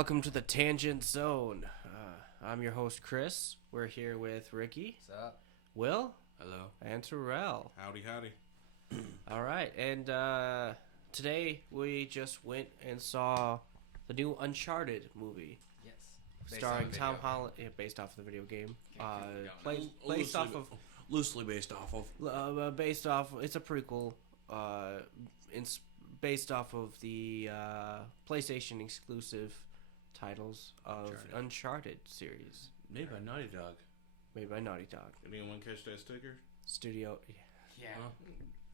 Welcome to the Tangent Zone. I'm your host, Chris. We're here with Ricky. What's up? Will. Hello. And Terrell. Howdy, howdy. All right, and today we just went and saw the new Uncharted movie. Yes. Starring Tom Holland. Yeah, based off of the video game. Based off of... Loosely based off of. Based off... It's a prequel. Based off of the PlayStation exclusive titles of Uncharted series. Made by Naughty Dog. Made by Naughty Dog. Anyone catch that sticker? Studio... Yeah. Huh?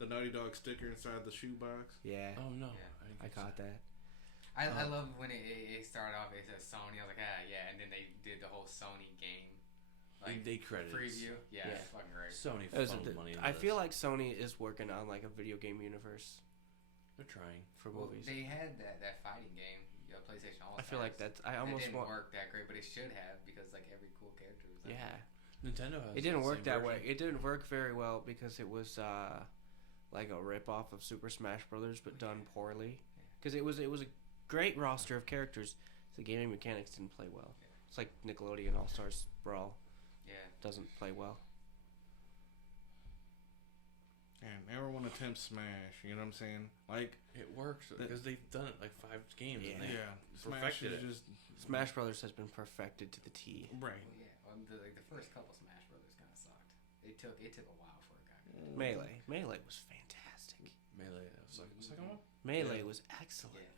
The Naughty Dog sticker inside the shoebox? Yeah. Oh no. Yeah. I caught that. I love when it started off, it said Sony. I was like, yeah. And then they did the whole Sony game. They credit preview. Yeah, Yeah. it's fucking great. Sony It was funneled money into I feel this. like Sony is working on like a video game universe They're trying. for Well, movies. they had that fighting game, PlayStation All I feel like that's... I almost it want... didn't work that great, but it should have because like every cool character was like, Yeah. Nintendo has It didn't the work same that way. version. It didn't work very well because it was like a rip-off of Super Smash Brothers, but done poorly. Because it was a great roster of characters. The gaming mechanics didn't play well. It's like Nickelodeon All-Stars Brawl. Yeah. Doesn't play well. And everyone attempts Smash, you know what I'm saying? Like, It works because they've done it like 5 games. Yeah. And they Smash perfected is it. just... Smash Brothers has been perfected to the T. Right. Well, yeah. Well, the first couple Smash Brothers kind of sucked. It took a while for it got good. Melee was fantastic. Melee. Second one? Melee was excellent. Yeah,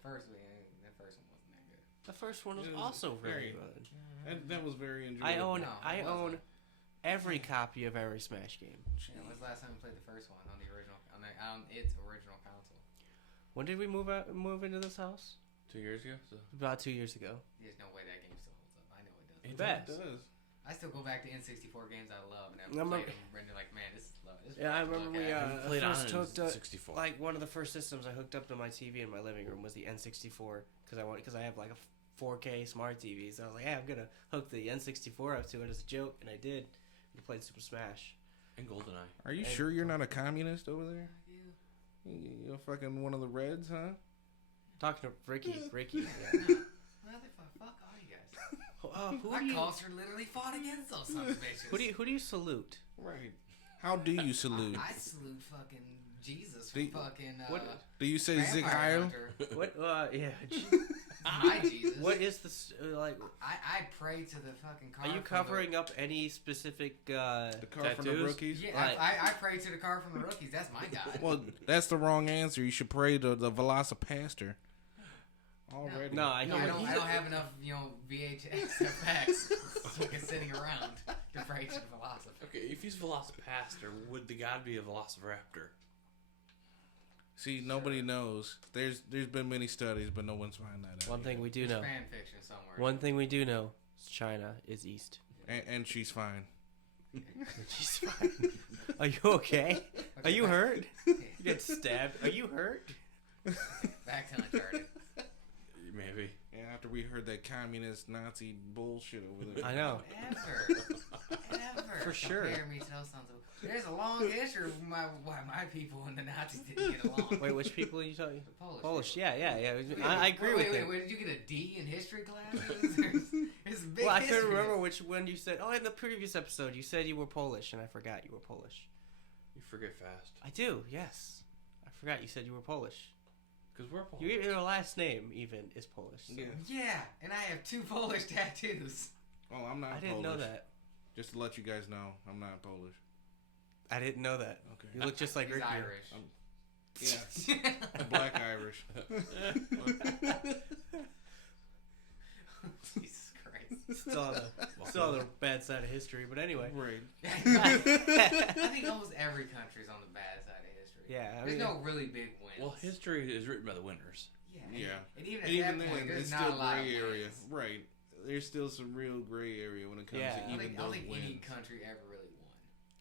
the first one wasn't that good. The first one was It was also very very- good. That was very enjoyable. I it own wasn't. every copy of every Smash game. Yeah, when was the last time we played the first one on the original on its original console? When did we move into this house? 2 years ago? So. About 2 years ago. There's no way that game still holds up. I know it does. It Bet. does. I still go back to N64 games I love and I've Remember- played them and they're like, man, this is love. This is Yeah, I fun to remember look we at. Played on first it hooked in up. 64. Like one of the first systems I hooked up to my TV in my living room was the N64 because I have like a 4K smart TV. So I was like, hey, I'm gonna hook the N64 up to it as a joke, and I did. We played Super Smash. And GoldenEye. Are you And- sure you're not a communist over there? You. You're fucking one of the Reds, huh? Talking to Ricky. Yeah. Motherfucker, fuck all you guys. Who Our do you culture literally fought against those sons of bitches. who do you salute? Right. How do you salute? I salute fucking Jesus Do- from fucking what- Do you say Zig Vampire Heil? Hunter. What? Yeah. My Jesus. What is this like? I pray to the fucking car. Are you from covering up any specific? The car from the Tattoos? rookies? Yeah, Like- I pray to the car from the rookies. That's my God. Well, that's the wrong answer. You should pray to the Velocipaster. Already. No, I No, I hear. don't have enough, VHS effects fucking sitting around to pray to the philosopher. Okay, if he's Velocipaster, would the god be a Velociraptor? See, nobody knows. There's been many studies, but no one's found that out. One thing we do There's know. fan fiction somewhere. One thing we do know is China is east. And she's fine. She's fine. Are you okay? Are you hurt? You get stabbed. Are you hurt? Back to Uncharted. Maybe. And after we heard that communist Nazi bullshit over there. I know. Ever. For sure. Compare me to those sons of... There's a long history of why my people and the Nazis didn't get along. Wait, which people are you talking? The Polish. Polish. people. Yeah. I agree with wait, you. Wait, did you get a D in history classes? It's a big Well, I history. couldn't remember which one you said. Oh, in the previous episode, you said you were Polish, and I forgot you were Polish. You forget fast. I do. Yes, I forgot you said you were Polish. Because we're Polish. Your last name even is Polish. So. Yeah. Yeah, and I have 2 Polish tattoos. Oh, I'm not I didn't Polish. know that. Just to let you guys know, I'm not Polish. I didn't know that. Okay. You look just like He's Ricky. Irish. Yeah. I'm black Irish. Jesus Christ. Still on the bad side of history, but anyway. Right. I think almost every country's on the bad side of history. Yeah, I There's mean, no really big wins. Well, history is written by the winners. Yeah. And even at And even that point, then, there's it's not still a lot gray of area. wins. Right. There's still some real gray area when it comes Yeah. to I even don't those think wins. any country ever really won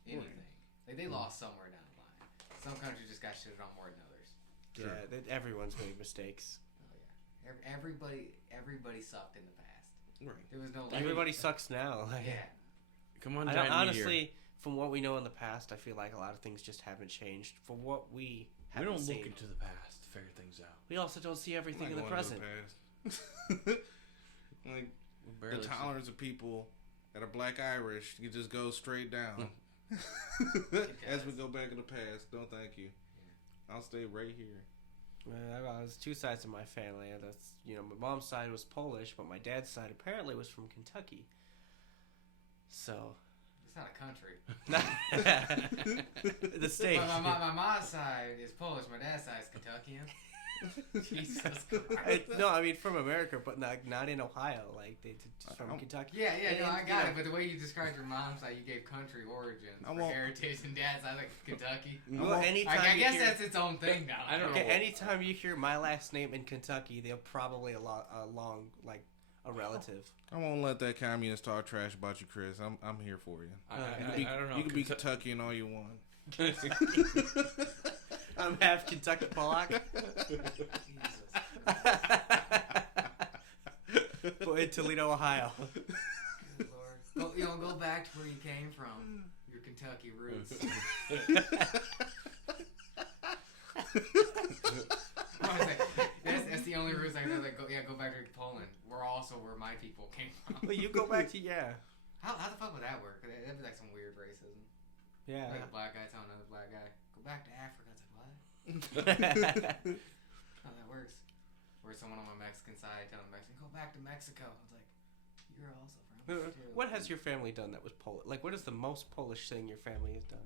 anything. Like they lost somewhere down the line. Some countries just got shitted on more than others. yeah, everyone's made mistakes. Oh yeah. Everybody sucked in the past. Right. There was no. Everybody sucks now. Like, Yeah. Come on, I giant don't, meteor. honestly, from what we know in the past, I feel like a lot of things just haven't changed. For what we We haven't don't seen. look into the past to figure things out. We also don't see everything in the I'm not going present. to the past. Like Barely the tolerance of people that are Black Irish, you just go straight down. As we go back in the past, no thank you. I'll stay right here. There's two sides of my family. That's my mom's side was Polish, but my dad's side apparently was from Kentucky. So It's not a country. the state. My mom's side is Polish. My dad's side is Kentuckian. Jesus Christ. No, I mean from America, but not in Ohio. Like they just from Kentucky. Yeah, no, I And, got it. But the way you described your mom's side, you gave country origins for heritage, and dad's side like Kentucky. Well, anytime I you guess hear- that's its own thing now. I don't Okay, know. anytime you hear my last name in Kentucky, they're probably along like a relative. I won't let that communist talk trash about you, Chris. I'm here for you. I don't know. You can be Kentuckian all you want. I'm half Kentucky Pollock. But in Toledo, Ohio. Good Lord. Go back to where you came from. Your Kentucky roots. That's the only roots I know. Like, go back to Poland. We're also where my people came from. Well, you go back to How the fuck would that work? That'd be like some weird racism. yeah. Like a black guy telling another black guy, go back to Africa. It's like, what? How that works. Or someone on my Mexican side telling a Mexican, go back to Mexico. I was like, you're also from there too. What has your family done that was Polish? Like, what is the most Polish thing your family has done?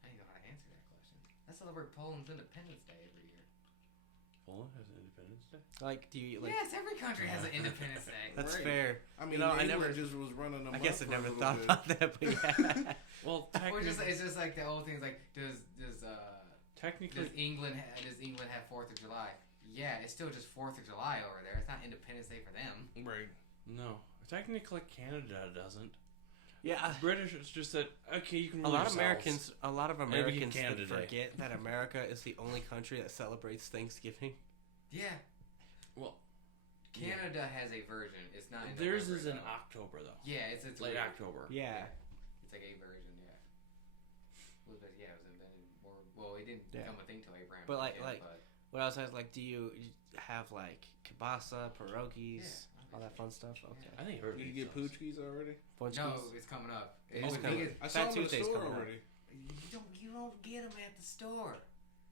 I don't know how to answer that question. I celebrate Poland's Independence Day every year. Poland has Independence Day? Like, do you like? Yes, every country has an Independence Day. That's Right. fair. I mean, I England never. just was running them. I guess I up for a never little thought bit. about that, but yeah. Well, Or just it's just like the old things like technically, does England have 4th of July? Yeah, it's still just 4th of July over there. It's not Independence Day for them. Right. no. Technically, Canada doesn't. Yeah. British, it's just that, okay, you can A rule lot of yourselves. Americans Canada Day. forget that America is the only country that celebrates Thanksgiving. Yeah. Well, Canada has a version. It's not in theirs November, is in though. October, though. Yeah, it's Late weird. October. Yeah. It's like a version, yeah. It was invented more. Well, it didn't Yeah. become a thing till Abraham. But Lincoln, like- but What else has like? Do you have like kielbasa, pierogies, Yeah. all that fun stuff? Okay. I think everybody Did you get does. poochkies already? Bunchies? no, it's coming up. Oh, It's it's the coming. biggest- I Fat saw them in the Tuesday's store coming up. already. You don't get them at the store.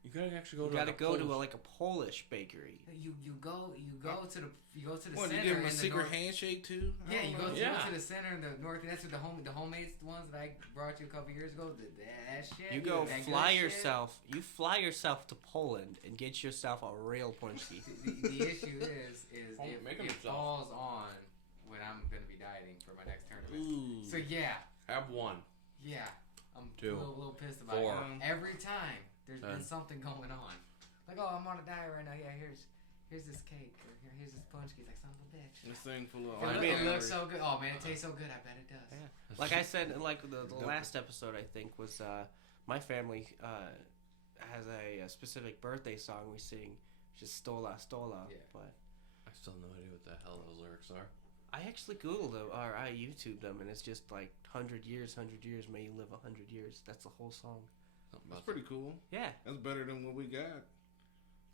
You gotta actually go You to gotta like, go to Polish- like a Polish bakery. You go to the What, center. you give them a in the secret north. handshake too? I Yeah, don't you know. go Yeah. to the center in the north. That's what the homemade ones that I brought you a couple years ago. That shit. You go that good fly shit. yourself. You fly yourself to Poland and get yourself a real punchki. The issue is Make 'em it yourself. falls on when I'm gonna be dieting for my next tournament. Ooh. So yeah, Have one. I'm Two. a little pissed about 4. it. Every time there's been 10. something going on. Like, oh, I'm on a diet right now. Yeah, here's this cake or here's this punchki. It's like, son of a bitch. This thing full of. It looks so good. Oh man, it tastes so good. I bet it does. Yeah. Like I said, like the last episode, I think was my family has a specific birthday song we sing, which is Stola Stola. Yeah. But I still have no idea what the hell those lyrics are. I actually Googled them or I YouTubed them, and it's just like 100 years, may you live 100 years. That's the whole song. Something That's about pretty cool. Yeah. That's better than what we got.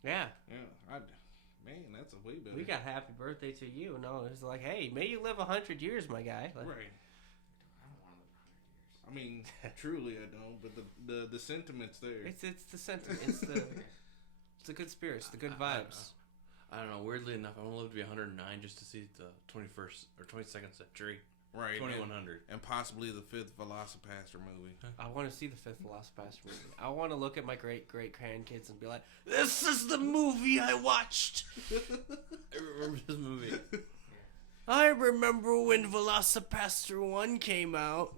Yeah. Yeah, man, that's a way better. We got happy birthday to you. No, it's like, hey, may you live 100 years, my guy. Like, right. I don't want to live 100 years. I mean, truly, I don't. But the sentiment's there. It's the sentiment. It's the good spirits, the good vibes. I don't know. Weirdly enough, I want to live to be 109 just to see the 21st or 22nd century. Right. 2100. And possibly the 5th Velocipaster movie. I want to see the fifth Velocipaster movie. I want to look at my great grandkids and be like, "This is the movie I watched. I remember this movie. I remember when Velocipaster 1 came out."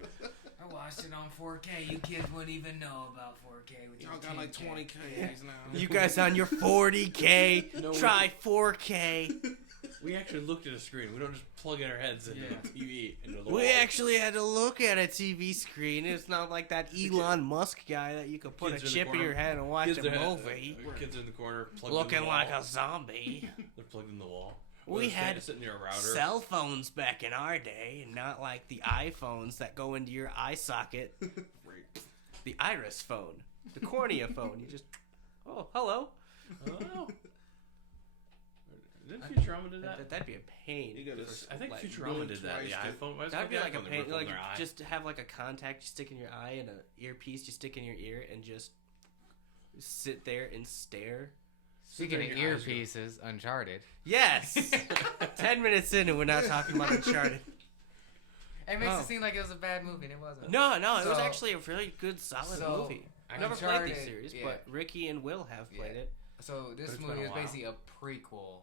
I watched it on 4K. You kids wouldn't even know about 4K. With Y'all your got like 10K. 20Ks now. You guys on your 40K, No, try 4K. We actually looked at a screen. We don't just plug in our heads into Yeah. the TV into the We wall. actually had to look at a TV screen. It's not like that Elon Musk guy that you could put a Kids in the chip in corner. your head and watch Kids a are- movie. Kids in the corner plugged in the Looking wall. like a zombie. They're plugged in the wall. We They're had sitting near a router. cell phones back in our day, and not like the iPhones that go into your eye socket. Right. The iris phone, the cornea phone. You just, oh, hello. Oh. Didn't Futurama do that? That'd be a pain. You gotta I think like, Futurama did that. The iPhone. That'd be like a pain. Like eye. just to have like a contact you stick in your eye and an earpiece you stick in your ear and just sit there and stare. Speaking of Sit there and your eyes earpieces, Uncharted. Yes. 10 minutes in and we're not talking about Uncharted. It makes Oh. it seem like it was a bad movie, and it wasn't. No, it was So- actually a really good, solid so, movie. I've never played Uncharted, these series, yeah. but Ricky and Will have played it. So But this it's been movie a is while. basically a prequel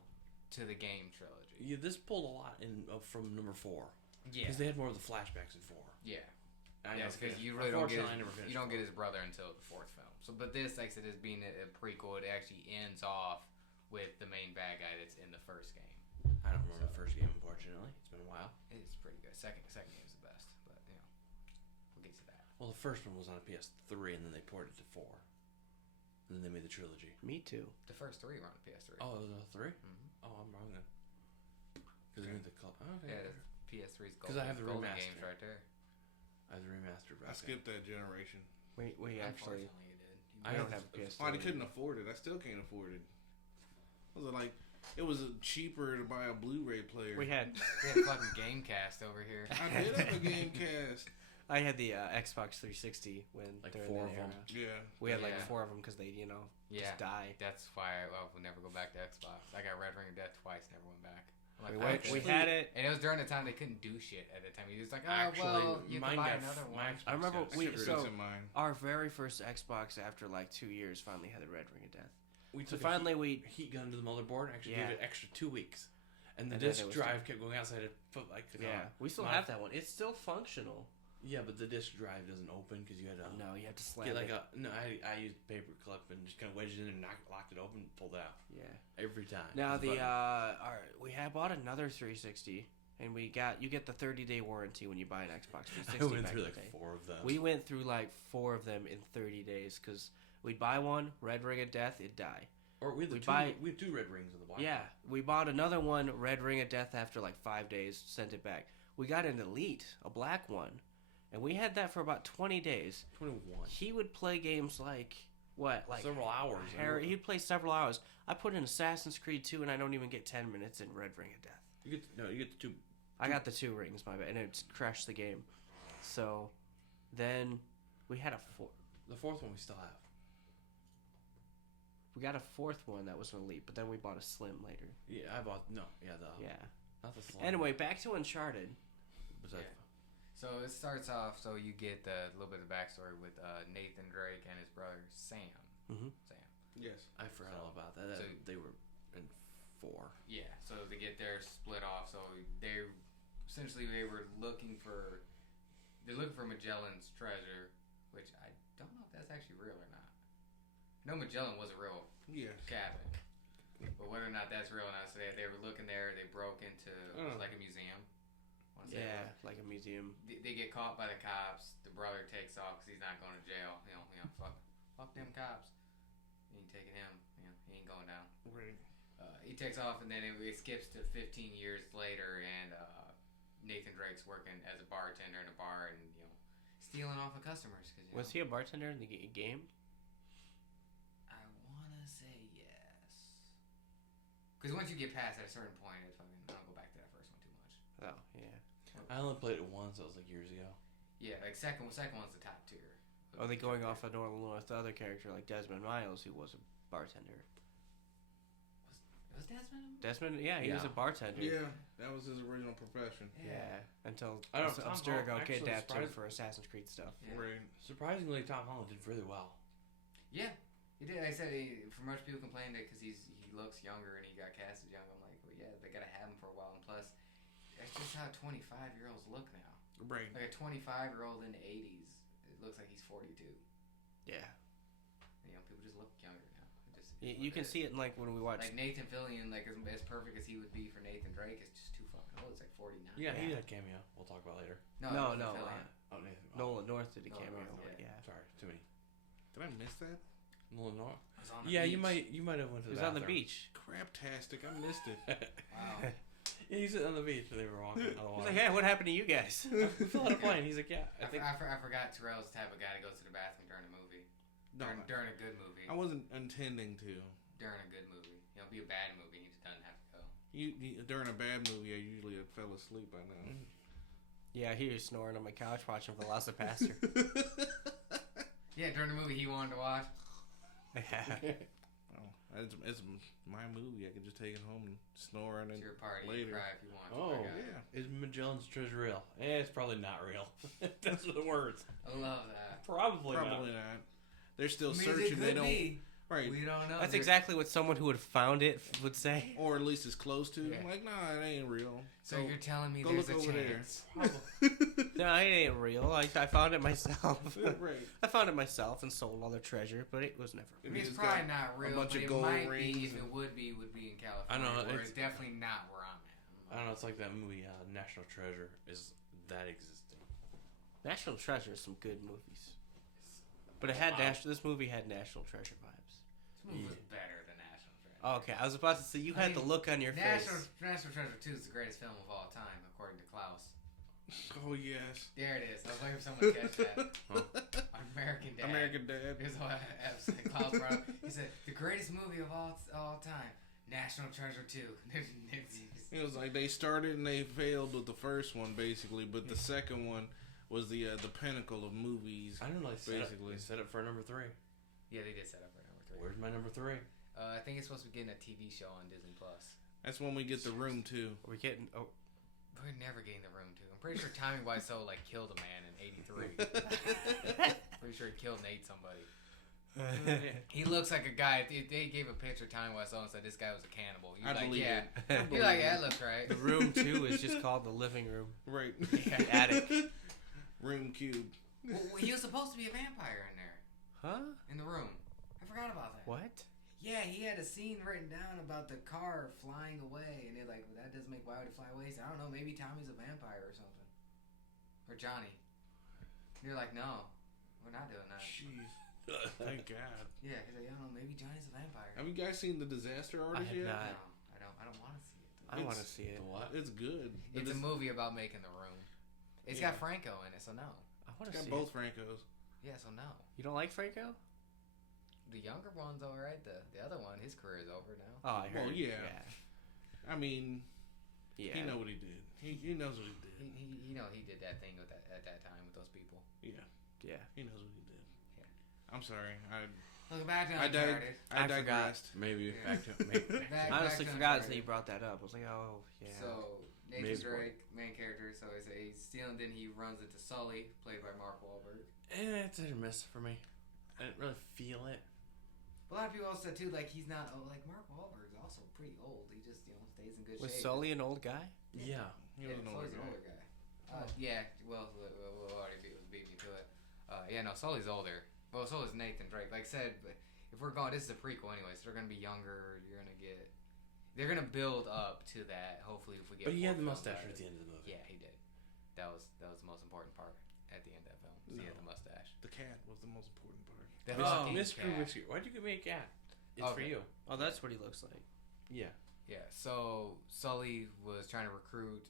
to the game trilogy. Yeah, this pulled a lot in from number 4 Yeah. because they had more of the flashbacks in 4. Yeah. I Yes, never because finished- you really don't get unfortunately, I never finished you don't get 4. his brother until the 4th film. So, but this, like I said, is being a prequel. It actually ends off with the main bad guy that's in the first game. I don't remember the first game, unfortunately. It's been a while. It's pretty good. Second game is the best, but we'll get to that. Well, the first one was on a PS3, and then they ported it to 4. And then they made the trilogy. Me too. The first 3 were on the PS3. Oh, it was a 3? Mhm. Oh, I'm wrong then. Because they made the call. Oh, okay. Yeah, the PS3's 'Cause I have the golden remaster. games right there. I have the remastered. I skipped that generation. We actually. Unfortunately, you did. I don't have a PS3. Why they couldn't afford it? I still can't afford it. Was it like it was cheaper to buy a Blu-ray player? We had. We had fucking Gamecast over here. I did have a Gamecast. I had the Xbox 360 when Like during 4 that of era. them. Yeah. We had like Yeah. 4 of them because they, Yeah. just die. That's why we'll never go back to Xbox. I got Red Ring of Death twice, never went back. I'm We, like, went, okay. we had it. And it was during the time they couldn't do shit at the time. He was like, oh, Actually, well, you can mine buy got another my one. Xbox I remember got we- screwed. so- It's in mine. Our very first Xbox after like 2 years finally had the Red Ring of Death. We So took finally a heat gun to the motherboard. Actually Yeah. gave it extra 2 weeks, and the And then disk it was drive kept going outside. It put like we still my- have that one. It's still functional. Yeah, but the disk drive doesn't open because you had to No, you have to slam get like it. I used paper clip and just kind of wedged it in and locked it open, and pulled it out Yeah. every time. Now It was the button. we had bought another 360, and you get the 30-day warranty when you buy an Xbox 360. I went back through in like the day. 4 of them. We went through like 4 of them in 30 days because we'd buy one, Red Ring of Death, it'd die. we had we two, buy- we had 2 red rings of the black. Yeah, we bought another one, Red Ring of Death, after like 5 days, sent it back. We got an Elite, a black one, and we had that for about 20 days. 21. He would play games like Several hours. He'd play several hours. I put in Assassin's Creed 2, and I don't even get 10 minutes in Red Ring of Death. You get the 2. I got the 2 rings, my bad, and it crashed the game. So then we had a 4. The 4th one we still have. We got a 4th one that was an Elite, but then we bought a Slim later. Yeah, I bought Yeah. not the slime. Anyway, back to Uncharted. Besides, So it starts off, so you get a little bit of backstory with Nathan Drake and his brother Sam. Mhm. Sam. Yes. I forgot all about that. So- They were in 4. Yeah, so they get their split off. So they were looking for Magellan's treasure, which I don't know if that's actually real or not. No, Magellan was a real Yes. cabin, but whether or not that's real or not, so they were looking there. They broke into it was like a museum. I wanna say it Yeah, was. like a museum. They get caught by the cops. The brother takes off because he's not going to jail. Fuck them cops. He ain't taking him. He ain't going down. Right. He takes off, and then it skips to 15 years later, and Nathan Drake's working as a bartender in a bar, and stealing off of customers. Cause, Was he a bartender in the game? I wanna say yes. Because once you get past at a certain point, it's fucking. I don't go back to that first one too much. Oh, yeah. I only played it once. That was like years ago. Yeah, like second one's the top tier. Are they going off of North the other character like Desmond Miles, who was a bartender? Was Desmond? Desmond, yeah, he was Yeah. a bartender. Yeah, that was his original profession. Yeah, until I don't know, Tom Abstergo Holland actually kidnapped him surprised- for Assassin's Creed stuff. Yeah. Right. Surprisingly, Tom Holland did really well. Yeah, he did. I said for much people complained that because he looks younger and he got cast as young. I'm like, well, yeah, they gotta have him for a while, and plus, that's just how 25-year-olds look now. Right. Like a 25-year-old in the 80s, it looks like he's 42. Yeah, People just look younger now. you can see it in like when we watch. Like Nathan Fillion, like as perfect as he would be for Nathan Drake, is just too fucking old. It's like 49. Yeah, he Yeah. had a cameo. We'll talk about later. No, Nathan no, Fillion. Oh, Nathan. Nolan North did a Nolan cameo. North, Yeah, Sorry, too many. Did I miss that? Nolan North. I was on the Yeah, beach. you might have went to he the was on the bathroom. beach. Craptastic. I missed it. Wow. Yeah, he's on the beach. They were walking on the He's water. like, hey, what happened to you guys? We fell out of plane. He's like, yeah, I think. I forgot Terrell's the type of guy that goes to the bathroom during a movie. No, During a good movie. I wasn't intending to. During a good movie. Be a bad movie, he just doesn't have to go. During a bad movie, I usually fell asleep by now. Yeah, he was snoring on my couch watching Velocipaster. Yeah, during the movie he wanted to watch. Yeah. Oh, it's my movie. I can just take it home and snore on it It's your party. later. You cry if you want to. Oh, I got it. Yeah. is Magellan's treasure real? It's probably not real. That's the words. I love that. Probably Probably not. They're still Means searching. it They could don't. be. Right. We don't know. That's They're- exactly what someone who would have found it would say. Or at least it's close to. Yeah. Like, nah, it ain't real. So you're telling me go there's look a over there. chance? No, it ain't real. I found it myself. Right. I found it myself and sold all the treasure, but it was never. I mean, it's It's probably got not real, bunch but of it gold might be. rings If it and- would be in California. I know, Where it's- it's definitely not where I'm I at. don't know. It's like that movie, National Treasure, is that existing? National Treasure is some good movies, but it had this movie had National Treasure vibes. This movie was better than National Treasure. Oh, okay, I was about to say you had the look on your National face. Treasure 2 is the greatest film of all time, according to Klaus. Oh yes. There it is. I was waiting for someone to catch that. American Dad. American Dad. Here's what Klaus brought up. He said, the greatest movie of all time, National Treasure 2. It was like they started and they failed with the first one basically, but the second one was the pinnacle of movies. I don't know. Basically. They set up for number 3. Yeah, they did set up for number 3. Where's my number 3? I think it's supposed to be getting a TV show on Disney Plus. That's when we get the Room 2. Are we getting? Oh, We're never getting the Room 2. I'm pretty sure Tommy Wiseau killed a man in '83. Pretty sure he killed and ate somebody. He looks like a guy. They gave a picture of Tommy Wiseau and said this guy was a cannibal. You're I like, believe yeah. it. You're like, yeah, that looks right. the room 2 is just called the living room. Right. Attic. Room Cube. Well, he was supposed to be a vampire in there, Huh? in the room. I forgot about that. What? Yeah, he had a scene written down about the car flying away, and they're like, well, that doesn't make, why would it fly away? He said, I don't know, maybe Tommy's a vampire or something. Or Johnny. And you're like, no, we're not doing that. Jeez. Thank God. Yeah, he's like, I don't know, maybe Johnny's a vampire. Have you guys seen The Disaster Artist have yet? not. No, I don't want to see it. I want to see it. The what? It's good. It's a movie about making the room. It's got Franco in it, so no. I want to It's see got both it. Francos. Yeah, so no. You don't like Franco? The younger one's alright. The other one, his career is over now. Oh, I heard. Well, yeah. I mean, Yeah. he know what he did. He knows what he did. He know he did that thing with that at that time with those people. Yeah. Yeah. He knows what he did. Yeah. I'm sorry. Look back to I Uncharted. I digressed. Maybe Yeah. back to maybe. Back I honestly to forgot Uncharted. until you brought that up. I was like, oh, yeah. So Nathan Maybe. Drake, main character. So he's stealing. Then he runs into Sully, played by Mark Wahlberg. It's a miss for me. I didn't really feel it. A lot of people also said too, like he's not like Mark Wahlberg's also pretty old. He just stays in good Was shape. Sully an old guy? Yeah. He Yeah, was an Sully's an older older guy. Yeah, well, we'll already beat me to it. Yeah, no, Sully's older. Well, so is Nathan Drake. Like I said, but if we're going, this is a prequel anyway, so they're gonna be younger. They're gonna build up to that. Hopefully, if we get. But he had the more films mustache out of at the it. end of the movie. Yeah, he did. That was the most important part at the end of that film. He had the mustache. The cat was the most important part. The Oh, fucking Mr. cat. Whiskey. Why'd you give me a cat? It's for Okay. you. Oh, that's what he looks like. Yeah. Yeah, so Sully was trying to recruit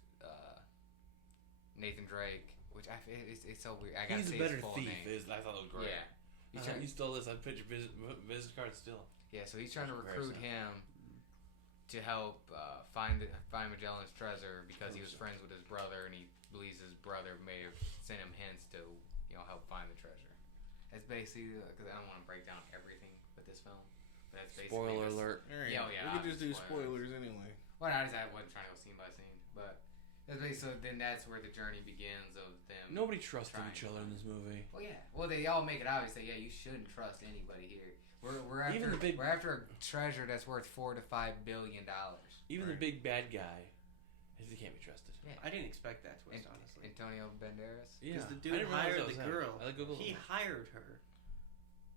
Nathan Drake, which it's so weird. I gotta He's say a better his full thief. name. I thought it was great. Yeah, he's You trying, stole this. I put your business card still. yeah. So he's trying to Very recruit sad. him to help find Magellan's treasure because he was friends with his brother, and he believes his brother may have sent him hints to help find the treasure. That's basically because I don't want to break down everything with this film. But that's basically Spoiler this. alert. All right. Yeah, yeah, We could just do obviously spoilers. spoilers anyway. Well, I wasn't trying to go scene by scene, but that's basically, so then that's where the journey begins of them. Nobody trusted trying each other in this movie. Well, yeah. Well, they all make it obvious that you shouldn't trust anybody here. We're after Even the big- we're after a treasure that's worth $4 to $5 billion. Even the Right. big bad guy, he can't be trusted. Yeah. I didn't expect that twist, honestly. Antonio Banderas. Yeah. Because the I dude didn't realize hired that the was him. girl. I Googled He him. hired her,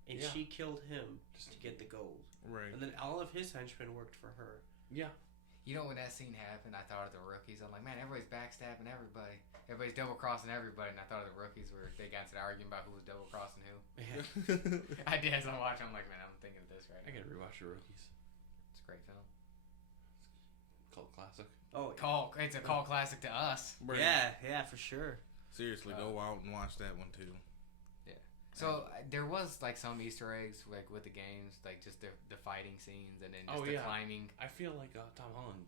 and Yeah. she killed him just to get the gold. Right. And then all of his henchmen worked for her. Yeah. You know when that scene happened, I thought of the rookies. I'm like, man, everybody's backstabbing everybody. Everybody's double crossing everybody, and I thought of the rookies where they got into the argument about who was double crossing who. I did as I'm watching. I'm like, man, I'm thinking of this right I now. gotta rewatch the Rookies. It's a great film. Cult classic. Oh, It's a cult classic to us. Right. yeah, for sure. Seriously, go out and watch that one too. So there was some Easter eggs with the games, just the fighting scenes and then just the climbing. I feel like Tom Holland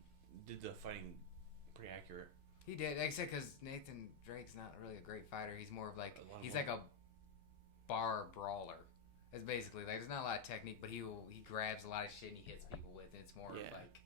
did the fighting pretty accurate. He did, like I said, because Nathan Drake's not really a great fighter. He's more of like he's more. like a bar brawler. It's basically like there's not a lot of technique, but he grabs a lot of shit and he hits people with it. It's more of like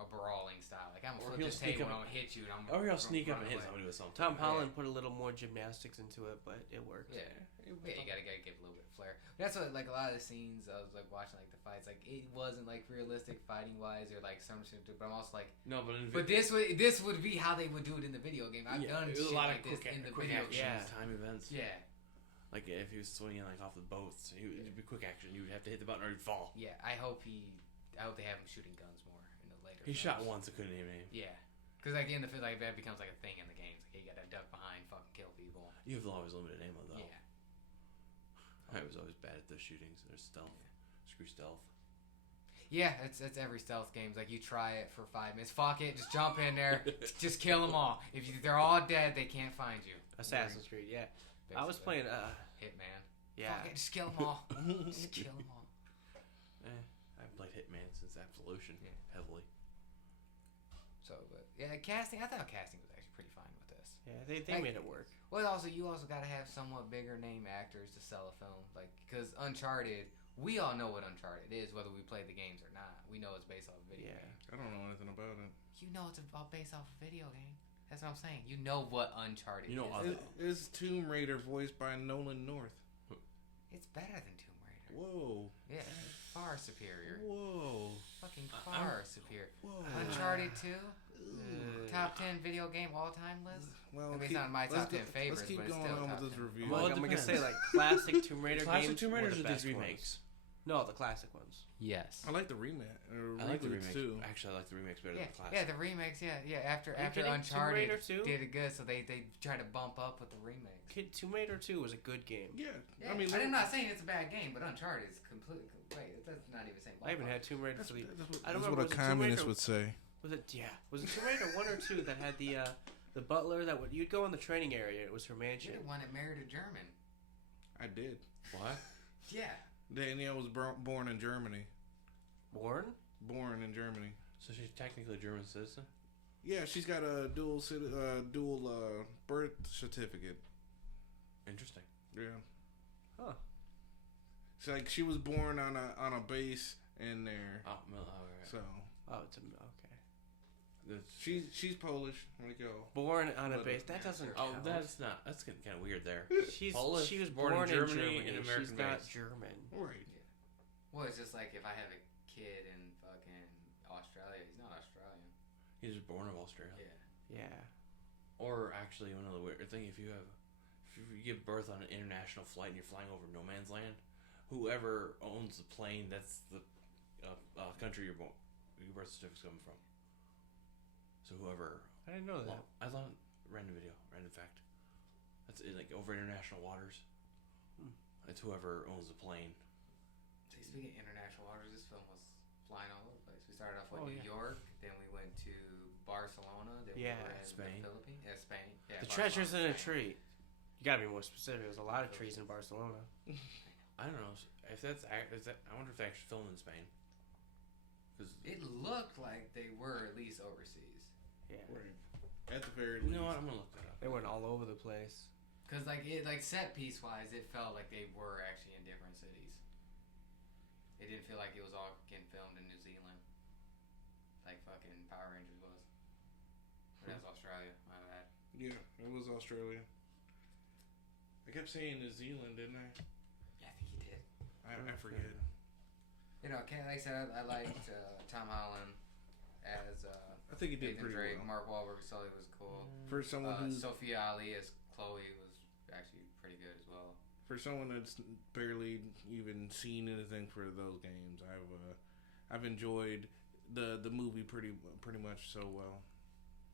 a brawling style. Like I'm gonna flip this table and I'm gonna hit you and I'm. Or he'll sneak up and hit away. somebody with something. Tom Holland put a little more gymnastics into it, but it worked. Yeah, you gotta give a little bit of flair. That's what like a lot of the scenes I was like watching like the fights. Like it wasn't like realistic fighting wise or like some shit. But I'm also like no, but this would be how they would do it in the video game. I've done shit like this in the video game. Time events. Yeah. Like if he was swinging like off the boats, it'd be quick action. You would have to hit the button or he'd fall. Yeah, I hope they have him shooting guns more in the later. He films. shot once, it couldn't even aim. Yeah, because like in the film, like that becomes like a thing in the games. Like you gotta duck behind, fucking kill people. You have always limited ammo though. Yeah. I was always bad at those shootings. There's stealth. Screw stealth. Yeah, it's every stealth games. Like you try it for 5 minutes. Fuck it, just jump in there, just kill them all. If they're all dead, they can't find you. Assassin's Creed, yeah. Basically. I was playing Hitman. Yeah. Fuck it, just kill them all. Just kill them all. I've played Hitman since Absolution heavily. So, but yeah, casting. I thought casting was actually pretty fine with this. Yeah, they Like, made it work. Well, you also got to have somewhat bigger name actors to sell a film, like because Uncharted. We all know what Uncharted is, whether we play the games or not. We know it's based off a video game. I don't know anything about it. You know it's about based off a video game. That's what I'm saying. You know what Uncharted You know is. Is Tomb Raider voiced by Nolan North? It's better than Tomb Raider. Whoa. Yeah, far superior. Whoa. Fucking far superior. Whoa. Uncharted 2, top 10 video game all time list. Well, I mean, it's not my top 10 favorites, let's keep but it's going still on top with this 10. review. Well, Well, I'm it gonna say depends. like classic Tomb Raider Classic games Tomb were Raiders the are best these remakes. ones. No, the classic ones. Yes. I like the I like the remakes too. Actually, I like the remakes better Yeah, than the classic. yeah, the remakes. Yeah. After Are you kidding? Tomb Uncharted Raider 2? did it good, so they try to bump up with the remakes. Tomb Raider 2 was a good game. Yeah. Yeah, I mean, I'm not saying it's a bad game, but Uncharted is completely. Wait, that's not even saying. I even had Tomb Raider 3. I don't That's remember. what a was it Tomb communist Raider- would say. Was it? Yeah. Was it Tomb Raider 1 or 2 that had the butler that would you'd go in the training area? It was her mansion. You're the one that married a German. I did. What? Yeah. Danielle was born in Germany. Born? Born in Germany. So she's technically a German citizen? Yeah, she's got a dual birth certificate. Interesting. Yeah. Huh. It's like she was born on a base in there. Oh, alright. So Oh, it's okay. she's Polish. Like yo. Born on a But- base. That doesn't. Oh, count. that's not. That's getting kind of weird there. She's Polish, she was born born in in Germany, Germany. in American She's not base. German. Right. Well, it's just like if I have a kid in fucking Australia, he's not Australian. He's just born of Australia. Yeah. Yeah. Or actually, another weird thing: if you give birth on an international flight and you're flying over no man's land, whoever owns the plane, that's the country your birth certificate's coming from. So whoever. I didn't know that. Well, I thought random fact. That's like over international waters. It's whoever owns the plane. See, speaking of international waters, this film was flying all over the place. We started off with New yeah. York, then we went to Barcelona, then Yeah, we were in Spain. the Philippines. Yeah, Spain. Yeah, The Barcelona, treasure's in a Spain. tree. You gotta be more specific. There's a lot of trees in Barcelona. I don't know if that's. I wonder if they actually filmed in Spain. Because It looked like they were at least overseas. Yeah. Right. At the very you least. know what, I'm gonna look that up. They went all over the place. Cause like set piece wise, it felt like they were actually in different cities. It didn't feel like it was all getting filmed in New Zealand, like fucking Power Rangers was. But that was Australia. My bad. Yeah, it was Australia. I kept saying New Zealand, didn't I? Yeah, I think he did. I forget. You know, like I said, I liked Tom Holland as I think he did Nathan pretty Drake. well. Mark Wahlberg, Sully was cool. For someone who's Sophia Ali as Chloe was actually pretty good as well. for someone that's barely even seen anything for those games, I've enjoyed the movie pretty much so well.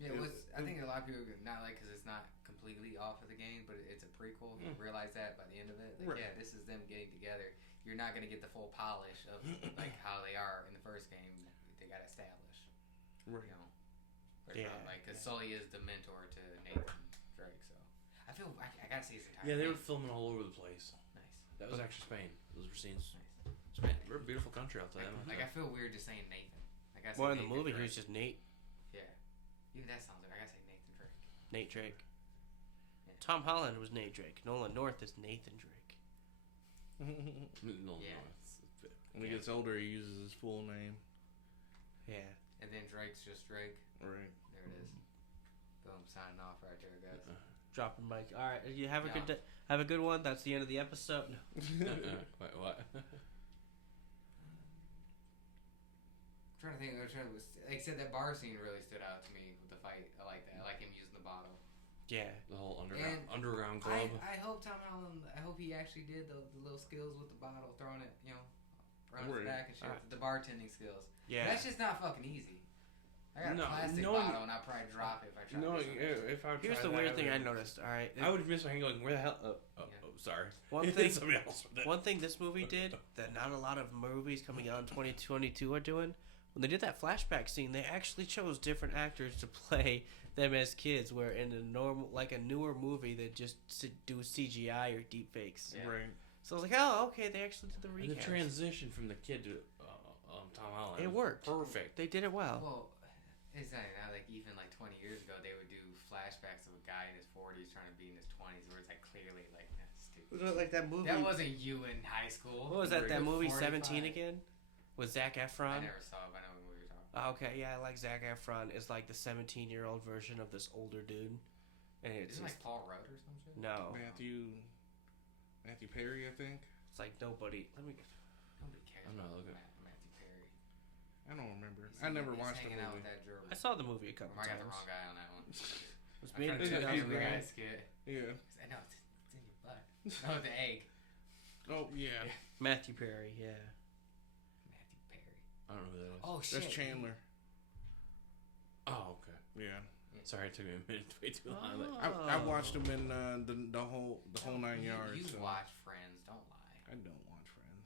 Yeah, it was. I think a lot of people not like because it's not completely off of the game, but it's a prequel. You realize that by the end of it, like, Right. yeah, this is them getting together. You're not gonna get the full polish of like how they are in the first game. They got established, Right. you know. Yeah, Like because Sully is the mentor to Nathan Drake, so I feel I gotta see his entire. Yeah, they were game. filming all over the place. Nice. That was actually Spain. Those were scenes. Nice. Spain. We're a beautiful country, I'll tell you that. Like I feel weird just saying Nathan. Like I say Well, in the Nathan movie, he Drake. was just Nate. Even that sounds like I gotta say Nathan Drake. Nate Drake. Yeah. Tom Holland was Nate Drake. Nolan North is Nathan Drake. No, Yeah. it's a bit. When he gets older, he uses his full name. Yeah. And then Drake's just Drake. Right. There it is. Boom, signing off right there, guys. Dropping mic. All right. You have a Yeah. good day. Have a good one. That's the end of the episode. No. Wait, what? I'm trying to think. Like I said, that bar scene really stood out to me with the fight. I like that. I like him using the bottle. Yeah. The whole And underground club. I hope Tom Holland. I hope he actually did the little skills with the bottle, throwing it, around his back and shit. Alright. The bartending skills. Yeah. That's just not fucking easy. I got a plastic bottle and I'd probably drop it if I tried No, to do something. if I would Here's try the that, weird thing I would- noticed. All right. I would miss my hand going, where the hell? Sorry. One thing. Somebody else with it. One thing this movie did that not a lot of movies coming out in 2022 are doing. When they did that flashback scene, they actually chose different actors to play them as kids. Where in a newer movie, they just do CGI or deep fakes. Yeah. Right. So I was like, oh, okay, they actually did the And recast. the transition from the kid to Tom Holland. It worked. Perfect. They did it well. Well, it's not now, like even like 20 years ago, they would do flashbacks of a guy in his 40s trying to be in his 20s, where it's like clearly like that's stupid. Was it like that movie? That wasn't you in high school. What was that? That movie 45. 17 again? With Zac I Efron. never saw it, but I know what movie you're talking about. Okay, yeah, I like Zac Efron. Is like the 17-year-old version of this older dude, and it's Isn't it just, like Paul Rudd or some shit? no. Matthew Perry, I think. It's like nobody. Let me. Nobody cares. I'm not about looking. Matthew Perry. I don't remember. He's I never he's watched the hanging out with movie. that gerbil. I saw the movie a couple Or am I got times. the wrong guy on that one? It was I'm made in trying to think of the 2009. guy's skit. Yeah. I know it's in your butt. Oh, the egg. Oh yeah. Matthew Perry, yeah. Matthew Perry. I don't know who that is. Oh shit. That's Chandler. Oh, okay. Yeah. Sorry, it took me a minute to wait too long. Like, I watched him in the whole 9 yards. You so. watch Friends, don't lie. I don't watch Friends.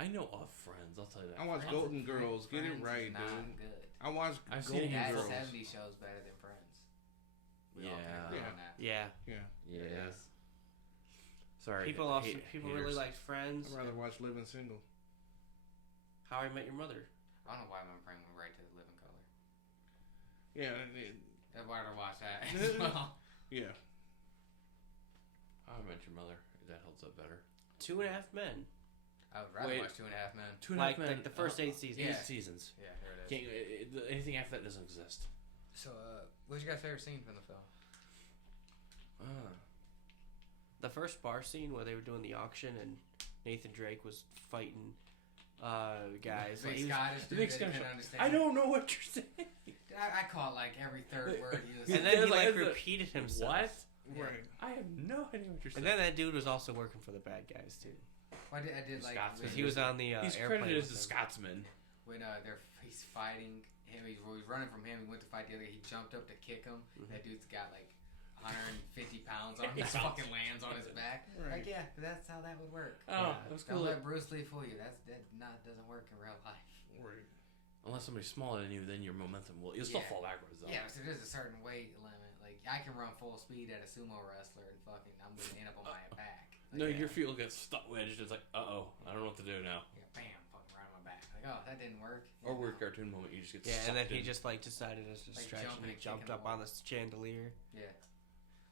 I know of Friends. I'll tell you that. I watch Friends- Golden Girls. Get it Friends right, is not dude. good. I watch I've seen Golden it. That Girls. 70 show's better than Friends. We all can agree Yeah. on that. Yeah. Yeah. Yes. Sorry. People really haters. liked Friends. I'd rather watch Living Single. How I Met Your Mother. I don't know why my brain went right to Living Color. Yeah. I'd rather watch that as well. Yeah. How I Met Your Mother. That holds up better. 2.5 Men. I would rather Wait. watch Two and a Half Men. Two and a Half Like Men. the first 8 seasons. Yeah. 8 seasons. Yeah, there it is. Can't, anything after that doesn't exist. So, what's your guys' favorite scene from the film? The first bar scene where they were doing the auction and Nathan Drake was fighting guys. Big Like, he was- Scottish The dude big that Scottish- couldn't understand. I don't know what you're saying. I caught like every third word he was and saying. then he Like, like the- repeated himself. What? Yeah. Right. I have no idea what you're saying. And then that dude was also working for the bad guys too, I did like Scotsman. because he was on the He's airplane. credited as with the them. Scotsman. when he's fighting him. He's running from him. He went to fight the other guy. He jumped up to kick him. That dude's got like 150 pounds on him. Just fucking lands on his back. Right. Like yeah, that's how that would work. Oh, Yeah. that's Don't cool. let Bruce Lee fool you. That doesn't work in real life. Right. Unless somebody's smaller than you, then your momentum will. You'll still Yeah. fall backwards though. Yeah, so there's a certain weight limit. Like I can run full speed at a sumo wrestler and fucking I'm gonna end up on my back. Like, No, yeah. your feet will get stuck wedged. It's like, I don't know what to do now. Yeah, bam, fucking right on my back. Like, oh, that didn't work. Or weird cartoon moment, you just get Yeah, and then sucked he in. just like decided as a Like distraction, jumping he and jumped kicking up the on the chandelier. Yeah.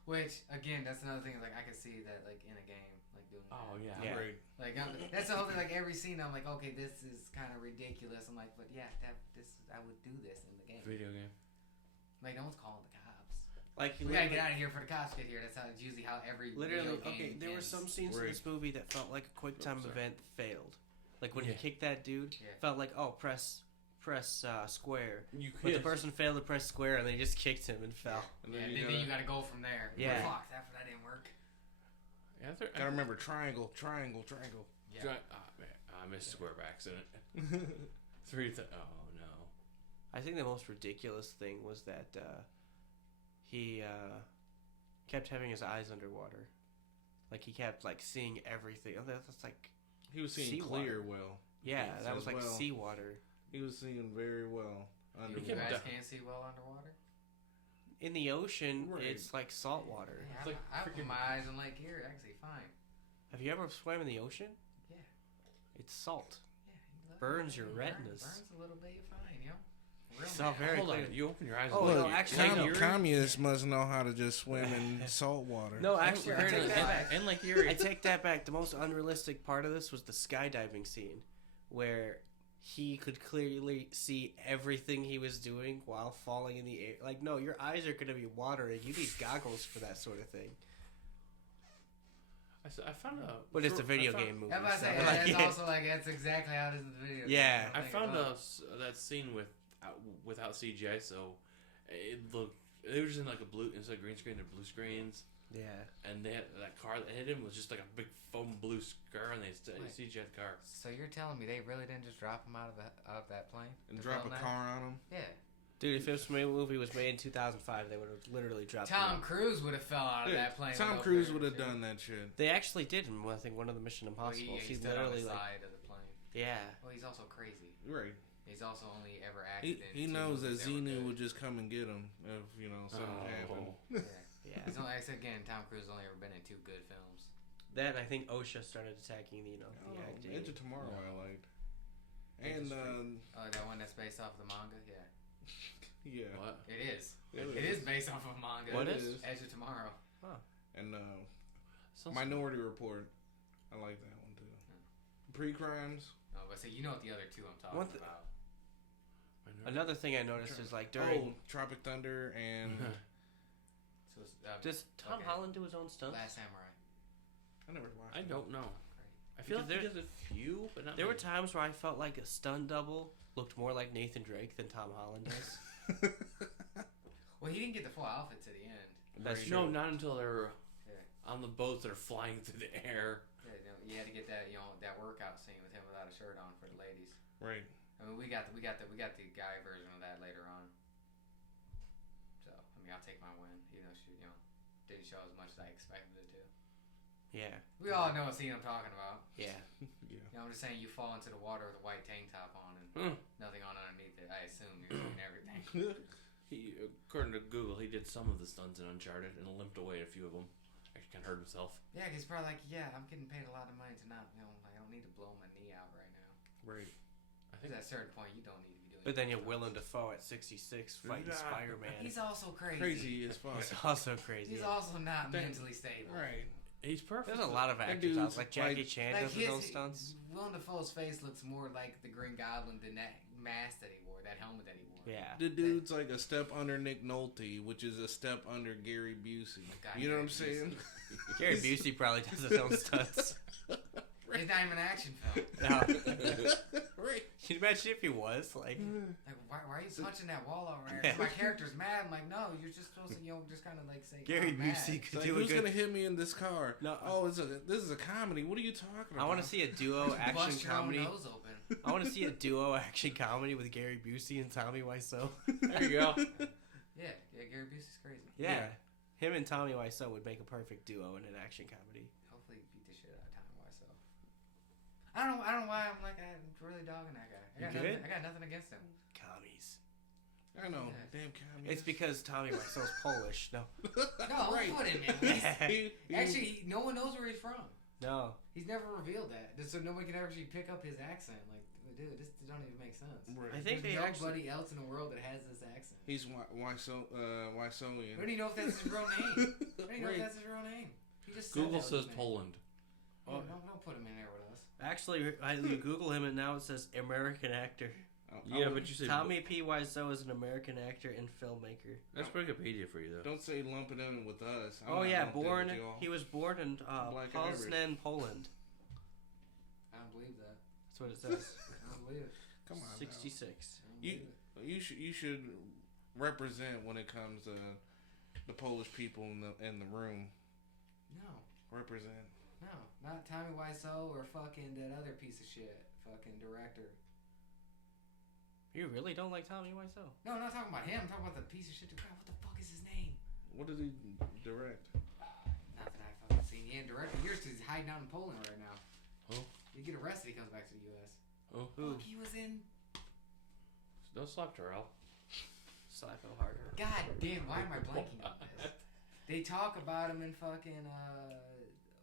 Which again, that's another thing. Like I could see that like in a game, like doing. Oh that. yeah. Yeah. Right. Like that's the whole thing. Like every scene, I'm like, okay, this is kind of ridiculous. I'm like, but yeah, I would do this in the game. Video game. Like no one's calling the cops. Like We gotta get out of here for the cops get here. That's how it's usually how every literally. video game Okay, there were ends. some scenes in Right. this movie that felt like a quick time Oops, sorry. event failed. Like when he Yeah. kicked that dude, Yeah. felt like press square. You But could. the person failed to press square and they just kicked him and fell. And Yeah, then then you you gotta gotta go from there. Yeah. Fuck, that didn't work. Yeah, gotta remember triangle. Yeah. Man, I missed square by accident. 3 oh no. I think the most ridiculous thing was that he kept having his eyes underwater. Like he kept like seeing everything. Oh, that's like He was seeing Seawater. clear well. yeah, Yes, that was as like well. seawater. He was seeing very well You underwater. guys kept- can't see well underwater. In the ocean, Right. it's like salt water. Yeah, It's like I put freaking- my eyes in Lake Erie. I can see fine. Have you ever swam in the ocean? Yeah. It's salt. Yeah. Burns your Burns retinas. a little bit. You're fine, yo. real Saw man. very Hold on, clearly. you open your eyes. Oh, and no, look, actually, Lake no. Erie? Communists must know how to just swim in salt water. No, actually, I And- take and- that back. And Lake Erie. I take that back. The most unrealistic part of this was the skydiving scene, where he could clearly see everything he was doing while falling in the air. Like, no, your eyes are going to be watering. You need goggles for that sort of thing. I found a. But it's a video I found- game movie. I'm about to so, say, like, that's yeah. also like, that's exactly how it is in the video. Yeah. game. I Think found about that scene without CGI, so it looked. They were just in like a blue instead of green screen, they're blue screens, Yeah. and they had, that car that hit him was just like a big foam blue scar, and they Wait. CGI the car. So you're telling me they really didn't just drop him out of that plane And to drop a film that? car on them. Yeah. Dude, if this movie was made in 2005, they would have literally dropped Tom him. Cruise would have fell out of that plane. Tom with no Cruise would have parachute. done that shit. They actually did in, I think, one of the Mission Well, Impossible. he he stood on the literally, like, side of the plane. yeah. Well, he's also crazy. Right. He's also only ever He, acted in he two knows that movies that were Xenu good. would just come and get him if, something happened. Yeah. Yeah. He's only, again, Tom Cruise has only ever been in 2 good films. Then I think OSHA started attacking the acting. Edge of Tomorrow No. I liked. Edge And, of Oh, that one that's based off the manga? Yeah. yeah. What? It is. It It is based off of a manga. What It is? Edge of Tomorrow. And Sounds- Minority Report. I like that one too. Pre-crimes. Oh, but see, you know what the other 2 I'm talking One th- about. Another thing I noticed is, like, Oh, during... Tropic Thunder and So it's, Does Tom okay. Holland do his own stunts? Last Samurai. I never watched. I it. don't know. Great. I feel Because like he does a few, but not. There were many. times where I felt like a stunt double looked more like Nathan Drake than Tom Holland does. Well, he didn't get the full outfit to the end. That's No, true. not until they're Yeah. on the boats that are flying through the air. Yeah, you had to get that, that workout scene with him without a shirt on for the ladies. Right. I mean, we got the guy version of that later on. So, I mean, I'll take my win, even though she, didn't show as much as I expected it to. Yeah. We all know what scene I'm talking about. Yeah. Yeah. I'm just saying you fall into the water with a white tank top on and nothing on underneath it. I assume you're seeing everything. He, according to Google, he did some of the stunts in Uncharted and limped away a few of them. Actually, kind of hurt himself. Yeah, he's probably like, I'm getting paid a lot of money to not, I don't need to blow my knee out right now. Right. I Because think at a certain point, you don't need to be doing But then it. you're Willem Dafoe at 66 fighting Yeah. Spider-Man. He's also crazy. Crazy as fuck. He's also crazy. He's yeah. also not That- mentally stable. Right. he's perfect. There's a lot of That actors out dude's like Jackie like- Chan Like does his own stunts. Willem Dafoe's face looks more like the Green Goblin than that mask that he wore, that helmet that he wore. Yeah. The dude's like a step under Nick Nolte, which is a step under Gary Busey. God, You know what I'm Gary saying? Gary Busey probably does his own stunts. It's not even an action film. No. Right. Can you imagine if he was? Like, Like, why are you punching that wall over there? 'Cause my character's mad. I'm like, no, you're just supposed to, just kind of like say, Gary I'm mad. Busey It's could like, do a who's good... gonna hit me in this car? No. Oh, this is a comedy. What are you talking about? I want to see a duo action Bust your own comedy. nose open. I want to see a duo action comedy with Gary Busey and Tommy Wiseau. There you go. Yeah, Gary Busey's crazy. Yeah. Him and Tommy Wiseau would make a perfect duo in an action comedy. Hopefully he beat the shit out of Tommy Wiseau. I don't know why I'm like, I'm really dogging that guy. I got nothing against him. Commies. I know. Yeah. Damn comedy. It's because Tommy Wiseau's Polish. No. No, Right. put him in. He- Actually, no one knows where he's from. No. He's never revealed that, so nobody can actually pick up his accent. Like, dude, this don't even make sense. Right. I think There's they actually... nobody else in the world that has this accent. He's Wiseauian. I don't even know if that's his real name. I don't even know if Right. that's his real name. He just said Google that was says his name. Poland. Oh, don't put him in there with us. Actually, you Google him and now it says American actor. Yeah, but you say Tommy P. Wiseau is an American actor and filmmaker. That's Wikipedia for you, though. Don't say lumping in with us. I'm Oh not yeah, lumped in born. with y'all. He was born in Black and Irish. Poznan, Poland. I don't believe that. That's what it says. I don't believe it. Come on. now. 66. I don't You believe it. you should represent when it comes to the Polish people in the room. No, Represent. no, not Tommy Wiseau or fucking that other piece of shit, fucking director. You really don't like Tommy Wiseau? No, I'm not talking about him. I'm talking about the piece of shit. God, what the fuck is his name? What did he direct? Not that I've fucking seen. He ain't directed years because he's hiding out in Poland right now. Oh. You get arrested, he comes back to the U.S. Oh, Who? Fuck, he was in. don't slap Terrell. Slap him harder. God damn, why am I blanking on this? They talk about him in fucking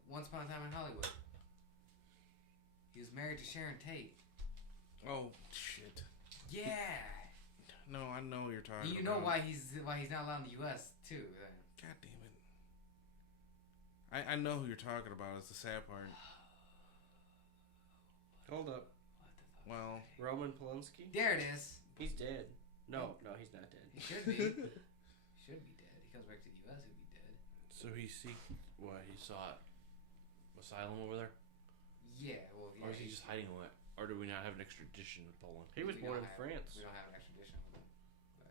Once Upon a Time in Hollywood. He was married to Sharon Tate. Oh shit. Yeah. No, I know what you're talking You about. know why he's not allowed in the U.S. too. God damn it. I know who you're talking about. It's the sad part. Hold up. Well, Roman Polanski? There it is. He's dead. No, he's not dead. He should be. He should be dead. He comes back to the U.S. He'll be dead. So he saw asylum over there? Yeah. Well, yeah. Or is he just hiding away? Or do we not have an extradition with Poland? He was We born don't in have- France. We don't have an extradition with him. But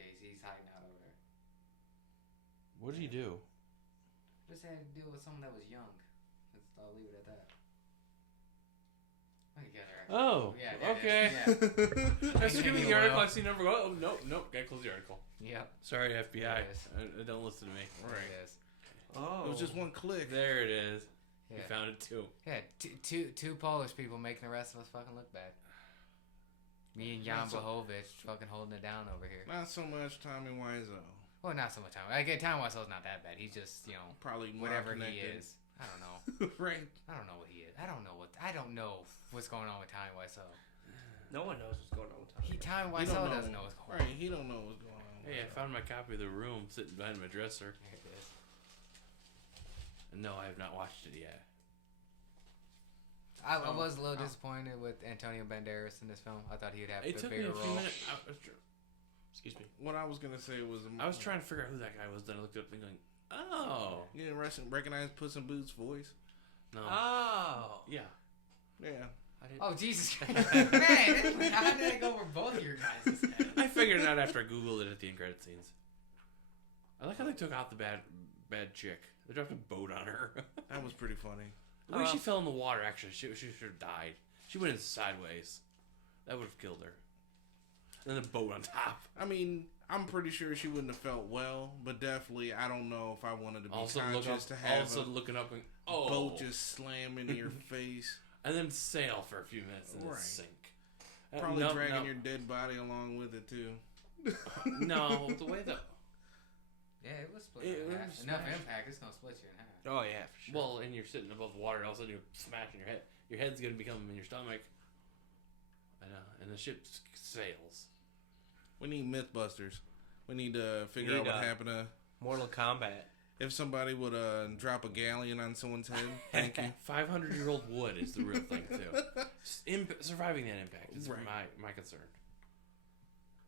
yeah, he's hiding out over there. What did he do? Just had to deal with someone that was young. I'll leave it at that. Look at that. Oh, Yeah, there it okay. is. Yeah. I was reading the article. I see number. Oh, nope. Gotta close the article. Yep. Sorry, FBI. There it is. Don't listen to me. There it is. Oh. it was just one click. There it is. Yeah. You found it too. Yeah, two Polish people making the rest of us fucking look bad. Me and Jan Not so- Blahovic fucking holding it down over here. Not so much Tommy Wiseau. Well, not so much time. Like, Tom Wessel's not that bad. He's just, Probably more whatever he connected. is. I don't know. Right. I don't know what he is. I don't know what's going on with Tommy Wiseau. No one knows what's going on with Tommy. Tommy He don't Wiseau know. doesn't know what's going on. Right, he don't know what's going on. Hey, I found my copy of The Room sitting behind my dresser. There it is. And no, I have not watched it yet. I was a little disappointed with Antonio Banderas in this film. I thought he'd have It a took me bigger a few role. minutes. Excuse me. What I was gonna say was, I was trying to figure out who that guy was. Then I looked up and going, oh, You didn't recognize Puss in Boots' voice? no, Oh. yeah. Yeah. I didn't. Oh, Jesus Christ. Man, how did I go over both of your guys' heads? I figured it out after I googled it at the end credit scenes. I like how they took out the bad chick. They dropped a boat on her. That was pretty funny. The way she fell in the water, actually, she should have died. She went in sideways. That would have killed her. And then the boat on top. I mean, I'm pretty sure she wouldn't have felt well, but definitely, I don't know if I wanted to be Also, conscious to all have of a sudden looking up and a boat just slam into your face. and then sail for a few minutes and then Right. sink. Probably No, dragging no. your dead body along with it, too. No, the way that. Yeah, it was split It in half. was Enough smashed. impact, it's gonna split you in half. Oh yeah, for sure. Well, and you're sitting above the water, and all of a sudden you're smashing your head. Your head's gonna become in your stomach. I know, and the ship sails. We need Mythbusters. We need to figure out what happened to... Mortal Kombat. If somebody would drop a galleon on someone's head, thank you. 500-year-old wood is the real thing too. Surviving that impact is Right. my concern.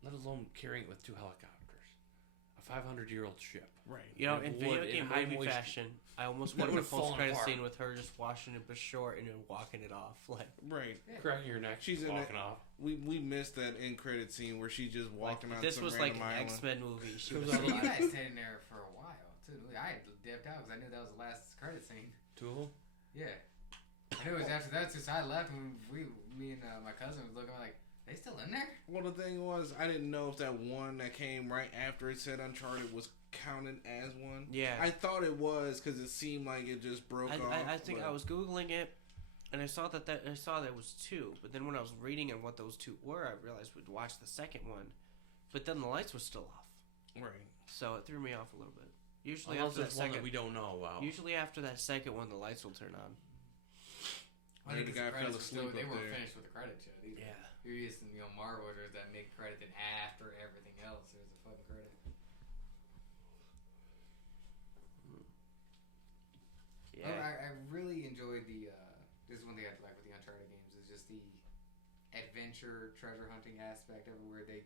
Let alone carrying it with 2 helicopters. A 500-year-old ship. Right. You know, With in wood video and game high movie moisture. fashion, I almost That wanted a would've fallen post-credit apart. scene with her just washing it ashore and then walking it off. Like, Right. Yeah. Cracking your neck. She's in walking it. off. We missed that end credit scene where she's just walking on this some was like random an island. X-Men movie. She Comes was out So you alive. guys stayed in there for a while, too. I had dipped out because I knew that was the last credit scene. 2 of them. Yeah. I knew it was after that, since I left, and me and my cousin was looking like, they still in there? Well, the thing was, I didn't know if that one that came right after it said Uncharted was counted as one. Yeah. I thought it was because it seemed like it just broke off. I think but- I was googling it, and I saw that was 2. But then when I was reading and what those 2 were, I realized we'd watch the second one. But then the lights were still off, Right. so it threw me off a little bit. Usually Unless after that there's one that second, we don't know about. usually after that second one, the lights will turn on. I think The 'cause guy credits fell were asleep they up weren't there. finished with the credits yet either. Yeah. You're used to, Marvel, there's that mid-credit, then after everything else, there's a fucking credit. Yeah. I really enjoyed this is one thing I like with the Uncharted games, is just the adventure treasure hunting aspect of it, where they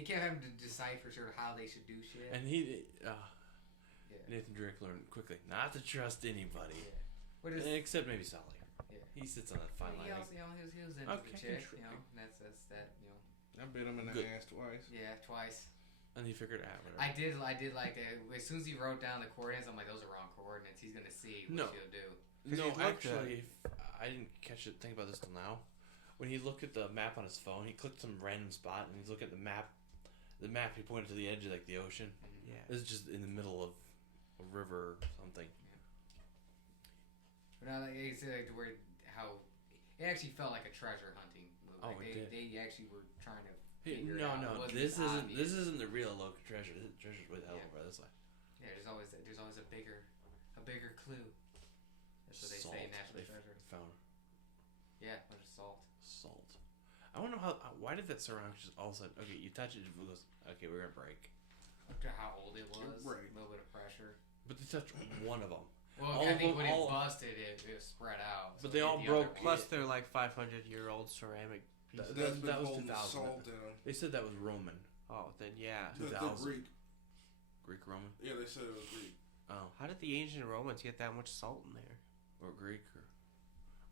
kept having to decipher sort of how they should do shit. And yeah. Nathan Drake learned quickly not to trust anybody, Yeah. But it's, except maybe Sully. Yeah. He sits on that fine he line. also, he was into Okay, the chick, sure. and that's that, I bit him in the Good. ass twice. yeah, twice. And he figured it out. Whatever. I did like that. As soon as he wrote down the coordinates, I'm like, those are wrong coordinates. He's gonna see what No. she'll do. No, he looked at actually, I didn't catch it. Think about this till now. When he looked at the map on his phone, he clicked some random spot, and he's looking at the map. The map, he pointed to the edge of like the ocean. Yeah. It's just in the middle of a river or something. But now, like, it's like to where how it actually felt like a treasure hunting movie. Oh, Like, it did. they actually were trying to Hey, figure it no, out. It no, wasn't this just isn't. obvious. This isn't the real local treasure. The treasure's way the hell Yeah. over this way. Yeah, there's always a bigger clue. That's what they say, Salt. national They treasure. found Yeah, bunch of salt. salt. I don't know why did that surround just all of a sudden? Okay, you touch it, it goes. Okay, we're gonna break. After how old it was, Right. a little bit of pressure. But they touched one of them. Well, I think when it busted, it was spread out. But they all broke. Plus, they're like 500-year-old ceramic pieces. That was holding 2000. salt in them. They said that was Roman. Oh, then yeah. The 2000. Greek. Greek Roman. Yeah, they said it was Greek. Oh, How did the ancient Romans get that much salt in there? or Greek or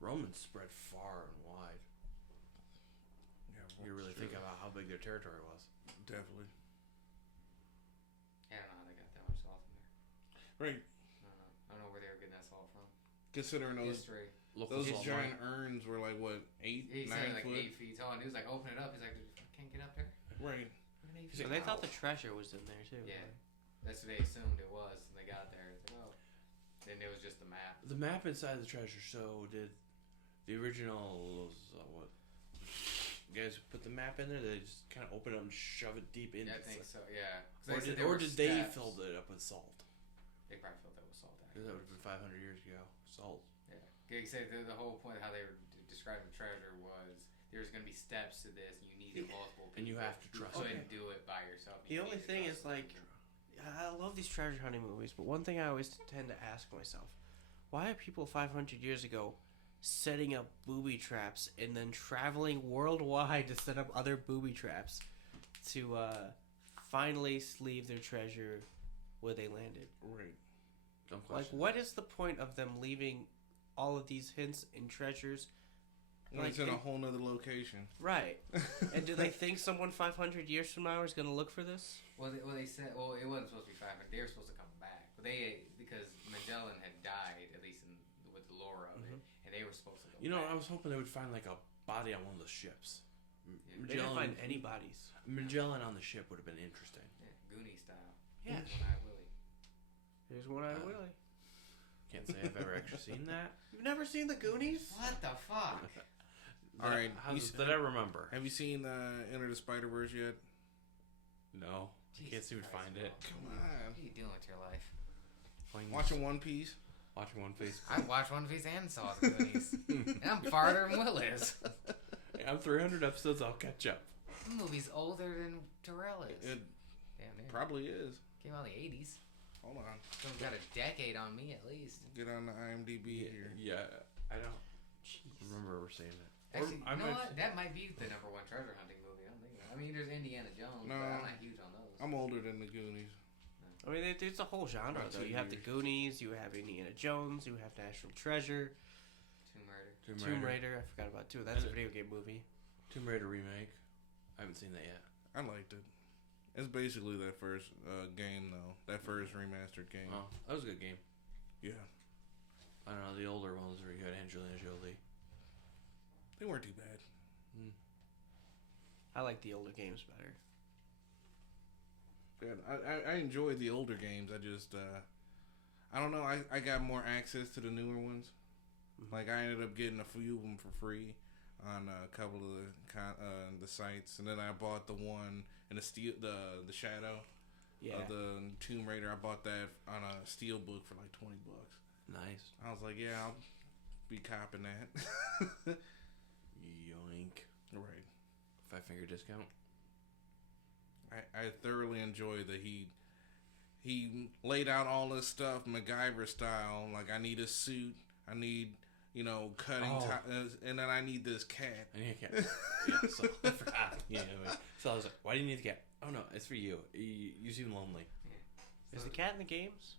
Romans spread far and wide. Yeah, You really think about how big their territory was. Definitely. Yeah, I don't know how they got that much salt in there. Right. I don't know where they were getting that salt from. Considering History. Local those salt giant mine. urns were like what, 8, He 9 said like foot? 8 feet tall, and he was like, open it up. He's like, I can't get up there. Right. What an 8 So feet they tall? thought the treasure was in there too. Yeah. That's what they assumed it was, and they got there. It's like, oh. Then it was just the map. The map inside the treasure. So did the original what? You guys put the map in there? They just kind of open it up and shove it deep in. Yeah, I think so. Yeah. 'Cause Or they said did, there or were did they steps. fill it up with salt? They probably filled that with salt. Because that would have been 500 years ago. Salt. Yeah. He said the whole point of how they were describing the treasure was there's going to be steps to this, and you needed multiple people. And you have to trust You them. couldn't do it by yourself. The You only needed thing trust is like, I love these treasure hunting movies, but one thing I always tend to ask myself, why are people 500 years ago setting up booby traps and then traveling worldwide to set up other booby traps to finally leave their treasure where they landed? Right. Dumb Like, question. what is the point of them leaving all of these hints and treasures? When it's in a whole nother location. Right. And do they think someone 500 years from now is going to look for this? Well, they said, well, it wasn't supposed to be 500. They were supposed to come back, but because Magellan had died, at least with the lore of it, and they were supposed to go. You know, back. I was hoping they would find like a body on one of the ships. They didn't find any bodies. Magellan on the ship would have been interesting. Yeah, Goonie style. Yeah. One-Eyed Willie. Here's One-Eyed Willie. Can't say I've ever actually seen that. You've never seen the Goonies? What the fuck? All right. That I remember. Have you seen Enter the Spider-Verse yet? No. I can't seem to find it. Come What on. are you doing with your life? Watching One Piece? Watching One Piece. I watched One Piece and saw the Goonies. And I'm farther than Will is. Hey, I'm 300 episodes. I'll catch up. The movie's older than Terrell is. It Damn near. probably is. Came out in the 80s. Hold on. So it's got a decade on me at least. Get on the IMDb here. Yeah, I don't remember ever saying it. Actually, I'm you know actually- what? That might be the number one treasure hunting movie. I'm thinking. I mean, there's Indiana Jones, No. but I'm not huge on those. I'm older than the Goonies. I mean, there's a whole genre, About though. 2 You have the years. Goonies, you have Indiana Jones, you have National Treasure, Tomb Raider. Tomb Raider. I forgot about two. That's a video game movie. Tomb Raider remake. I haven't seen that yet. I liked it. It's basically that first game, though. That first remastered game. Oh, that was a good game. Yeah. I don't know, the older ones where you had Angelina Jolie. They weren't too bad. I like the older games better. Yeah, I enjoy the older games. I just, I don't know. I got more access to the newer ones. Like, I ended up getting a few of them for free on a couple of the sites. And then I bought the one in the Shadow of the Tomb Raider. I bought that on a steel book for like $20. Nice. I was like, yeah, I'll be copping that. Yoink. Right. 5-finger discount. I thoroughly enjoy that he laid out all this stuff MacGyver style. Like, I need a suit. I need, cutting and then I need this cat. I need a cat. Yeah, so I forgot. Yeah, anyway. So I was like, why do you need a cat? Oh, no, it's for you. You seem lonely. Is the cat in the games?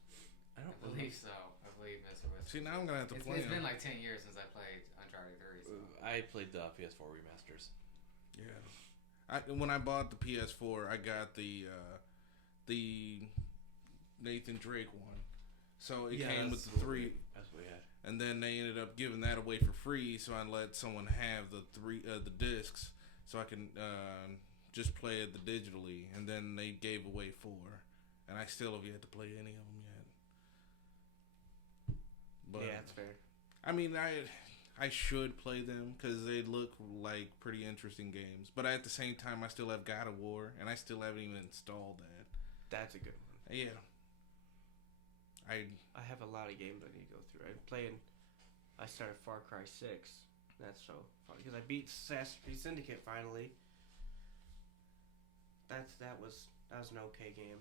I don't I believe so. I believe Mr. West. See, now I'm going to have to play It's been them. like 10 years since I played Uncharted 3. So. I played the PS4 remasters. Yeah. When I bought the PS4, I got the Nathan Drake one. So it came with the 3. That's what we had. And then they ended up giving that away for free, so I let someone have the discs, so I can just play it digitally. And then they gave away 4, and I still have yet to play any of them yet. But, Yeah, that's fair. I mean, I should play them because they look like pretty interesting games. But at the same time, I still have God of War, and I still haven't even installed that. That's a good one. Yeah. I I have a lot of games I need to go through. I started Far Cry 6. That's so funny because I beat Assassin's Creed Syndicate finally. That was an okay game.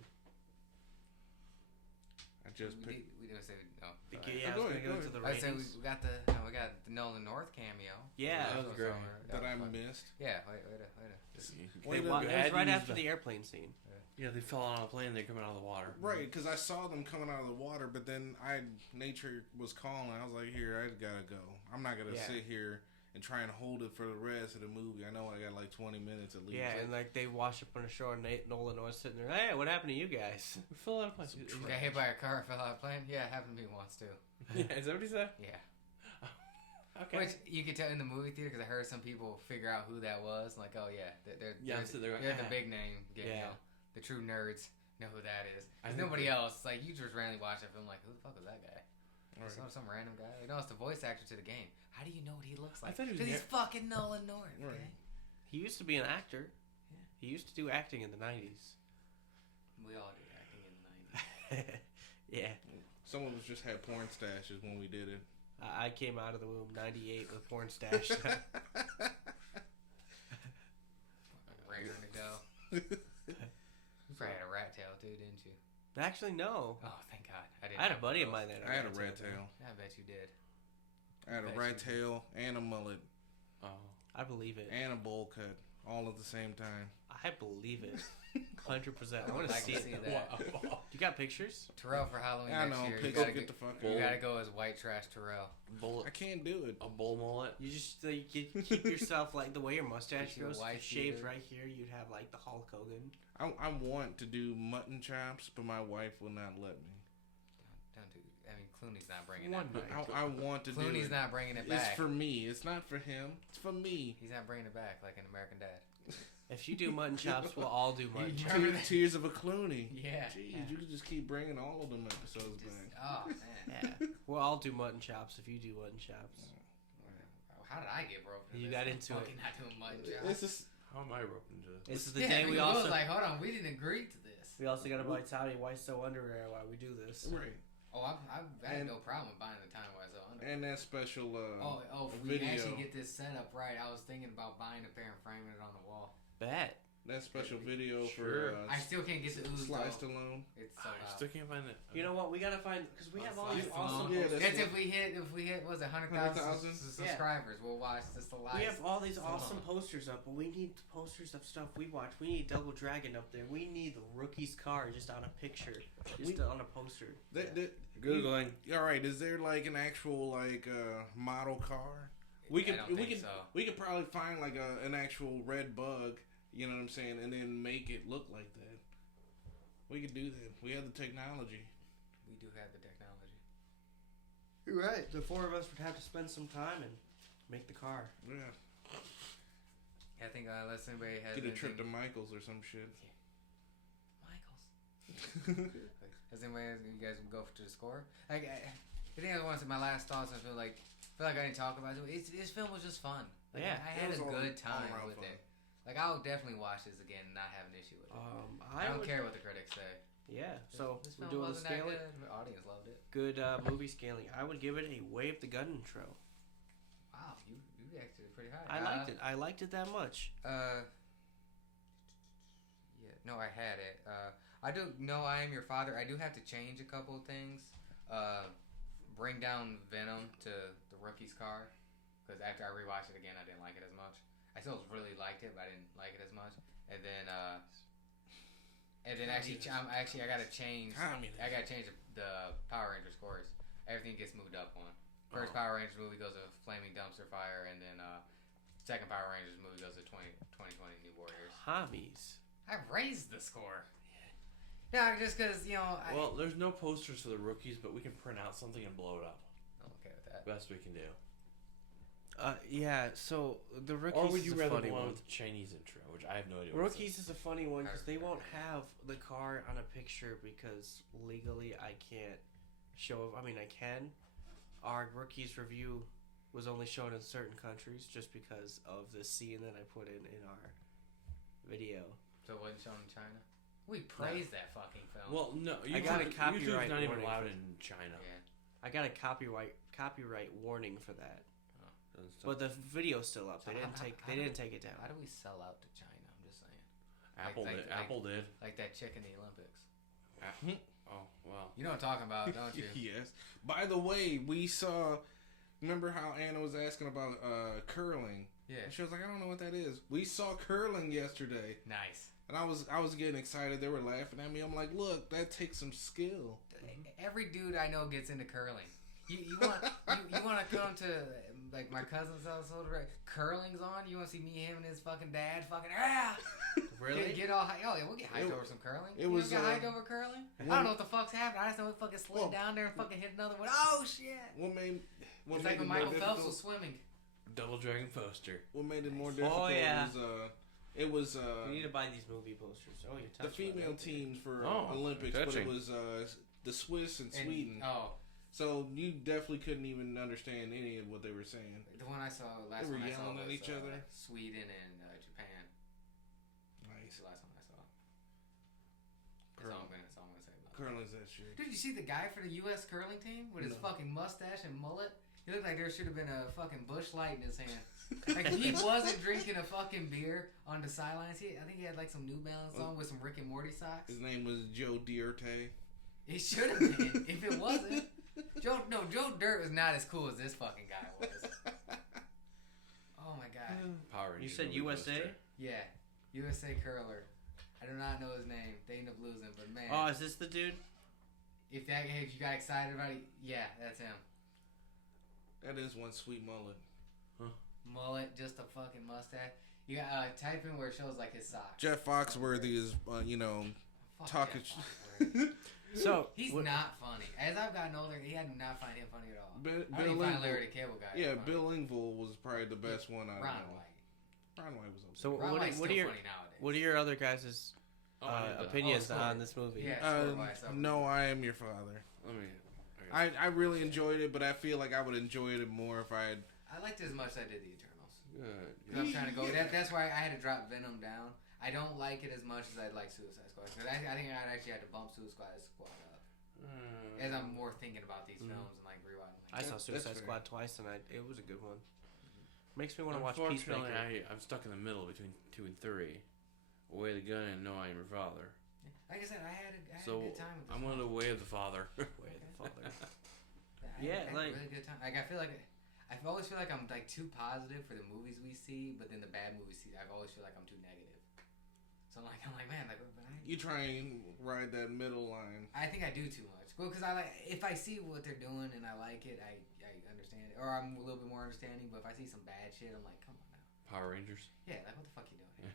I just we picked. didn't say no. Yeah, I was gonna go to the I said ratings. we got the Nolan North cameo. Yeah, that was great. That I missed. Yeah, wait. it was right after the airplane scene. Yeah, they fell on a plane. They're coming out of the water. Right, because I saw them coming out of the water, but then nature was calling. I was like, here, I gotta go. I'm not gonna sit here and try and hold it for the rest of the movie. I know I got like 20 minutes at least. Yeah, and like they wash up on the shore, and Nolan was sitting there. Hey, what happened to you guys? We fell out of plane. You got hit by a car and fell out of a plane? Yeah, happened to me once too. Yeah, is that what he said? Yeah. Okay. Which you could tell in the movie theater because I heard some people figure out who that was. Like, oh yeah, they're the big name. You know, the true nerds know who that is. There's nobody else. Like you just randomly watch that film, like who the fuck was that guy? Right. Some random guy. No, it's the voice actor to the game. How do you know what he looks like? Because he's fucking Nolan North. Right. Okay? He used to be an actor. Yeah. He used to do acting in the 90s. We all did acting in the 90s. Yeah. Some of us just had porn stashes when we did it. I came out of the womb 98 with porn stash. Raring to go. You probably had a rat tail too, didn't you? Actually, no. Oh, thank God. I had a buddy of mine that I had a rat tail. I bet you did. I had a rat tail and a mullet. Oh. I believe it. And a bowl cut. All at the same time. I believe it. 100%. I want to see it. That. Wow. You got pictures? Terrell for Halloween I next know. year. Get the fuck You gotta go as white trash Terrell. Bullet. I can't do it. A bull mullet. You just you keep yourself like the way your mustache goes. Shaved either. right here, you'd have like the Hulk Hogan. I want to do mutton chops, but my wife will not let me. Don't do. I mean, Clooney's not bringing that back. I want to do it. Clooney's not bringing it back. It's for me. It's not for him. It's for me. He's not bringing it back like an American Dad. If you do mutton chops, we'll all do mutton chops. Tears of a Clooney. Yeah. Jeez, you could just keep bringing all of them episodes back. Oh man. Yeah. We'll all do mutton chops if you do mutton chops. How did I get roped into You this? got into it. Fucking not doing mutton chops. How am I roped into this? This is the day we also. was like, hold on, we didn't agree to this. We also got to buy Tommy Wiseau underwear while we do this. Right. Oh, I had no problem with buying the Time Wiseau underwear. And that special if we video. actually get this set up right, I was thinking about buying a pair and framing it on the wall. Bet. That special video Sure. for I still can't get the ooze Sly though. Stallone. It's so I loud. still can't find it. You know what? We gotta find because we have all these Sly awesome. Stallone. Yeah, That's if we hit was it 100,000 100,000? subscribers. We'll watch this the live. We have all these awesome posters up, but we need posters of stuff we watch. We need Double Dragon up there. We need the rookie's car just on a picture, on a poster. Googling. All right, is there like an actual like model car? We could probably find like an actual red bug. You know what I'm saying, and then make it look like that. We could do that. We have the technology. We do have the technology. You're right. The four of us would have to spend some time and make the car. Yeah. I think unless anybody has Get a trip to Michael's or some shit. Michael's. Has anybody? You guys go to the score? I think I want to say my last thoughts. I feel like I didn't talk about it. This film was just fun. Like, yeah, I had a good time with it. Like, I'll definitely watch this again and not have an issue with it. I don't care what the critics say. Yeah, so this we're film doing the wasn't that scaling. good. The audience loved it. Good movie scaling. I would give it a Wave the Gun intro. Wow, you reacted pretty high. I liked it. I liked it that much. Yeah, no, I had it. I do know I Am Your Father. I do have to change a couple of things. Bring down Venom to the rookie's car. Because after I rewatched it again, I didn't like it as much. I still really liked it, but I didn't like it as much. And then I gotta change. I gotta change the Power Ranger scores. Everything gets moved up one. First Power Rangers movie goes to Flaming Dumpster Fire, and then second Power Rangers movie goes to 2020 New Warriors. Hobbies. I raised the score. Yeah, just because Well, there's no posters for the rookies, but we can print out something and blow it up. I'm okay with that. Best we can do. Yeah, so the Rookies or would you is rather a funny go on one. with the Chinese intro, which I have no idea what Rookies is a funny one because they won't have the car on a picture because legally I can't show. I mean, I can. Our Rookies review was only shown in certain countries just because of the scene that I put in our video. So it wasn't shown in China? We praised that fucking film. Well, no, I got a copyright YouTube's not even warning allowed for- in China. Yeah. I got a copyright warning for that. But the video's still up. They So didn't take it down. How do we sell out to China? I'm just saying. Apple did. Like that chick in the Olympics. Oh well. You know what I'm talking about, don't you? Yes. By the way, we saw. Remember how Anna was asking about curling? Yeah. And she was like, I don't know what that is. We saw curling yesterday. Nice. And I was getting excited. They were laughing at me. I'm like, look, that takes some skill. Every dude I know gets into curling. You want to come to like my cousin's household, right? Curling's on. You want to see me, him, and his fucking dad? Fucking Really? Get all high. Oh yeah, we'll get hyped over some curling. It was get hyped over curling. I don't know what the fuck's happening. I just know we fucking slid down there and fucking hit another one. Oh shit! What It's made like when it Michael more Phelps difficult? was swimming. Double Dragon poster. What made it more difficult yeah. was We need to buy these movie posters. Oh, you're the touching female my teams for Oh, Olympics, but touching. it was the Swiss and Sweden. Oh, So you definitely couldn't even understand any of what they were saying. the one I saw last They were one I saw yelling at was each other. Sweden and Japan. Nice. That's the last one I saw. That's all I'm gonna say about it. Curling's that shit. Dude, you see the guy for the U.S. curling team with his No. fucking mustache and mullet? He looked like there should have been a fucking Busch Light in his hand. Like he wasn't drinking a fucking beer on the sidelines. I think he had like some New Balance on with some Rick and Morty socks. His name was Joe Dierte. It should have been. If it wasn't, Joe Dirt was not as cool as this fucking guy was. Oh my god. Power You Rangers said movie USA? poster. Yeah, USA curler. I do not know his name. They end up losing, but man. Oh, is this the dude? If you got excited about it, yeah, that's him. That is one sweet mullet. Mullet, just a fucking mustache. You got type in where it shows like his socks. Jeff Foxworthy is, Fuck talking. Jeff Foxworthy. So He's not funny. As I've gotten older, I do not find him funny at all. Bill I don't even find Engvall- Larry the Cable Guy. Yeah, funny. Bill Engvall was probably the best one I Ron know. White. Ron White was okay. So Ron White's what still are your funny nowadays. what are your other guys' opinions Score. on this movie? Yeah, Score by itself. No, I Am Your Father. Let me. I really enjoyed it, but I feel like I would enjoy it more if I had. I liked it as much as I did the Eternals. Good. 'Cause I'm trying to go. That's why I had to drop Venom down. I don't like it as much as I'd like Suicide Squad. Because I think I'd actually had to bump Suicide Squad up. As I'm more thinking about these films and like rewatching. I saw That's Suicide fair. Squad twice and it was a good one. Makes me want to watch Peacemaker. Unfortunately, I'm stuck in the middle between 2 and 3. Away the Gun and No, I Am Your Father. Like I said, I had a So good time with this. I'm going to Way of the Father. Way the Father. I Yeah, had like- a really good time. Like I always feel like I'm like too positive for the movies we see, but then the bad movies I always feel like I'm too negative. So I'm like man, like but You try and ride that middle line. I think I do too much. Well, because I like if I see what they're doing and I like it, I understand it, or I'm a little bit more understanding. But if I see some bad shit, I'm like, come on now. Power Rangers. Yeah, like what the fuck you doing?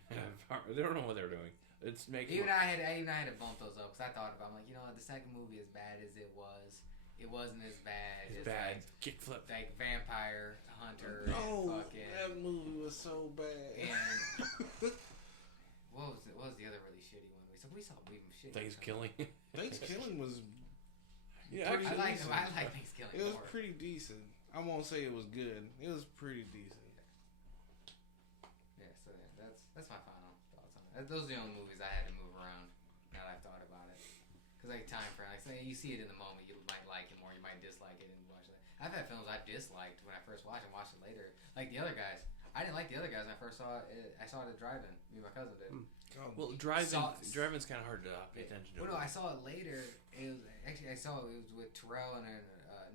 They don't know what they're doing. It's making. Even I had to bump those up because I thought about. I'm like, the second movie, as bad as it wasn't as bad. It's as bad. Like, Kickflip. like Vampire Hunter. No, and fucking, that movie was so bad. and what was the other really shitty one? We saw even shitty. Thanksgiving. Thanksgiving was. Yeah, pretty I like decent. Thanksgiving It was more. pretty decent. I won't say it was good. It was pretty decent. Yeah, so that's my final thoughts on it. Those are the only movies I had to move around now that I've thought about it. Because like time frame, like say you see it in the moment, you might like it more, you might dislike it, and watch it. I've had films I disliked when I first watched and watched it later. Like The Other Guys. I didn't like The Other Guys when I first saw it. I saw it at drive-in. Me and my cousin did. Oh, Well, Saw- driving's kind of hard to pay attention to. Well, no, I saw it later. It was actually it was with Terrell and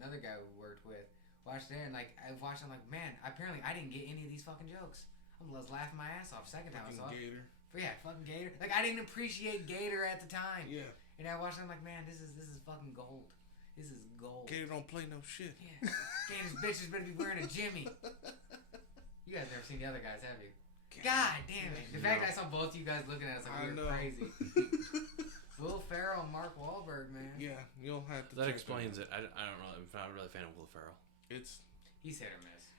another guy we worked with. Watched it and like I watched. I'm like, man, apparently I didn't get any of these fucking jokes. I was laughing my ass off. Second time I saw it. Gator. But yeah, fucking Gator. Like I didn't appreciate Gator at the time. Yeah. And I watched it. I'm like, man, this is fucking gold. This is gold. Gator don't play no shit. Yeah. Gator's bitches better be wearing a Jimmy. You guys never seen The Other Guys, have you? God damn it. The fact that I saw both of you guys looking at us like we were crazy. Will Ferrell and Mark Wahlberg, man. Yeah, you'll have to. That check explains it. I don't know. I'm not really a fan of Will Ferrell. It's He's hit or miss.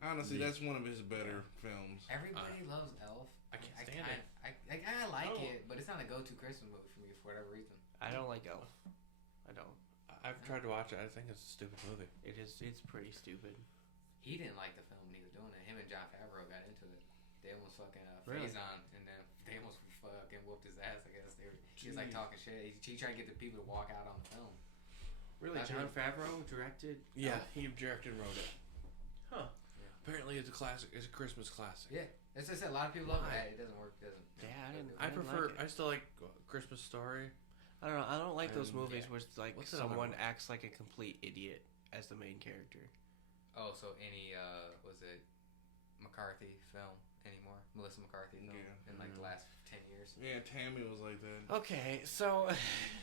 honestly that's one of his better films. Everybody loves Elf. I can't stand it. I like it, but it's not a go-to Christmas movie for me for whatever reason. I don't like Elf. I don't. I've tried to watch it. I think it's a stupid movie. It's pretty stupid. He didn't like the film when he was doing it. Him and Jon Favreau got into it. They almost fucking Really? phase on, and then they almost fucking whooped his ass. I guess he was like talking shit. He tried to get the people to walk out on the film. Really, That's Jon right. Favreau directed? Yeah, he directed and wrote it. Huh. Apparently, it's a classic. It's a Christmas classic. Yeah, as I said, a lot of people love it. It doesn't work. Yeah, I prefer. like it. I still like Christmas Story. I don't know. I don't like those And, movies yeah. where it's like What's the other someone one? acts like a complete idiot as the main character. Oh, so any was it McCarthy film anymore? Melissa McCarthy film Yeah. in like the last 10 years. Yeah, Tammy was like that. Okay, so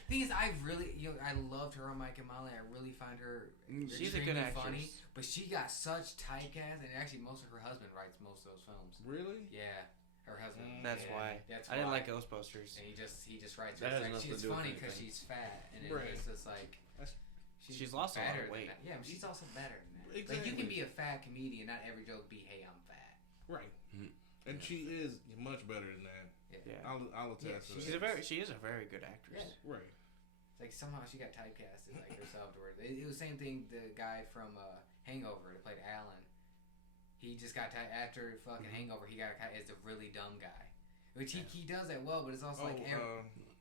Thing is, I really, I loved her on Mike and Molly. I really find her she's a good extremely actress. funny, but she got such typecast, and actually, most of her husband writes most of those films. Really? Yeah, her husband. That's yeah, why. That's I didn't why. like Ghostbusters. And he just writes. That Her. has Like, nothing she's to do with funny because anything. she's fat, and Right. it's just like She's lost a lot better of weight. than that. Yeah, but she's also better than that. Like Exactly. you can be a fat comedian, not every joke be "Hey, I'm fat." Right. Mhm. And she is much better than that. Yeah. I'll attest to She that. is a very good actress. Yeah. Right. It's like somehow she got typecasted like herself to where it was the same thing. The guy from Hangover that played Alan, he just got after fucking Hangover. He got as the really dumb guy, which he does that well. But it's also like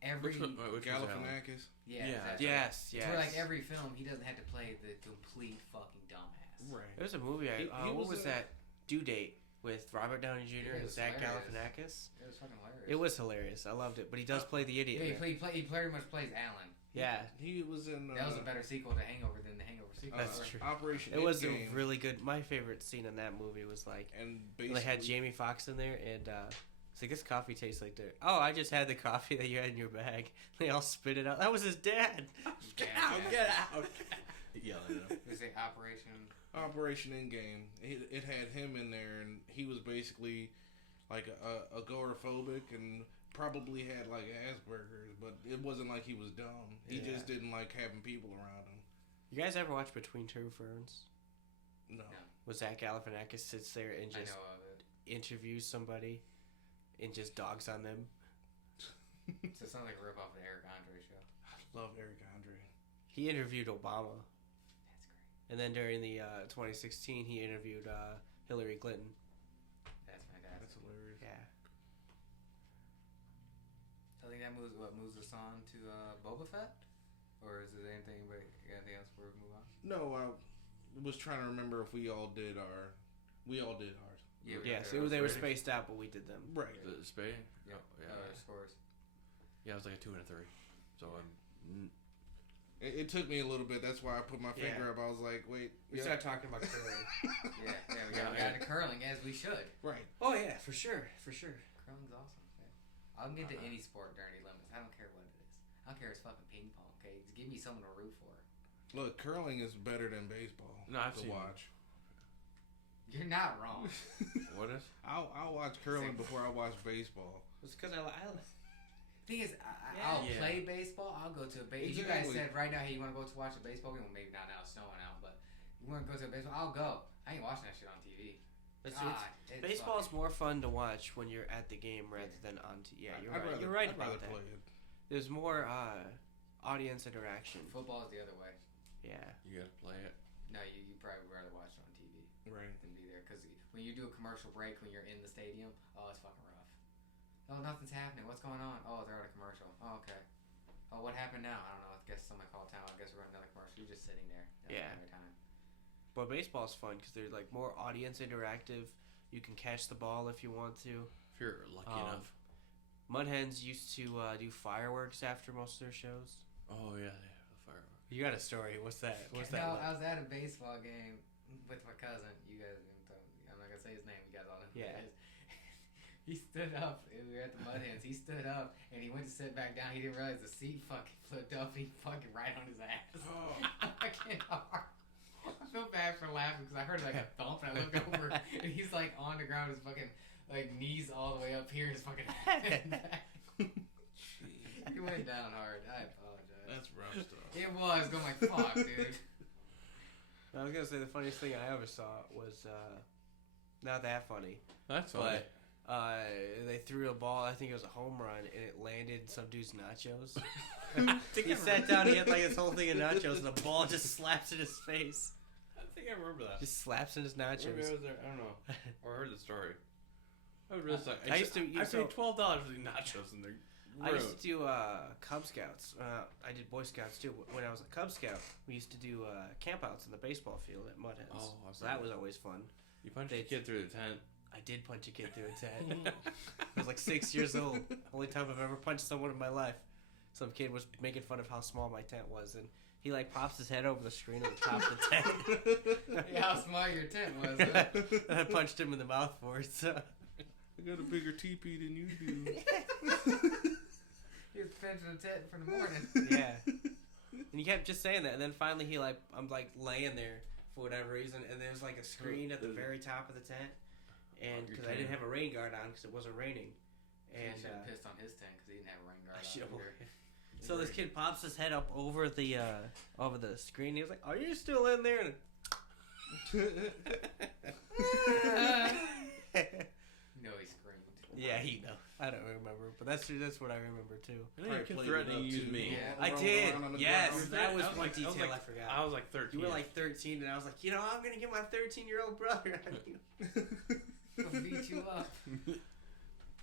every Which one was Alan? Galifianakis. yeah, Yeah. exactly. Yes, It's where like every film he doesn't have to play the complete fucking dumbass. Right. There was a movie. He What was was a- that? Due Date with Robert Downey Jr. Yeah, it and was Zach hilarious. Galifianakis. It was fucking hilarious. It was hilarious. I loved it. But he does play the idiot. Yeah, man. he pretty much plays Alan. Yeah, He was in. That was a better sequel to Hangover than the Hangover sequel. That's Or- true. Operation. it was a Game really good. My favorite scene in that movie was like And when basically, they had Jamie Foxx in there, and it's like, this coffee tastes like dirt. Oh, I just had the coffee that you had in your bag. They all spit it out. That was his dad. Get out! Get out! Yelling at him. It was like Operation Endgame. It had him in there, and he was basically like agoraphobic and probably had like Asperger's, but it wasn't like he was dumb. He Yeah. just didn't like having people around him. You guys ever watch Between Two Ferns? No. Where Zach Galifianakis sits there and I just know of it. interviews somebody and just dogs on them? So it sounds like a rip off of the Eric Andre show. Love Eric Andre. He interviewed Obama. That's great. And then during the 2016, he interviewed Hillary Clinton. That's fantastic. That's hilarious. Yeah. I think that moves us on to Boba Fett, or is there anything else before we move on? No, I was trying to remember if we all did ours. We all did ours. Yeah, Yes, we got they were ready. spaced out, but we did them. Right. The Spain? Yeah, Oh, yeah. scores. Yeah, it was like a 2 and a 3. So It took me a little bit. That's why I put my finger Yeah. up. I was like, wait. We started talking about curling. We got into curling as we should. Right. Oh, yeah, for sure. For sure. Curling's awesome. Okay. I'll get to any sport during any limits. I don't care what it is. I don't care if it's fucking ping pong. Okay, just give me someone to root for. Look, curling is better than baseball. No, I've to seen- watch. You're not wrong. what is? I'll watch curling before I watch baseball. It's because I Thing is, I'll play baseball. I'll go to a baseball. You guys Exactly. said right now, hey, you want to go to watch a baseball game? Well, maybe not now, it's snowing out, but you want to go to a baseball? I'll go. I ain't watching that shit on TV. Baseball's more fun to watch when you're at the game rather than on TV. Yeah, you're right I'd about rather that. play it. There's more audience interaction. Football is the other way. Yeah. You gotta play it. No, you probably would rather watch it on TV Right. than be there. Because when you do a commercial break when you're in the stadium, oh, it's fucking rough. Oh, nothing's happening. What's going on? Oh, they're on a commercial. Oh, okay. Oh, what happened now? I don't know. I guess somebody called town. I guess we're on another commercial. You're just sitting there. Yeah. Every time. But baseball's fun because they're like more audience interactive. You can catch the ball if you want to. If you're lucky enough. Mudhens used to do fireworks after most of their shows. Oh yeah, the fireworks. You got a story? What's that? What's that? No, like? I was at a baseball game with my cousin. You guys, I'm not gonna say his name. You guys all know who Yeah. he is. He stood up. We were at the Mudhens. He stood up and he went to sit back down. He didn't realize the seat fucking flipped up. And he fucking right on his ass. Oh. Fucking hard. I feel bad for laughing because I heard like a thump and I looked over and he's like on the ground, his fucking like knees all the way up here, his fucking head back. He went down hard. I apologize. That's rough stuff. It was. I'm like, fuck, dude. I was gonna say the funniest thing I ever saw was not that funny, That's funny. but they threw a ball. I think it was a home run, and it landed in some dude's nachos. He sat down. He had like his whole thing of nachos, and the ball just slaps in his face. I think I remember that. Just slaps in his Maybe I nachos. was there. I don't know. Or I heard the story. I would really suck. I used to- I paid $12 for the nachos and they're I rude. used to do Cub Scouts. I did Boy Scouts too. When I was a Cub Scout, we used to do campouts in the baseball field at Mudhens. Oh, I've so heard that was always fun. You punched a kid through the tent. I did punch a kid through a tent. I was like 6 years old. Only time I've ever punched someone in my life. Some kid was making fun of how small my tent was, and he like pops his head over the screen on the top of the tent. Yeah, how small your tent was. Huh? And I punched him in the mouth for it. So. I got a bigger teepee than you do. He was pinching the tent for the morning. Yeah. And he kept just saying that, and then finally I'm like laying there for whatever reason, and there's like a screen at the very top of the tent, and because I didn't have a rain guard on because it wasn't raining, and should have pissed on his tent because he didn't have a rain guard on either. So this kid pops his head up over the screen. He was like, "Are you still in there?" And No, he screamed. yeah, he know. I don't remember, but that's what I remember too. I think you kept threatening to use me. Yeah. I did. Yes, ground. that was I was one like- I detail was like- I forgot. I was like 13. You were like 13, and I was like, I'm gonna get my 13-year-old brother on you. He'll beat you up.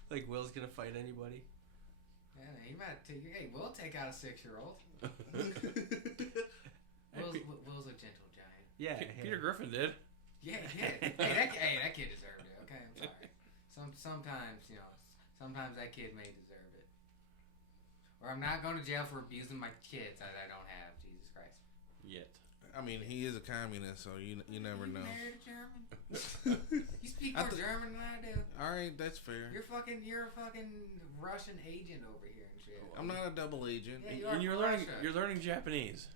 Like Will's gonna fight anybody. Yeah, he might take. Hey, we'll take out a 6-year-old. Will's a gentle giant. Yeah, Peter Griffin did. Yeah. Hey, that kid deserved it. Okay, I'm sorry. Sometimes that kid may deserve it. Or I'm not going to jail for abusing my kids that I don't have. Jesus Christ. Yet. I mean, he is a communist, so you never know. Married a German? You speak more German than I do. All right, that's fair. You're a fucking Russian agent over here and shit. I'm not a double agent. Yeah, you And are you're from learning. Russia. You're learning Japanese.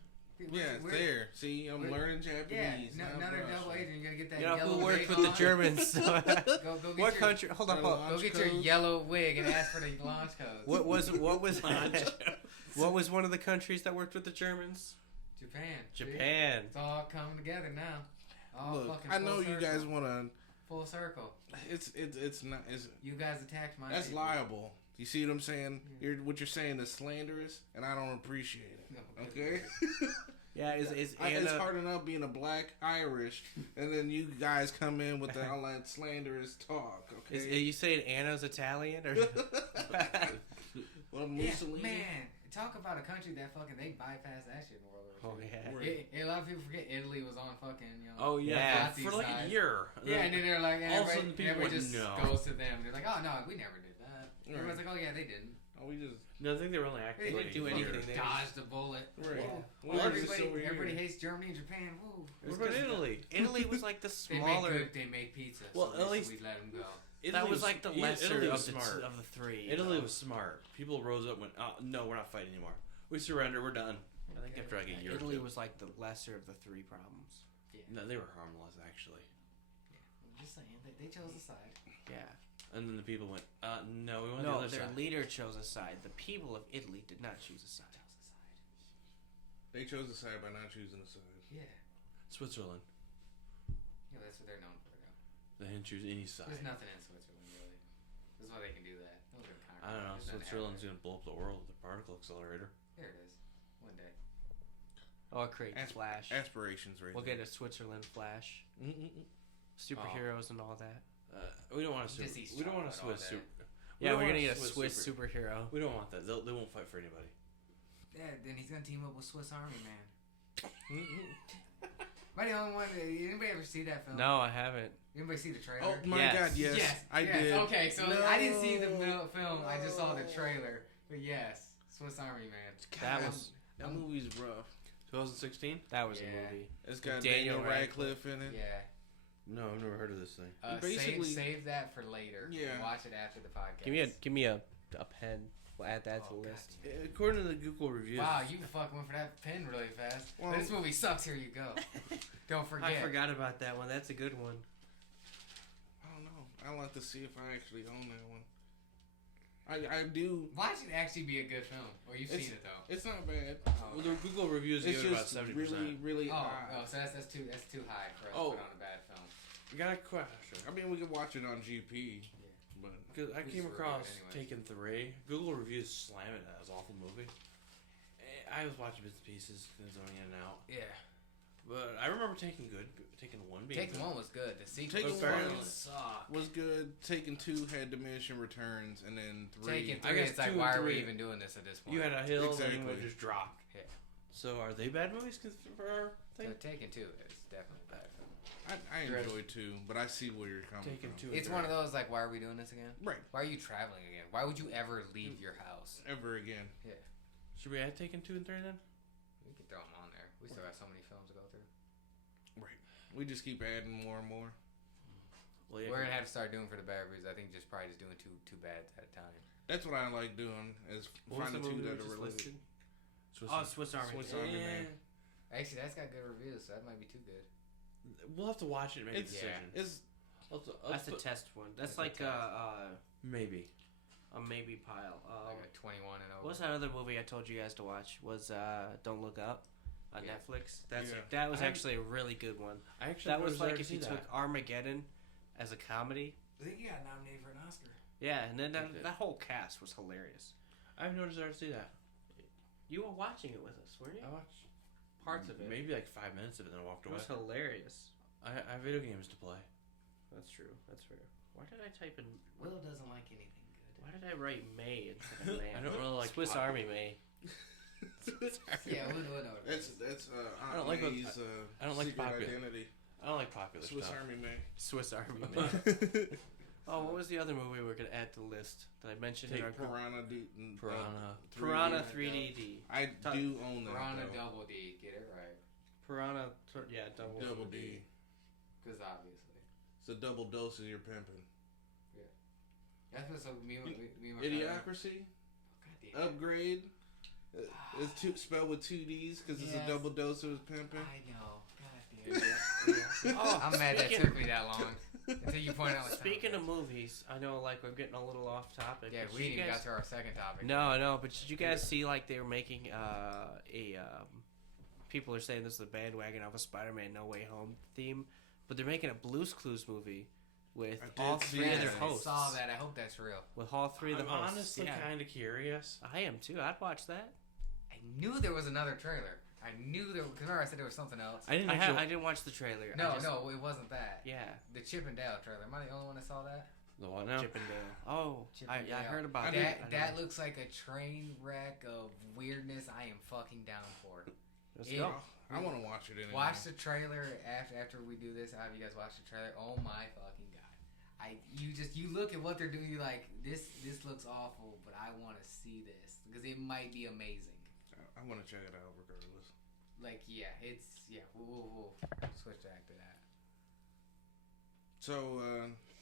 Yeah, it's there. See, I'm learning Japanese. Yeah, not none of Russian. double agent. You gotta get that You know yellow who worked wig with on. the Germans? So Go get what your, country? Hold on. Go get your yellow wig and ask for the launch codes. What was what was one of the countries that worked with the Germans? Japan. See? Japan. It's all coming together now. All Look, fucking I know full you circle. guys want to. Full circle. It's not. You guys attacked my. That's people. liable. You see what I'm saying? Yeah. What you're saying is slanderous, and I don't appreciate it. No, Okay. Yeah, is it's Anna? hard enough being a black Irish, and then you guys come in with all that slanderous talk. Is Okay. you saying Anna's Italian or? Well, Yeah, Mussolini. man, talk about a country that fucking they bypassed that shit in World War Oh II. yeah. A lot of people forget Italy was on fucking, Oh yeah, Yeah. Nazi for like a side. year. Yeah, and then they're like, all of a sudden everybody, people everybody went, just no. goes to them. They're like, oh no, we never did that. Everyone's like, oh yeah, they didn't. Oh, we just No, I think they were only acting. They like didn't do a year. anything. They Dodged a bullet. right. Whoa. Well, Well, we're just over everybody here. hates Germany and Japan. Woo. What about Italy? Italy was like the They smaller. made pizza. Well, so at least- we let them go. That Italy was like the lesser Italy of was the smart. of the three. you Italy know? was smart. People rose up and went, no, we're not fighting anymore. We surrender. We're done. I think after like a year. Italy or two. was like the lesser of the three problems. No, they were harmless actually. I'm just saying, they chose a side. Yeah. And then the people went, no, we want the No, other their side. leader chose a side. The people of Italy did not choose a side. They chose a side by not choosing a side. Yeah. Switzerland. Yeah, that's what they're known for, though. They didn't choose any side. There's nothing in Switzerland, really. This is why they can do that. Those are I don't know. There's nothing Switzerland's happening. gonna blow up the world with the particle accelerator. There it is. One day. Oh, I'll create the Flash. Aspirations, right? We'll there. get a Switzerland Flash. Mm-mm-mm. Superheroes and all that. We don't want a Just Swiss. eat We don't want a chocolate all Swiss day. super. Yeah, don't we're want gonna get a Swiss superhero. We don't want that. They won't fight for anybody. Yeah, then he's gonna team up with Swiss Army Man. Mm-mm. Am I the only one? Anybody ever see that film? No, I haven't. Anybody see the trailer? Oh my Yes. God! Yes, I did. Okay, so I didn't see the No. film. I just saw the trailer. But yes, Swiss Army Man. That God, was that movie's rough. 2016? that was Yeah. a movie. It's got Daniel Daniel Radcliffe in it. Yeah. No, I've never heard of this thing. Basically- Save that for later. Yeah. Watch it after the podcast. Give me a pen. We'll add that to the God list. damn it. According to the Google reviews, Wow, you fucking went for that pen really fast. Well- This movie sucks. Here you go. Don't forget. I forgot about that one. That's a good one. I don't know. I'll have to see if I actually own that one. I do. Watch it actually be a good film. Or you've It's- seen it though. It's not bad. Oh, well, the Google reviews It's give it about just 70%. really oh, high. so that's too high for us Oh. to put on a bad film. I got a question. I mean, we could watch it on GP, but Because I We came just review across it anyways. Taken 3. Google reviews slam it as awful movie. I was watching bits and pieces, zoning in and out. Yeah. But I remember Taken 1 being Taken good. 1 was good. The sequel Taken fucking one sucked. was good. Taken 2 had diminishing returns, and then 3. Taken I 3, guess it's like, 2 and why are we 3. even doing this at this point? You had a hill and then Exactly. it just dropped. Yeah. So are they bad movies for our So thing? Taken 2 is definitely a bad film. I dangerous. enjoy 2, but I see where you're coming Taken from. 2. It's one of those like, why are we doing this again? Right. Why are you traveling again? Why would you ever leave your house? Ever again. Should we add Taken 2 and 3 then? We can throw them on there. We still got so many films to go through. Right. We just keep adding more and more. Well, yeah, We're gonna have to start doing for the bad reviews. I think just probably just doing two bads at a time. That's what I like doing, is What was the finding 2 movie that we are just related. listed? Swiss Oh, Swiss Army. Swiss Army Man. Actually, that's got good reviews, so that might be too good. We'll have to watch it and make a It's- decision. It's That's a test one. That's That's a like test. Maybe. a maybe pile. Like a 21 and over. What was that other movie I told you guys to watch? Was Don't Look Up on Yeah. Netflix? Yeah. That was I- actually a really good one. I actually That was there like to if see you took that. Armageddon as a comedy. I think you got nominated for an Oscar. Yeah, and then It did. that whole cast was hilarious. I've noticed there to see that. You were watching it with us, weren't you? I watched Parts of it. maybe like 5 minutes of it, and then I walked It away. was hilarious. I have video games to play. That's true. That's fair. Why did I type in? Will doesn't like anything good. Why did I write May instead of Man? I don't really like Swiss pop- Army May. Yeah, we'll know. that's I don't like May's, I don't like secret popular identity. I don't like popular Swiss stuff. Army Man. Swiss Army May. Oh, what was the other movie we're gonna add to the list that I mentioned in our group? Piranha. 3DD. I do own that. Piranha though. Double D. Get it right. Piranha, Double D. Because obviously. It's a double dose of your pimping. That's what so me and my Idiocracy. God damn it. Upgrade. It's spelled with 2 D's because it's Yes. a double dose of his pimping. I know. God damn it. Oh, I'm mad that speaking- took me that long. Until you point out like Speaking of movies, I know like we're getting a little off topic. Yeah, but we did didn't you even guys- got to our second topic. No, but did you guys see like they were making people are saying this is the bandwagon of a Spider-Man No Way Home theme, but they're making a Blue's Clues movie with I did all see 3 of that. their I hosts. saw that. I hope that's real. With all 3 of the I'm hosts. honestly yeah. kind of curious. I am too. I'd watch that. I knew there was another trailer. I knew there. Cause remember I said there was something else. I didn't I actually. didn't watch the trailer. No, I just, no, it wasn't that. Yeah, The Chip and Dale trailer. Am I the only one that saw that? The what now? Chip and Dale. Oh, Chip I and Dale. heard about I that. That looks like a train wreck of weirdness. I am fucking down for. Let's it- go. I want to watch it anyway. Watch the trailer after we do this. I'll have you guys watch the trailer. Oh my fucking god! You look at what they're doing. You're like, this looks awful, but I want to see this because it might be amazing. I want to check it out regardless. Like we'll switch back to that. So,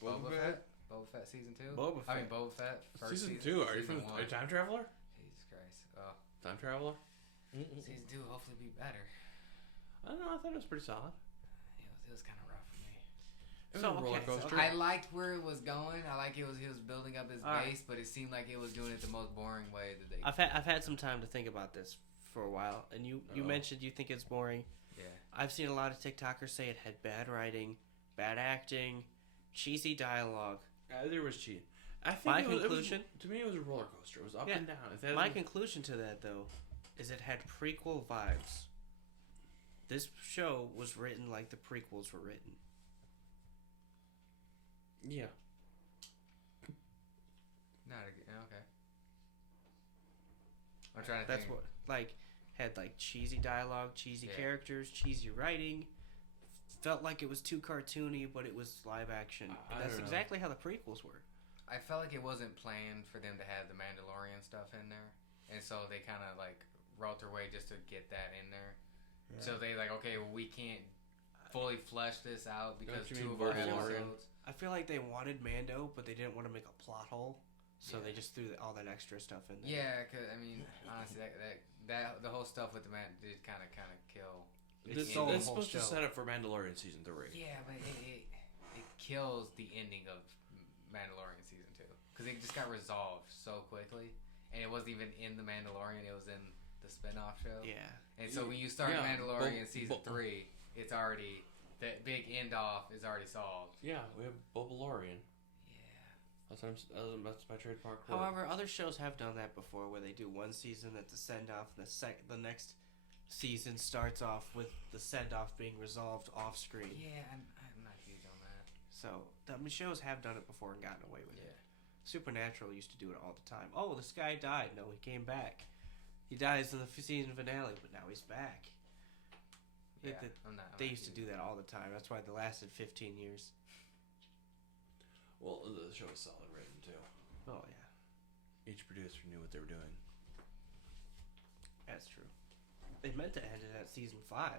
Boba Fett? Boba Fett season 2. Boba I mean Fett. Boba Fett first Season 2. Are you season from one. a time traveler? Jesus Christ! Oh, Time traveler? season 2 hopefully be better. I don't know. I thought it was pretty solid. It was kind of rough for me. It was So, a roller okay, so- coaster. I liked where it was going. I like he was building up his All right. base, but it seemed like it was doing it the most boring way that they. I've had some time to think about this for a while, and you Uh-oh. mentioned you think it's boring. Yeah. I've seen a lot of TikTokers say it had bad writing, bad acting, cheesy dialogue. There was cheat. I think My it was, conclusion? to me, it was a roller coaster. It was up Yeah. and down. If that My was- conclusion to that, though, is it had prequel vibes. This show was written like the prequels were written. yeah. Not again. Okay. I'm trying to That's think. what like had like cheesy dialogue, cheesy Yeah. characters, cheesy writing. Felt like it was too cartoony, but it was live action. I That's don't know. exactly how the prequels were. I felt like it wasn't planned for them to have the Mandalorian stuff in there, and so they kind of like wrote their way just to get that in there. Yeah. So they like, okay, well, we can't fully flesh this out because Don't you 2 mean of our Mandalorian? episodes. I feel like they wanted Mando, but they didn't want to make a plot hole, so Yeah. they just threw all that extra stuff in there. Yeah, cause I mean, honestly, that the whole stuff with the man did kind of kill. This, stole the it's whole supposed to show. set up for Mandalorian season 3. Yeah, but it kills the ending of Mandalorian season 2 because it just got resolved so quickly, and it wasn't even in the Mandalorian; it was in the spin-off show. Yeah. And so when you start Yeah, Mandalorian season 3, it's already that big end off is already solved. Yeah, we have Bobalorian. Yeah. That's my trademark word. However, other shows have done that before, where they do one season at the send off, and the next season starts off with the send off being resolved off screen. Yeah, I'm not huge on that. So shows have done it before and gotten away with it. Supernatural used to do it all the time. Oh, this guy died. No, he came back. He dies in the season finale, but now he's back. Yeah, I'm not. They used to do that all the time. That's why they lasted 15 years. Well, the show is solid written too. Oh yeah, Each producer knew what they were doing. that's true. They meant to end it at season 5,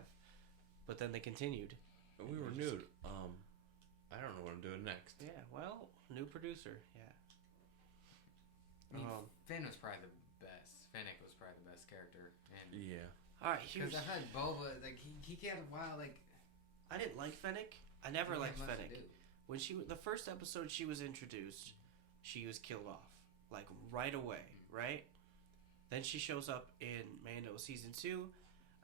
but then they continued. But we were new. I don't know what I'm doing next. Yeah, well, new producer. Yeah. I mean, Finn was probably the best. Fennec was probably the best character. And Yeah. All right, because I had Boba, like he got a while, like I didn't like Fennec. I never he liked had much to Fennec. do. When the first episode she was introduced, she was killed off like right away, right? Then she shows up in Mando season 2.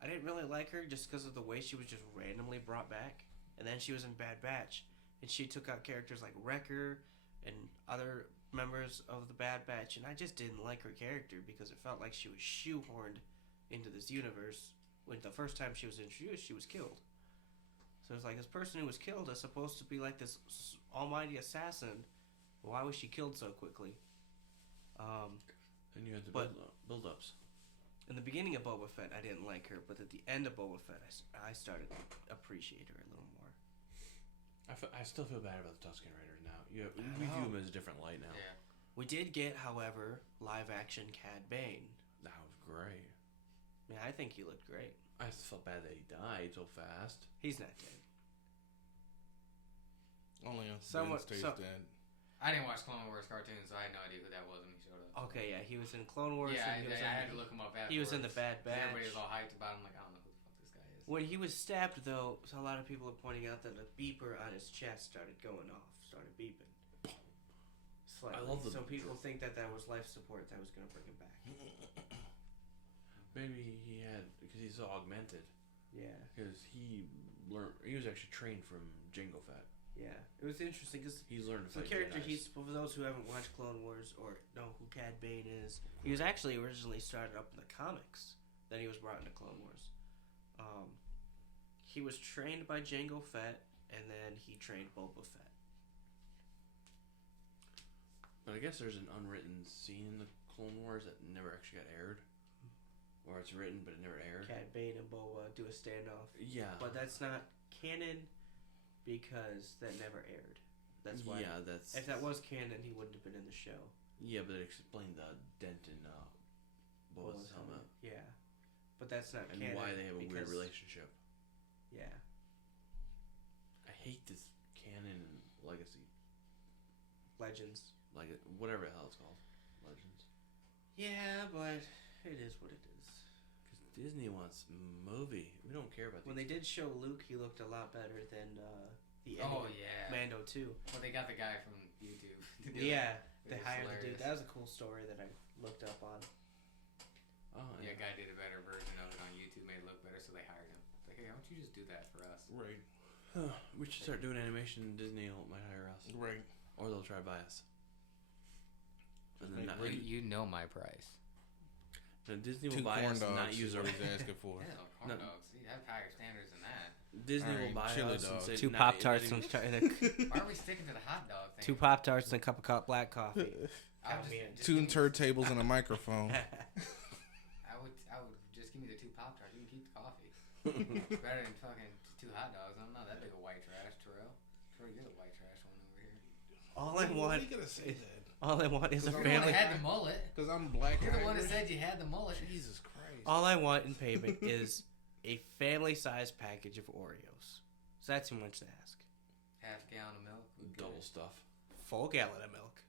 I didn't really like her just because of the way she was just randomly brought back. And then she was in Bad Batch, and she took out characters like Wrecker and other members of the Bad Batch, and I just didn't like her character because it felt like she was shoehorned into this universe. When the first time she was introduced, she was killed. So it's like this person who was killed is supposed to be like this almighty assassin. Why was she killed so quickly? And you had the But- build-ups. In the beginning of Boba Fett, I didn't like her, but at the end of Boba Fett, I started to appreciate her a little more. I still feel bad about the Tusken Raiders now. We I view know. them as a different light now. Yeah. We did get, however, live-action Cad Bane. That was great. Yeah, I think he looked great. I just felt bad that he died so fast. He's not dead. Only on Somewhat- stays so- dead. I didn't watch Clone Wars cartoons, so I had no idea who that was when he showed up. Okay, yeah, he was in Clone Wars. Yeah, and he was I in, had to look him up afterwards. He was in the Bad 'cause Batch. Everybody was all hyped about him. Like, I don't know who the fuck this guy is. When he was stabbed, though, so a lot of people are pointing out that a beeper on his chest started going off, started beeping. Slightly. I love the So people think that was life support that was going to bring him back. Maybe he had, because he's so augmented. Yeah, Because he was actually trained from Jango Fett. yeah. It was interesting because He's learned to the fight character, Jedis. for those who haven't watched Clone Wars or know who Cad Bane is, he was actually originally started up in the comics. Then he was brought into Clone Wars. He was trained by Jango Fett, and then he trained Boba Fett. But I guess there's an unwritten scene in the Clone Wars that never actually got aired. Or it's written, but it never aired. Cad Bane and Boba do a standoff. Yeah. But that's not canon because that never aired. That's why. Yeah, that's... If that was canon, he wouldn't have been in the show. Yeah, but it explained the dent in Boba's helmet. Yeah. But that's not And canon. why they have a weird because- relationship. Yeah. I hate this canon and legacy. Legends. Like, whatever the hell it's called. Legends. Yeah, but it is what it is. Because Disney wants movie. We don't care about When they did show Luke, he looked a lot better than the Oh, ending yeah. of Mando 2. Well, they got the guy from YouTube. to do Yeah, it. they It was hired the dude. hilarious. That was a cool story that I looked up on. Oh, Yeah, a guy did a better version of it on YouTube, made it look better, so they hired him. It's like, hey, why don't you just do that for us? Right. We should start doing animation and Disney might hire us. Right. Or they'll try to buy us. And then Make not, ready- You know my price. then Disney will 2 buy corn us and dogs not is use our... what he's asking for. Yeah, corn No. dogs. You have higher standards than that. Disney will Alright, buy chili us and dogs. say... 2 not- Pop-Tarts not and even- Why are we sticking to the hot dog thing? 2 Pop-Tarts and a cup of black coffee. I would Count me in. just 2 give me- turntables and a microphone. I would just give me the 2 Pop Tarts. You can keep the coffee. Better than fucking 2 hot dogs. I'm not that big a white trash, Terrell. Terrell, you're the white trash one over here. All I Why want, you gonna say that? all I want is a You're You're the one family. that had the mullet. Because I'm black. You're the and one that Irish? said you had the mullet. Jesus Christ. All I want in payment is a family-sized package of Oreos. So that's too much to ask. Half gallon of milk. Double stuff. Full gallon of milk.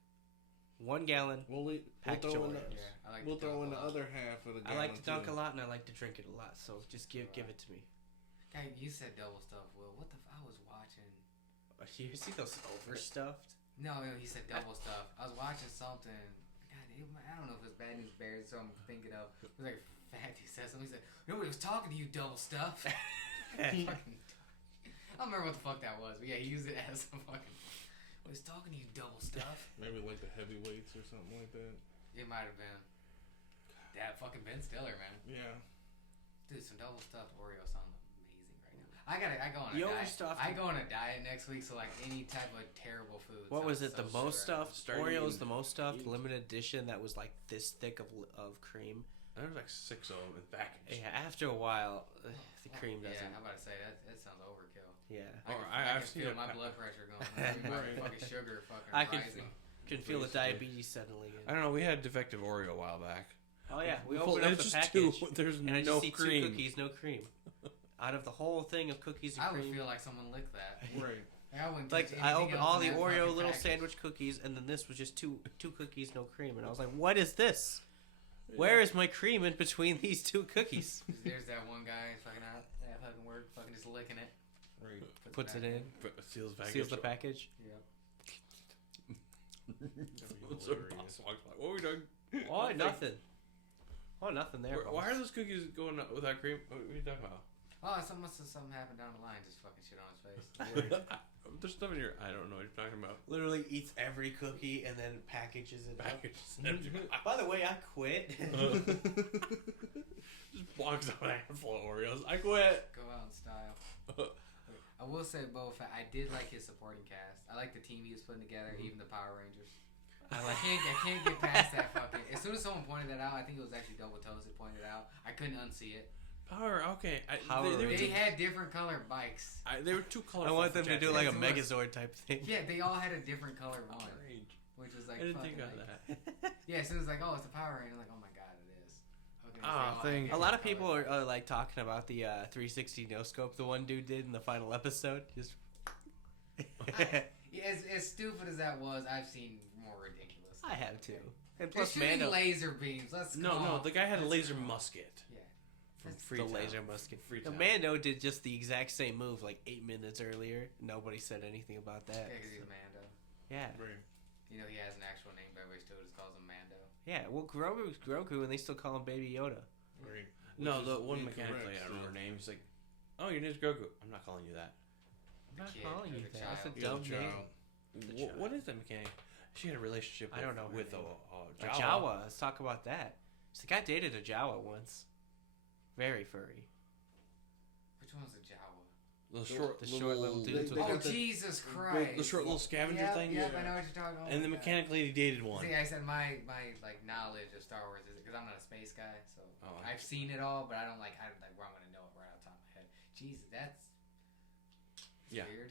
1 gallon. We'll Package throw in the, Oreos. Yeah, I like we'll to throw in dunk the a lot. other half of the I gallon like to dunk too. a lot and I like to drink it a lot. So just give it to me. Guy, you said double stuff, Will. What the I was watching. You see those overstuffed? No, he said double stuff. I was watching something. God, I don't know if it's Bad News Bears, so I'm thinking of. It was like Fat Dude said something. He said, "Nobody was talking to you, double stuff." Fucking, I don't remember what the fuck that was, but yeah, he used it as a fucking. I was talking to you, double stuff. Maybe like the heavyweights or something like that. It might have been. That fucking Ben Stiller, man. Yeah. Dude, some double stuffed Oreos sound amazing right now. I go on a The diet. overstuffed- I go on a diet next week, so like any type of terrible food. What was sounds it? The so most good. stuffed Start Oreos, eating- the most stuffed eating- limited edition that was like this thick of cream. There's like 6 of them in the package. Yeah, after a while, the cream doesn't. Yeah, I'm about to say that sounds overkill. Yeah. I can feel my blood pressure going. My fucking sugar fucking rising. Can feel the diabetes settling in. I don't know. We had defective Oreo a while back. Oh yeah, we opened up the just package. 2. There's and I no just see cream. 2 cookies, no cream. Out of the whole thing of cookies and I cream. would feel like someone licked that. Right. I opened all the Oreo little sandwich cookies, and then this was just two cookies, no cream, and I was like, "What is this? Where is my cream in between these 2 cookies?" There's that one guy fucking out that fucking work, fucking just licking it. Right. Puts it in, Seals the package. Yep. What are we doing? Oh, nothing. Oh, nothing there. Why are those cookies going up without cream? What are you talking about? Oh, something happened down the line. Just fucking shit on his face. There's stuff in here. I don't know what you're talking about. Literally eats every cookie and then packages it up. By the way, I quit. Just walks out with a handful of Oreos. I quit. Go out in style. I will say, Boba Fett, I did like his supporting cast. I like the team he was putting together, even the Power Rangers. I can't get past that fucking. As soon as someone pointed that out, I think it was actually Double Toasted pointed it out. I couldn't unsee it. Power, okay. They had different color bikes. They were too colorful. I want them to do like a Megazord type thing. Yeah, they all had a different color one, which was like. I didn't think of that. Yeah, as soon as like, oh, it's the Power Ranger, I'm like, oh my god, it is. A lot of people are like talking about the 360 no scope the one dude did in the final episode. Just. As stupid as that was, I've seen more ridiculous. I have too. And They're plus, shooting Mando. laser beams. No, the guy had a laser musket. Yeah. From The laser musket. Freetown. Mando did just the exact same move like 8 minutes earlier. Nobody said anything about that. Yeah, because he's a Mando. Yeah. Right. You know, he has an actual name, but everybody still just calls him Mando. Yeah, well, Grogu's Grogu, and they still call him Baby Yoda. Right. No, the one mechanic lady, I don't know her name. He's like, oh, your name's Grogu. I'm not calling you that. I'm not kid calling or you the that. That's a child. dumb name. What is that mechanic? She had a relationship I don't know her with name. a A Jawa. Jawa. Let's talk about that. So the guy dated a Jawa once. Very furry. Which one's a Jawa? The short little dudes with Oh, Jesus Christ. The short little scavenger thing? Yep, I know what you're talking about. And the mechanic lady dated one. See, I said my like knowledge of Star Wars is because I'm not a space guy, so I've seen it all, but I don't like where I'm gonna know it right off the top of my head. Jesus, that's weird.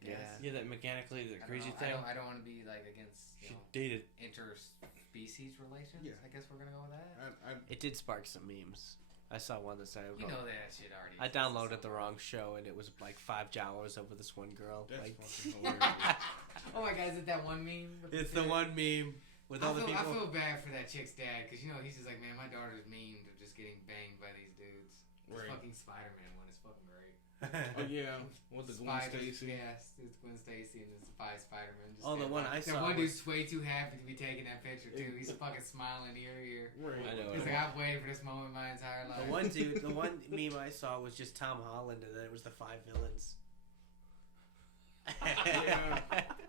I guess. Yeah, that mechanic lady, the crazy know. thing. I don't want to be like against She dated interspecies relations. Yeah. I guess we're gonna go with that. It did spark some memes. I saw one that said, You know that shit already. I downloaded the wrong show, and it was like 5 Jawas over this one girl. That's Like, fucking hilarious. Oh my god, is it that one meme? it's the one meme with all the people. I feel bad for that chick's dad because he's just like, man, my daughter's memed of just getting banged by these dudes. Right. The fucking Spider-Man one is fucking great. Oh yeah, with the Gwen Stacy. Yes, it's Gwen Stacy and it's Spider-Man. Oh, the one I saw. That one was- dude's way too happy to be taking that picture too. He's fucking smiling ear to ear. Right. I know. He's like, I've waited for this moment my entire life. The one meme I saw was just Tom Holland, and then it was the 5 villains. Yeah.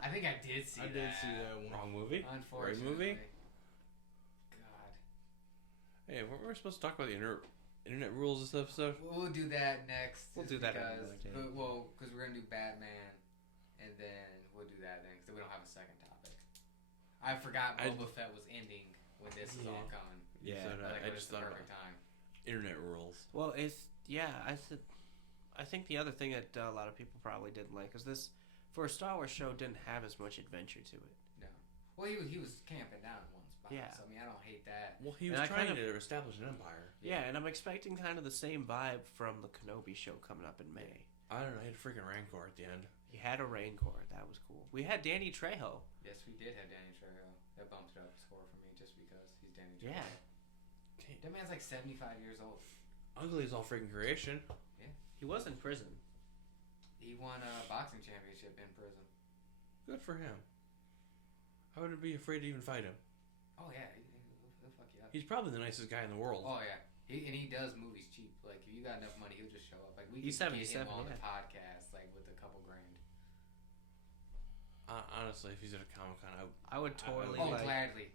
I think I did see I that. did see that one. Wrong movie? Unfortunately. Right movie? God. Hey, weren't we supposed to talk about the internet rules this episode? We'll do that next. We'll just do that because, another day. because we're gonna do Batman, and then we'll do that then because we don't have a second topic. I forgot Boba Fett was ending when this is all coming. Yeah. So I it's just the thought perfect about time. internet rules. Well, I think the other thing that a lot of people probably didn't like is this, for a Star Wars show, didn't have as much adventure to it. No. Well, he was camping down in one spot. Yeah. So I mean, I don't hate that. Well, he And was I trying kind to establish an empire. Yeah, and I'm expecting kind of the same vibe from the Kenobi show coming up in May. I don't know. He had a freaking Rancor at the end. He had a Rancor. That was cool. We had Danny Trejo. Yes, we did have Danny Trejo. That bumped up the score for me just because he's Danny Trejo. Yeah. That man's like 75 years old. Ugly is all freaking creation. He was in prison. He won a boxing championship in prison. Good for him. I wouldn't be afraid to even fight him. Oh yeah, he'll fuck you up. He's probably the nicest guy in the world. Oh yeah, he does movies cheap. Like if you got enough money, he'll just show up. Like we He's could get 77, him on yeah. the podcast like with a couple grand. Honestly, if he's at a Comic Con, I would totally Oh, like. gladly.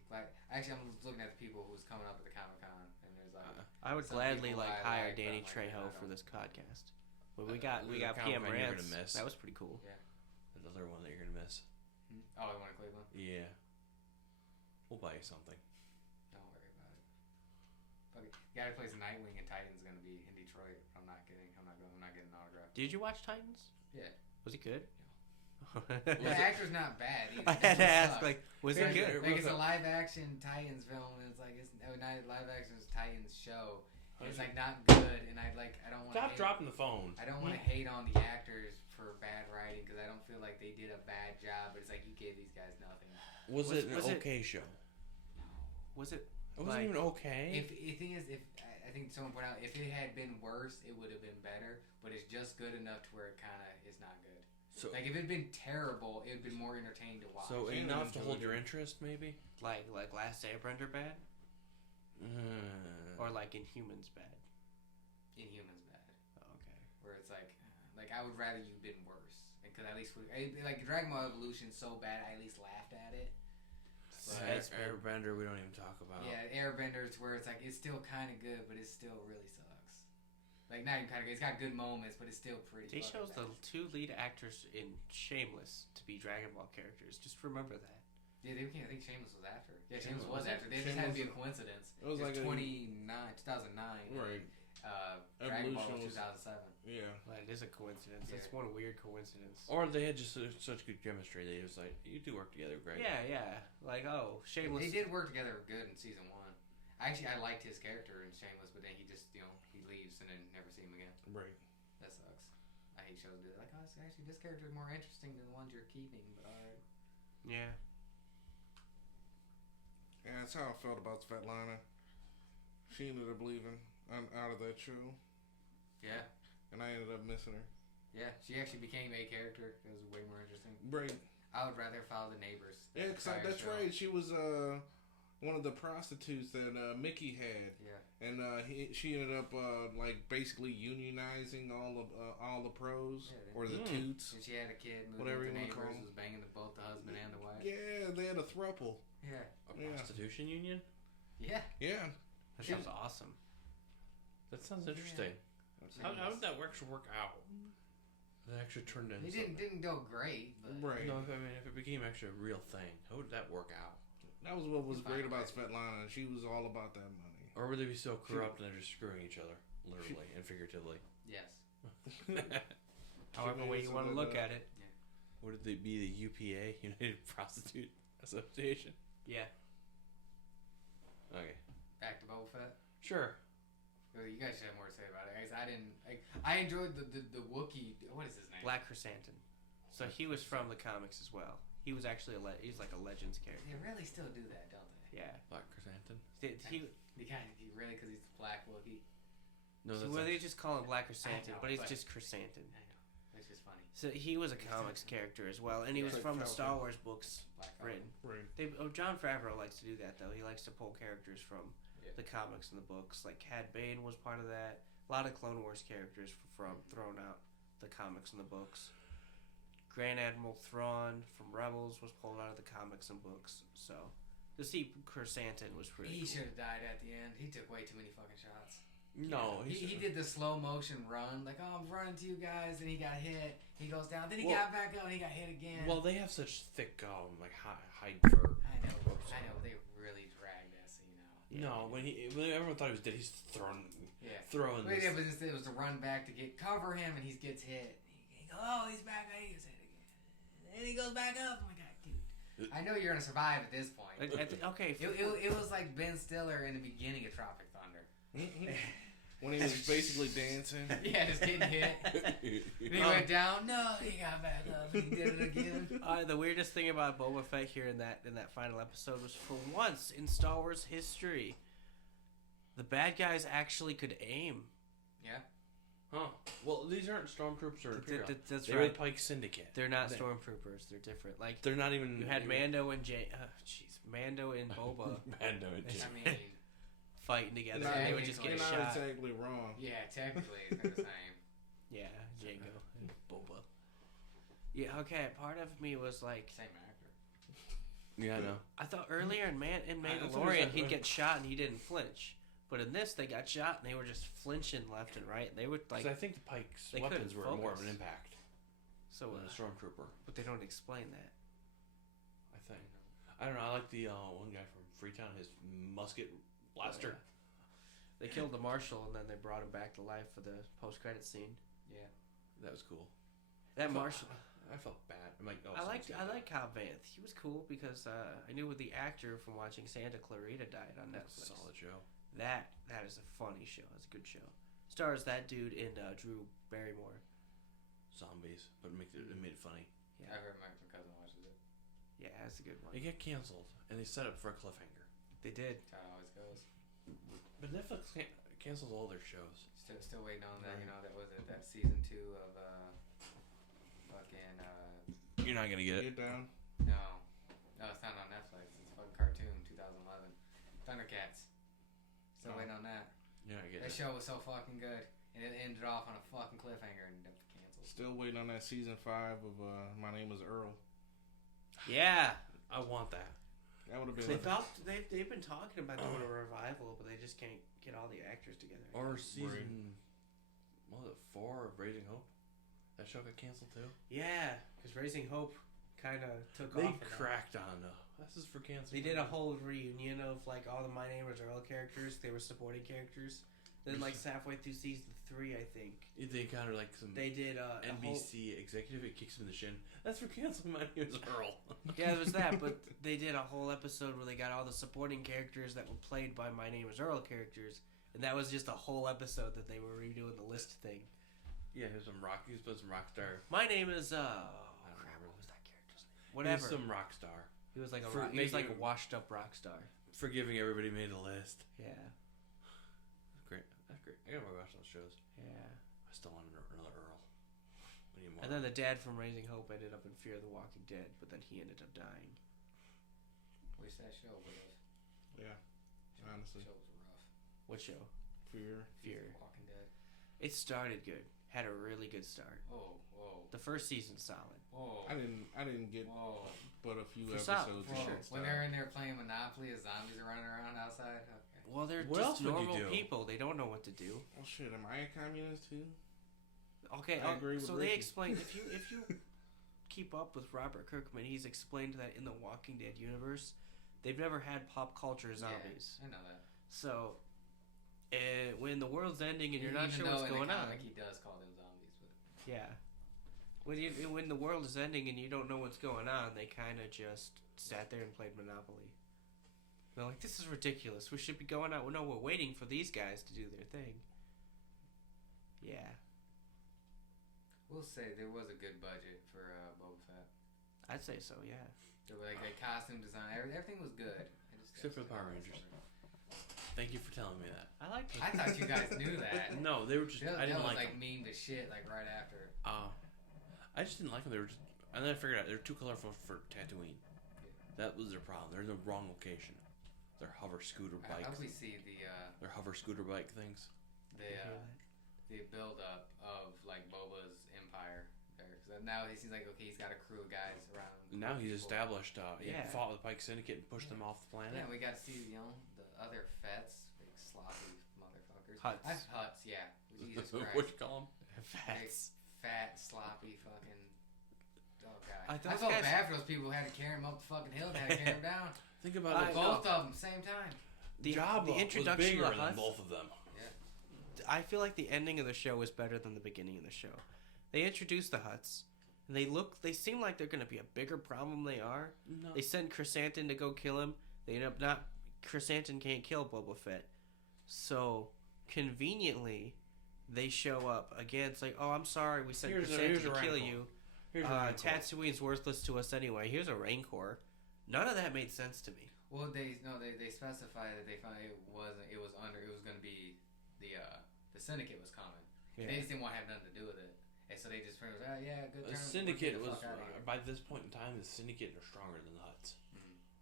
Actually, I'm looking at the people who's coming up at the Comic Con, and there's like I would some gladly people like I hire like, but Danny I'm like, Trejo I for don't. this podcast. But we got the PM Comic-Con you're Rants. gonna miss. That was pretty cool. Another one that you're gonna miss. Oh, the one in Cleveland. Yeah. We'll buy you something. Don't worry about it. Fuck it. The guy who plays Nightwing in Titan's gonna be in Detroit. I'm not kidding. I'm not getting an autograph. Did you watch Titans? Yeah. Was he good? The actor's not bad either. I had to ask, Sucks. like, was he good? Like, it's a live action Titans film, and it's like it's not live action Titans show. And it's like not good, and I don't want to. Stop dropping the phone. I don't want to hate on the actors for bad writing because I don't feel like they did a bad job. But it's like you gave these guys nothing. Was it an okay show? Was it? It wasn't even okay. If the thing is, if I think someone pointed out, if it had been worse, it would have been better. But it's just good enough to where it kind of is not good. So, like if it had been terrible, it would be more entertaining to watch. So enough to hold your interest, maybe. Like Last Airbender bad, or like Inhumans bad. Inhumans bad. Oh, okay. Where it's like I would rather you've been worse, because at least like Dragon Ball Evolution so bad, I at least laughed at it. Airbender, we don't even talk about. Yeah, Airbenders, where it's like it's still kind of good, but it still really sucks. Like not even kind of good. It's got good moments, but it's still pretty. They chose the 2 lead actors in Shameless to be Dragon Ball characters. Just remember that. Yeah, I think Shameless was after. Yeah, Shameless was after. They just had to be a coincidence. It was like 2009. Right. Dragon Ball Evolution was 2007. Yeah. Well, it is a coincidence. Yeah. That's one weird coincidence. Or they had just such good chemistry. They was like, you two work together great. Yeah. Like, oh, Shameless. They did work together good in season 1. Actually, I liked his character in Shameless, but then he just, he leaves and then never see him again. Right. That sucks. I hate shows that do that. Like, oh, actually, this character is more interesting than the ones you're keeping, but alright. Yeah. Yeah, that's how I felt about Svetlana. She ended up leaving out of that show. Yeah. And I ended up missing her. Yeah, she actually became a character. It was way more interesting. Right. I would rather follow the neighbors. Yeah, that's right. She was one of the prostitutes that Mickey had. Yeah. And she ended up basically unionizing all the pros or the toots. And she had a kid. Whatever you want to call them. was banging both the husband and the wife. Yeah, they had a throuple. Yeah. A prostitution union? Yeah. Yeah. That sounds awesome. That sounds interesting. Yeah. How did that work out? It actually turned into It didn't go great. But Right. No, if it became actually a real thing, how would that work out? That was what was great about Svetlana. She was all about that money. Or would they be so corrupt and they're just screwing each other, literally and figuratively? Yes. However way you want to look at it. Yeah. Would it be the UPA, United Prostitute Association? Yeah. Okay. Back to Boba Fett. Sure. Well, you guys should have more to say about it. I didn't. I enjoyed the Wookiee. What is his name? Black Chrysanthemum. So he was from the comics as well. He was actually he's like a Legends character. They really still do that, don't they? Yeah. Black Chrysanthemum? He really, because he's the Black Wookiee. No, that's Well, they just call him Black Chrysanthemum, know, but he's but- just Chrysanthemum. I know. It's just funny. So he was a comics character as well, and he was Like from the Falcon. Star Wars books Black written. Right. John Favreau likes to do that though. He likes to pull characters from Yeah. the comics and the books. Like Cad Bane was part of that. A lot of Clone Wars characters from thrown out the comics and the books. Grand Admiral Thrawn from Rebels was pulled out of the comics and books. So to see Chrysanthemum was pretty He cool. should have died at the end. He took way too many fucking shots. No, He did the slow motion run, like, oh, I'm running to you guys, and he got hit. He goes down, then he Well- got back up, and he got hit again. Well, they have such thick, hide fur. I know, they really dragged that scene out. Yeah. No, when everyone thought he was dead, he's throwing Yeah. throwing But this. yeah, but it was to run back to cover him, and he gets hit. He goes, oh, he's back. He gets hit again, and he goes back up. Oh my god, dude! I know you're gonna survive at this point. Okay. It was like Ben Stiller in the beginning of Tropic Thunder. When he was basically dancing. Yeah, just getting hit. And he went down. No, he got back up. And he did it again. The weirdest thing about Boba Fett here in that final episode was, for once in Star Wars history, the bad guys actually could aim. Yeah. Huh. Well, these aren't stormtroopers or Imperial. That's They're right. the Pike Syndicate. They're not stormtroopers. They're different. Like They're not even. you had Mando and Mando and Boba Mando and Jay. I mean, fighting together, Not- and they would just You're get not shot. exactly wrong. yeah, technically they're the same. Yeah, Jango and Boba. Yeah, okay. Part of me was like, Same actor. Yeah, I know. I thought earlier in that's what Mandalorian it's he'd like. get shot and he didn't flinch, but in this they got shot and they were just flinching left and right. They would like, Because I think the Pike's they weapons couldn't were more of focus. an impact so, than a stormtrooper. but they don't explain that. I think. I don't know. I like the one guy from Freetown. His musket blaster. They killed the marshal and then they brought him back to life for the post-credit scene. Yeah. That was cool. That marshal. I felt bad. I'm like, oh, I like Cobb Vanth. He was cool because I knew the actor from watching Santa Clarita died on Netflix. Solid show. That is a funny show. It's a good show. Stars that dude and Drew Barrymore. Zombies, but it made it funny. Yeah. I heard my cousin watches it. Yeah, that's a good one. It got canceled, and they set up for a cliffhanger. They did. That's how it always goes. But Netflix cancels all their shows. Still waiting on that. Right. You know, that was it. That season 2 of fucking. You're not gonna get it. Get down. No, it's not on Netflix. It's a fucking cartoon, 2011. Thundercats. Still waiting on that. You're not getting That it. show was so fucking good, and it ended off on a fucking cliffhanger and ended up canceled. Still waiting on that season 5 of My Name Is Earl. Yeah. I want that. That would have been. They've been talking about doing a revival, but they just can't get all the actors together. Or season, what was it, 4 of Raising Hope? That show got canceled too. Yeah, because Raising Hope kind of took They off. cracked on. This is for cancer. They did a whole reunion of like all the My Name Is Earl characters. They were supporting characters. Then like halfway through season 3, I think They kind of like some they did a NBC executive. It kicks him in the shin. That's for canceling My Name Is Earl. Yeah, there was that, but they did a whole episode where they got all the supporting characters that were played by My Name Is Earl characters, and that was just a whole episode that they were redoing the list thing. Yeah, he was some rock. He was supposed to be some rock star. My name is I don't crap, remember. what was that character's name? He Whatever. was some rock star. He was like For he was like a making- washed up rock star. Forgiving everybody made a list. Yeah, That's great. That's great. I gotta watch those shows. yeah. I still want another Earl. We need more. And then the dad from Raising Hope ended up in Fear the Walking Dead, but then he ended up dying. Wish that show would have. Yeah, honestly. Show was rough. What show? Fear. Fear. Walking Dead. It started good. Had a really good start. Whoa. The first season's solid. Whoa. I didn't get Whoa. but a few For episodes. for of sure. it When start. they're in there playing Monopoly, as zombies are running around outside. Okay. Well, they're What else just would you normal do? people. They don't know what to do. Oh shit, am I a communist too? Okay, I agree with so they Ricky. explain if you keep up with Robert Kirkman, he's explained that in the Walking Dead universe, they've never had pop culture zombies. Yeah, I know that. So, when the world's ending and you're not Even sure what's though in going the on, comic he does call them zombies, but yeah. When the world is ending and you don't know what's going on, they kind of just sat there and played Monopoly. They're like, this is ridiculous. We should be going out. Well, no, we're waiting for these guys to do their thing. Yeah. we'll say there was a good budget for Boba Fett. I'd say so, yeah. There were, like the costume design, everything was good. Except for the Power Rangers. Thank you for telling me that. I like I thought you guys knew that. No, they were just. That I didn't was like like them. meme to shit like right after. I just didn't like them. They were just. And then I figured out they're too colorful for Tatooine. That was their problem. They're in the wrong location. They're hover scooter I bikes. hope we see They're hover scooter bike things. the build up of like Boba's empire there. So now he seems like okay, he's got a crew of guys around. Now he's people. established. He Yeah. fought with the Pike Syndicate and pushed them off the planet. Yeah, we got to see the other Fets, big sloppy motherfuckers. Huts. Huts, yeah. Jesus what Christ. you call them? Big, fat, sloppy, fucking. Oh god. I I thought felt guys- bad for those people who had to carry him up the fucking hill. They had to carry him down. Think about I it. know. Both of them, same time. The Jabba introduction was bigger of the than Huts. both of them. I feel like the ending of the show is better than the beginning of the show. They introduced the Huts, and they seem like they're going to be a bigger problem than they are. No. They send Chrysanthemum to go kill him. They end up not. Chrysanthemum can't kill Boba Fett. So, conveniently, they show up. Again, it's like, oh, I'm sorry, we sent Here's a Chrysanthemum to kill Rancor. you. Here's your Rancor. Tatooine's worthless to us anyway. Here's a Rancor. None of that made sense to me. Well, they specified that they found it was going to be the Syndicate was coming. Yeah. They just didn't want to have nothing to do with it, and so they just pretty much yeah, good. The turn, Syndicate we'll was get the fuck outta here. by this point in time. The Syndicate are stronger than the Huts.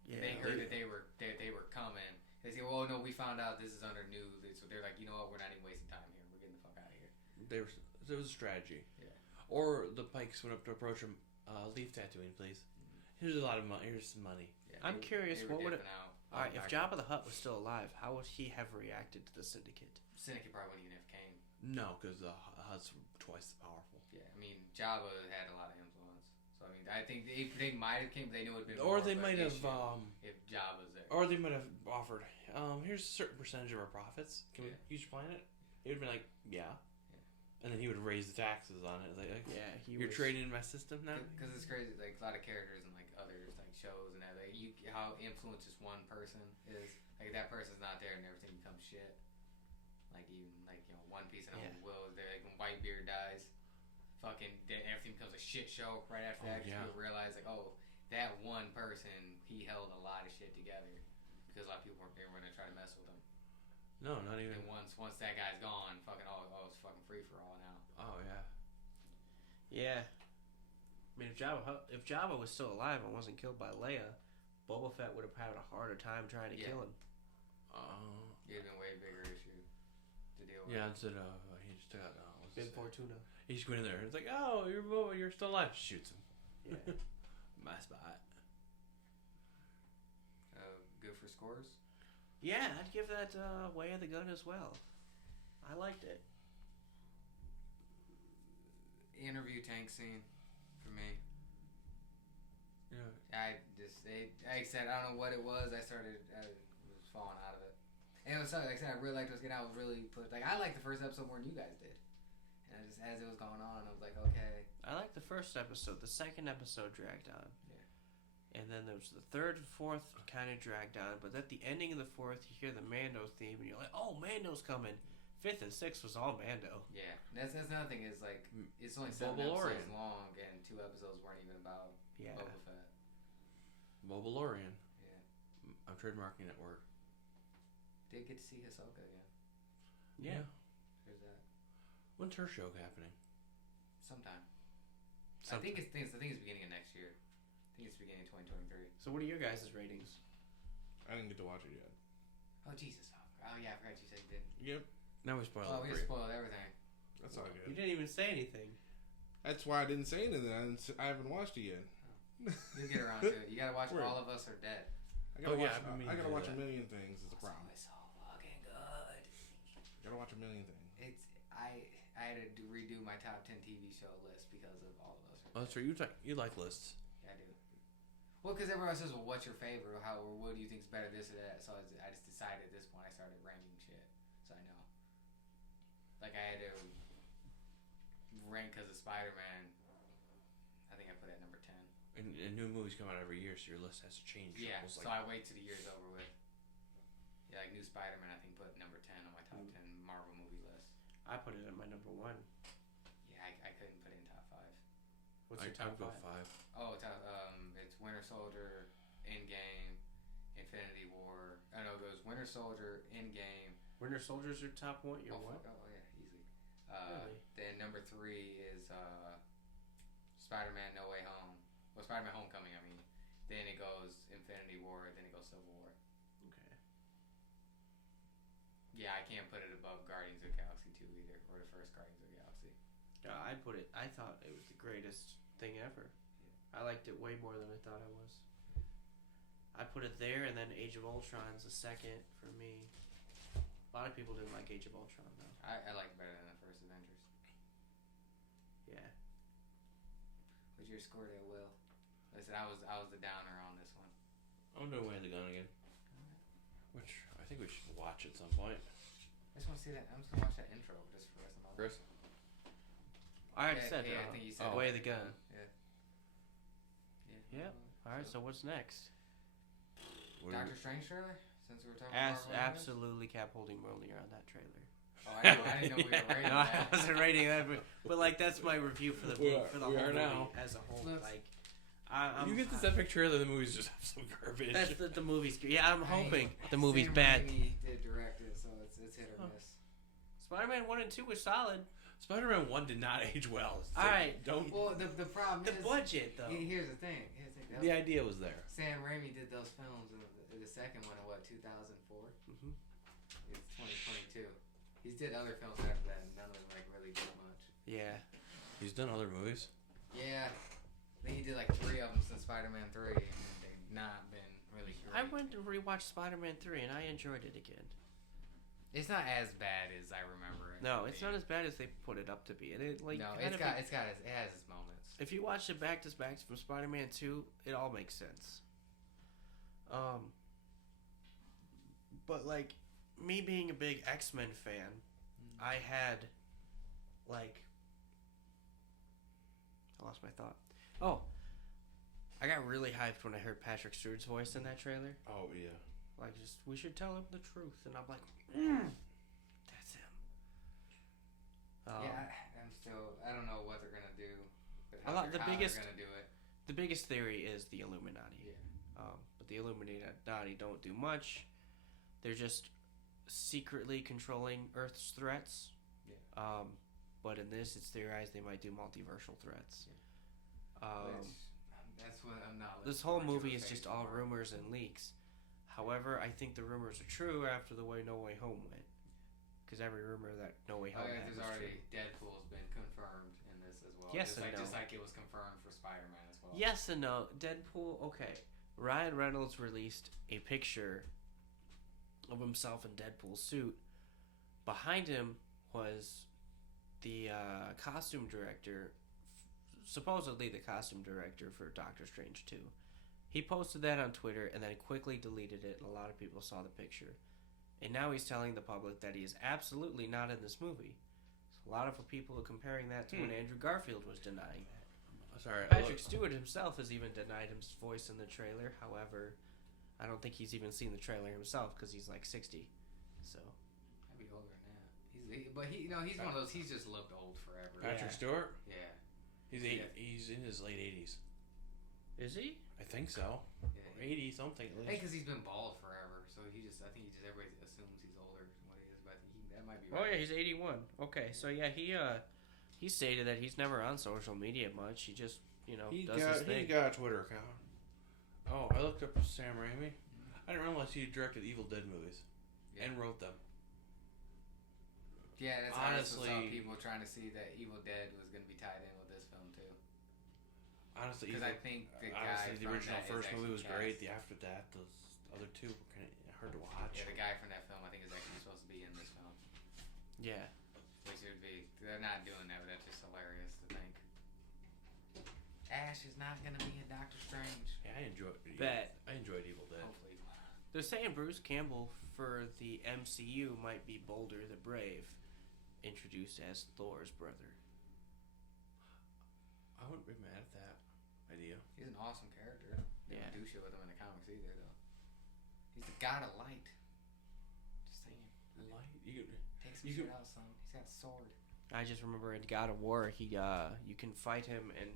Yeah. They heard that they were coming. They said, "Well, no, we found out this is under new." So they're like, you know what? We're not even wasting time here. We're getting the fuck out of here. There was a strategy. Yeah. Or the Pikes went up to approach him. Leave Tatooine, please. Here's a lot of money. Here's some money. Yeah, I'm curious, they were what would it- dipping out. All right, if Jabba the Hutt was still alive, how would he have reacted to the Syndicate? Syndicate probably wouldn't even have came. No, because the Huts were twice as powerful. Yeah, I mean Jabba had a lot of influence, so So I mean, I think they might have came. They knew it would have been. Or more they of an might have, issue if Jabba's there. or they might have offered, here's a certain percentage of our profits. Can we use your planet? He would have been like, yeah. And then he would raise the taxes on it. Like, Yeah, you're trading in my system now. Because it's crazy. Like a lot of characters and like others like shows and that. Like, how influenced just one person is. Like that person's not there and everything becomes shit. Like even like One Piece and Will is there. Like when Whitebeard dies, fucking everything becomes a shit show right after that. Because people realize like, oh, that one person, he held a lot of shit together. Because a lot of people weren't going to try to mess with him. No, not even. And once that guy's gone, fucking it's fucking free for all now. Oh yeah. Yeah. I mean, if Jabba was still alive and wasn't killed by Leia, Boba Fett would have had a harder time trying to kill him. It'd been a way bigger issue to deal with. Yeah, instead of he just took out Big Fortuna. He just went in there. It's like, oh, you're still alive. Shoots him. Yeah. My spot. Good for scores. Yeah, I'd give that Way of the Gun as well. I liked it. Interview tank scene for me. Yeah. Like I said, I don't know what it was. I was falling out of it. And it was something, like I said, I really liked it. I was really I liked the first episode more than you guys did. And I just, as it was going on, I was like, okay. I liked the first episode. The second episode dragged on. Yeah. And then there was the third and fourth kind of dragged on. But at the ending of the fourth, you hear the Mando theme, and you're like, oh, Mando's coming. Fifth and sixth was all Mando. Yeah. That's another thing is, like, it's only 7 episodes long, and 2 episodes weren't even about Boba Fett. Bobalorian. Yeah. I'm trademarking that word. Did get to see Hisoka again. Yeah. There's that. When's her show happening? Sometime. I think it's beginning of next year. I think it's beginning of 2023. So what are your guys' ratings? I didn't get to watch it yet. Oh Jesus! Oh yeah, I forgot you said you did. Yep. Now we spoiled. Oh, we just spoiled everything. That's all good. You didn't even say anything. That's why I didn't say anything. I haven't watched it yet. You'll get around to it. You gotta watch All of Us Are Dead. I gotta watch a million things. It's a problem. It's so fucking good. Gotta watch a million things. I had to redo my top 10 TV show list because of All of Us Are Dead. Oh, that's right. You like lists. Yeah, I do. Well, because everyone says, well, what's your favorite? Or what do you think's better, this or that? So I just decided at this point I started ranking shit. So I know. Like, I had to rank because of Spider-Man. I think I put it at number 10. And new movies come out every year, so your list has to change. Yeah, so I wait till the year's over with. Yeah, like new Spider-Man, I think put number 10 on my top 10 Marvel movie list. I put it at my number 1. Yeah, I couldn't put it in top 5. What's your top 5? Oh, it's Winter Soldier, Endgame, Infinity War. I know it goes Winter Soldier, Endgame. Winter Soldier's your top 1? Your what? Oh yeah, easy. Really? Then number 3 is Spider-Man No Way Home. Well, Spider-Man Homecoming, I mean. Then it goes Infinity War, then it goes Civil War. Okay. Yeah, I can't put it above Guardians of the Galaxy 2 either, or the first Guardians of the Galaxy. I thought it was the greatest thing ever. Yeah. I liked it way more than I thought I was. I put it there, and then Age of Ultron's the second for me. A lot of people didn't like Age of Ultron, though. I like it better than the first Avengers. Yeah. What's your score there, Will? Listen, I was the downer on this one. I'm doing Way of the Gun again. Which I think we should watch at some point. I just want to see that. I'm just going to watch that intro just for the rest of my life. Chris? I already said I think you said Way of the Gun. Yeah. Yep. Alright, so what's next? Doctor Strange trailer? Since we were talking about Marvel absolutely kept holding Mjolnir on that trailer. Oh, I didn't know we were rating No, that. I wasn't rating that, but like that's my review for the whole movie now. as a whole. Let's- Like, You get this epic trailer, the movies just have some garbage. that's the movie's. Yeah, I'm hoping the movie's Sam bad. Raimi did direct it, so it's hit or miss. Spider-Man 1 and 2 was solid. Spider-Man 1 did not age well. All right. Don't. Well, the problem The is budget though. Here's the thing. The idea was there. Sam Raimi did those films in the second one in what 2004. Mm-hmm. It's 2022. He's did other films after that, and none of them like really did much. Yeah. He's done other movies. Yeah, I think he did like 3 of them since Spider-Man 3, and they've not been really great. I went to rewatch Spider-Man 3 and I enjoyed it again. It's not as bad as I remember it. No, it's not as bad as they put it up to be. And it like No, kind it of has its moments. if you watch the back to backs from Spider-Man 2, it all makes sense. But like me being a big X-Men fan, I had like I lost my thought. Oh, I got really hyped when I heard Patrick Stewart's voice in that trailer. Oh yeah. Like, just we should tell him the truth, and I'm like, that's him. Yeah, I'm still. I don't know what they're gonna do. But A lot- the biggest- they're gonna do it. The biggest theory is the Illuminati. Yeah. But the Illuminati don't do much. They're just secretly controlling Earth's threats. Yeah. But in this, it's theorized they might do multiversal threats. That's what I'm not. This whole movie is just all rumors and leaks. However, I think the rumors are true after the way No Way Home went. Because every rumor that No Way Home had there's was already true. Deadpool's been confirmed in this as well. Yes just and like, no. Just like it was confirmed for Spider-Man as well. Yes and no. Deadpool, okay. Ryan Reynolds released a picture of himself in Deadpool's suit. Behind him was the costume director, supposedly the costume director for Doctor Strange 2. He posted that on Twitter and then quickly deleted it, and a lot of people saw the picture. And now he's telling the public that he is absolutely not in this movie. So a lot of people are comparing that to when Andrew Garfield was denying that. Sorry, Patrick Stewart himself has even denied his voice in the trailer. However, I don't think he's even seen the trailer himself because he's like 60. So I'd be older than that. He's one of those. He's just looked old forever. Patrick Yeah. Stewart. Yeah. He's in his late 80s. is he? I think so. Yeah. Or 80 something at least. Because he's been bald forever, so I think everybody assumes he's older than what he is, but that might be Oh right. yeah, he's 81. Okay, so yeah, he stated that he's never on social media much. He just does his thing. He's got a Twitter account. Oh, I looked up Sam Raimi. I didn't realize he directed Evil Dead movies and wrote them. Yeah, that's Honestly, honestly some people trying to see that Evil Dead was going to be tied in with this film too. Honestly, Because I think the guy the from original that is first movie was actually great. cast. The after that, those other two were kind of hard to watch. Yeah, the guy from that film I think is actually supposed to be in this film, Yeah. which would be they're not doing that, but that's just hilarious to think. Ash is not going to be in Doctor Strange. Yeah, I enjoyed Evil Dead. Hopefully. They're saying Bruce Campbell for the MCU might be Boulder the Brave, introduced as Thor's brother. I wouldn't be mad at that idea. He's an awesome character. They Yeah. don't do shit with him in the comics either, though. He's the god of light. Just saying. Light, Take some you shit could- out, son. He's got a sword. I just remember in God of War, you can fight him and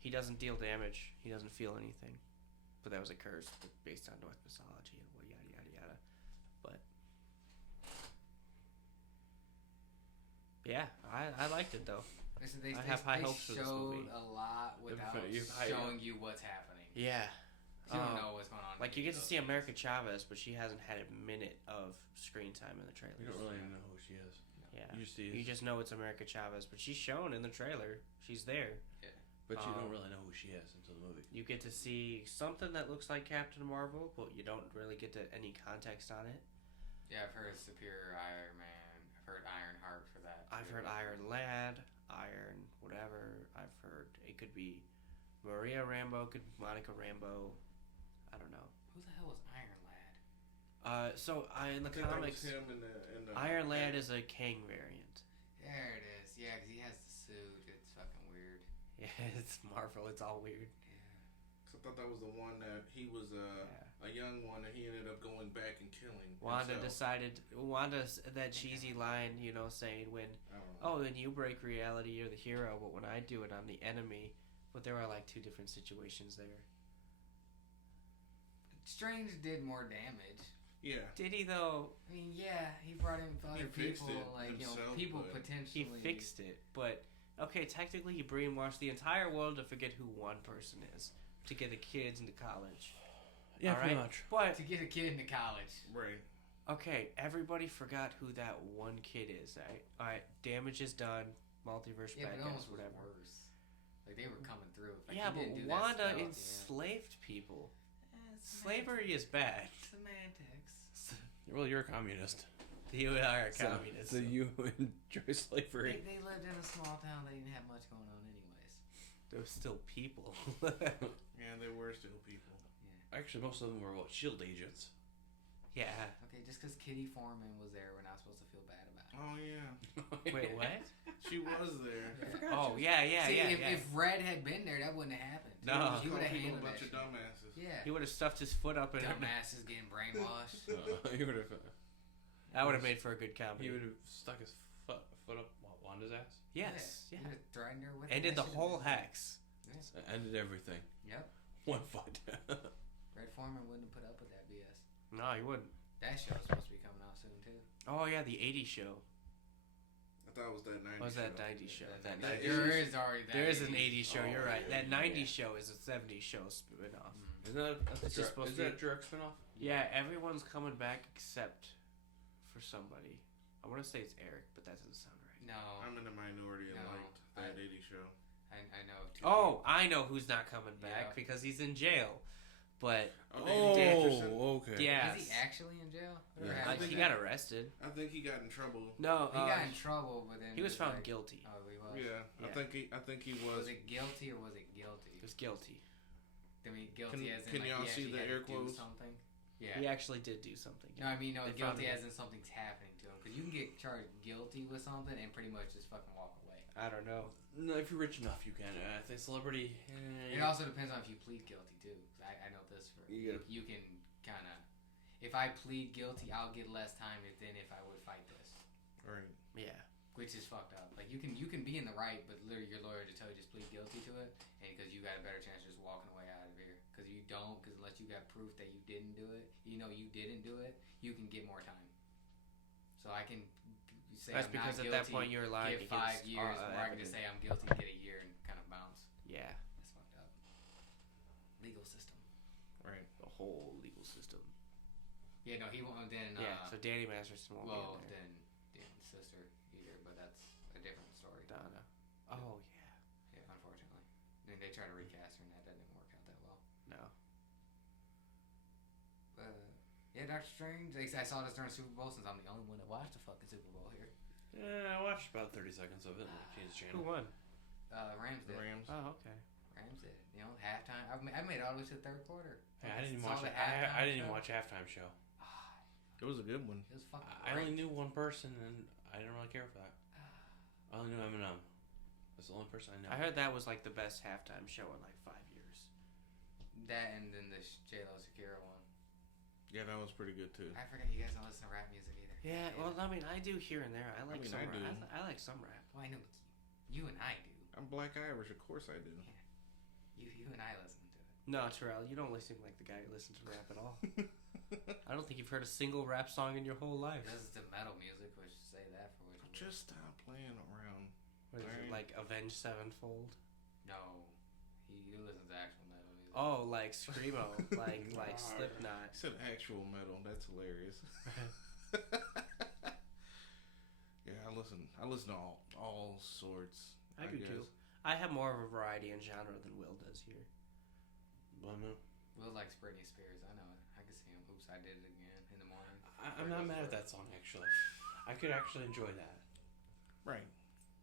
he doesn't deal damage. He doesn't feel anything. But that was a curse based on Norse mythology and what yada yada yada. But yeah, I liked it though. Listen, I have high hopes for this movie. They showed a lot without showing you what's happening. Yeah. You don't know what's going on. Like you get to see America Chavez, but she hasn't had a minute of screen time in the trailer. We don't really even know who she is. Yeah. You just know it's America Chavez, but she's shown in the trailer. She's there. but you don't really know who she is until the movie. You get to see something that looks like Captain Marvel, but you don't really get any context on it. Yeah, I've heard Superior Iron Man. I've heard Ironheart for that. I've heard Iron Lad, Iron whatever. I've heard it could be Maria Rambeau, could be Monica Rambeau. I don't know. Who the hell is Iron Lad? In the comics, him in the Iron Lad is a Kang variant. There it is. Yeah, because he has the suit. It's fucking weird. Yeah, it's Marvel. It's all weird. I thought that was the one that he was a young one and he ended up going back and killing Wanda's that cheesy line, saying when, when you break reality, you're the hero, but when I do it, I'm the enemy. But there are like two different situations there. Strange did more damage. Yeah. Did he though? I mean, yeah, he brought in other fixed people, it himself, people but potentially. He fixed it, but okay, technically he brainwashed the entire world to forget who one person is to get the kids into college. Yeah, all pretty right? much. But to get a kid into college. Right. okay, everybody forgot who that one kid is. All right, damage is done. Multiverse Yeah, but bad it guys, almost was whatever. worse. Like they were coming through. Like, Yeah, he but didn't do that Wanda spell at the end. enslaved people. It's Slavery is bad. Semantics. Well, you're a communist. You are a So communist. you enjoy slavery. They lived in a small town. They didn't have much going on anyways. They're still people. Yeah, they were still people. Actually, most of them were shield agents. Yeah. Okay, just because Kitty Foreman was there, we're not supposed to feel bad about it. Oh yeah, Wait, what? she was there. Oh, yeah. See, Yeah. if Red had been there, that wouldn't have happened. No. He would have Called people handled a bunch that of shit. dumbasses. Yeah. He would have stuffed his foot up in it. Dumbasses getting brainwashed. He would have. That would have made for a good comedy. He would have stuck his foot up Wanda's ass. Yes. Yeah. He would have threatened her with Ended it. the That should've whole been- hex. Ended everything. Yep. One fight. Red Foreman wouldn't have put up with that BS. No, he wouldn't. That show's supposed to be coming out soon too. Oh, yeah, the 80s show. I thought it was that 90s. What was that show. 90s show? That There 90s is already that. There is an 80s show, Oh, you're right. yeah, That 90s show is a 70s show spin-off. Isn't that It's just supposed is to that be- a direct spinoff? Yeah, everyone's coming back except for somebody. I want to say it's Eric, but that doesn't sound right. No, I'm in the minority and No, liked that 80s show. I know. Of two Oh, I know who's not coming back Yeah. because he's in jail. But Oh, okay. yeah, Is he actually in jail? Or Yeah. has he he- got arrested. I think he got in trouble. No, He got in trouble, but then he was found like, guilty. Oh, he was. Yeah, Yeah. I think he Was was. it guilty or was it guilty? He was guilty. I mean, guilty as in can like y'all he see actually the had air to do quotes? something. Yeah. He actually did do something. No, I mean, no, They found guilty him. as in something's happening to him. Because you can get charged guilty with something and pretty much just fucking walk away. I don't know. No, if you're rich enough, you can. I think celebrity. It also depends on if you plead guilty too. 'Cause I know this for You gotta- you can kind of. If I plead guilty, I'll get less time than if I would fight this, Right. Yeah. which is fucked up. Like you can be in the right, but literally your lawyer just tell you just plead guilty to it, and because you got a better chance of just walking away out of here. Because you don't, because unless you got proof that you didn't do it, you know you didn't do it, you can get more time. So I can say That's I'm because not at guilty, that point you're lying get against 5 years, or I can evidence. just say I'm guilty, get a year, and kind of bounce. Yeah. That's fucked up. Legal system. Right. The whole legal system. Yeah, no, he won't. Then Yeah. So Danny Masterson won't well, be in there. then Dan's sister either, but that's a different story. Donna. Oh yeah. Yeah, unfortunately. Then they tried to recast her, and that didn't work out that well. No. Yeah, Doctor Strange. I saw this during Super Bowl since I'm the only one that watched the fucking Super Bowl here. Yeah, I watched about 30 seconds of it and changed the Who channel. won? Rams The did. Rams. Oh okay. Rams did. You know, halftime. I made it all the way to the third quarter. Hey, I didn't even Saw watch the it. halftime I didn't even show. watch halftime show. Ah, It was a good one. it was fucking I great. only knew one person and I didn't really care for that. I only knew Eminem. That's the only person I know. I heard that was like the best halftime show in like 5 years. That and then the J-Lo Shakira one. Yeah, that was pretty good too. I forget you guys don't listen to rap music either. Yeah. Well, I mean, I do here and there. I like mean, some. I do. I like some rap. Well, I know you and I do. I'm Black Irish, of course I do. You and I listen to it. No, Terrell, you don't listen like the guy who listens to rap at all. I don't think you've heard a single rap song in your whole life. This is the metal music, which say that for which. Just stop playing around. What is it, like Avenged Sevenfold? No, he listens to actual metal music. Oh, like Screamo, like I Slipknot. said actual metal. That's hilarious. Yeah, I listen to all sorts. I do too. I have more of a variety in genre than Will does here. Well, no. Will likes Britney Spears. I know it. I can see him. Oops, I did it again in the morning. I'm not mad at that song, actually. I could actually enjoy that. Right.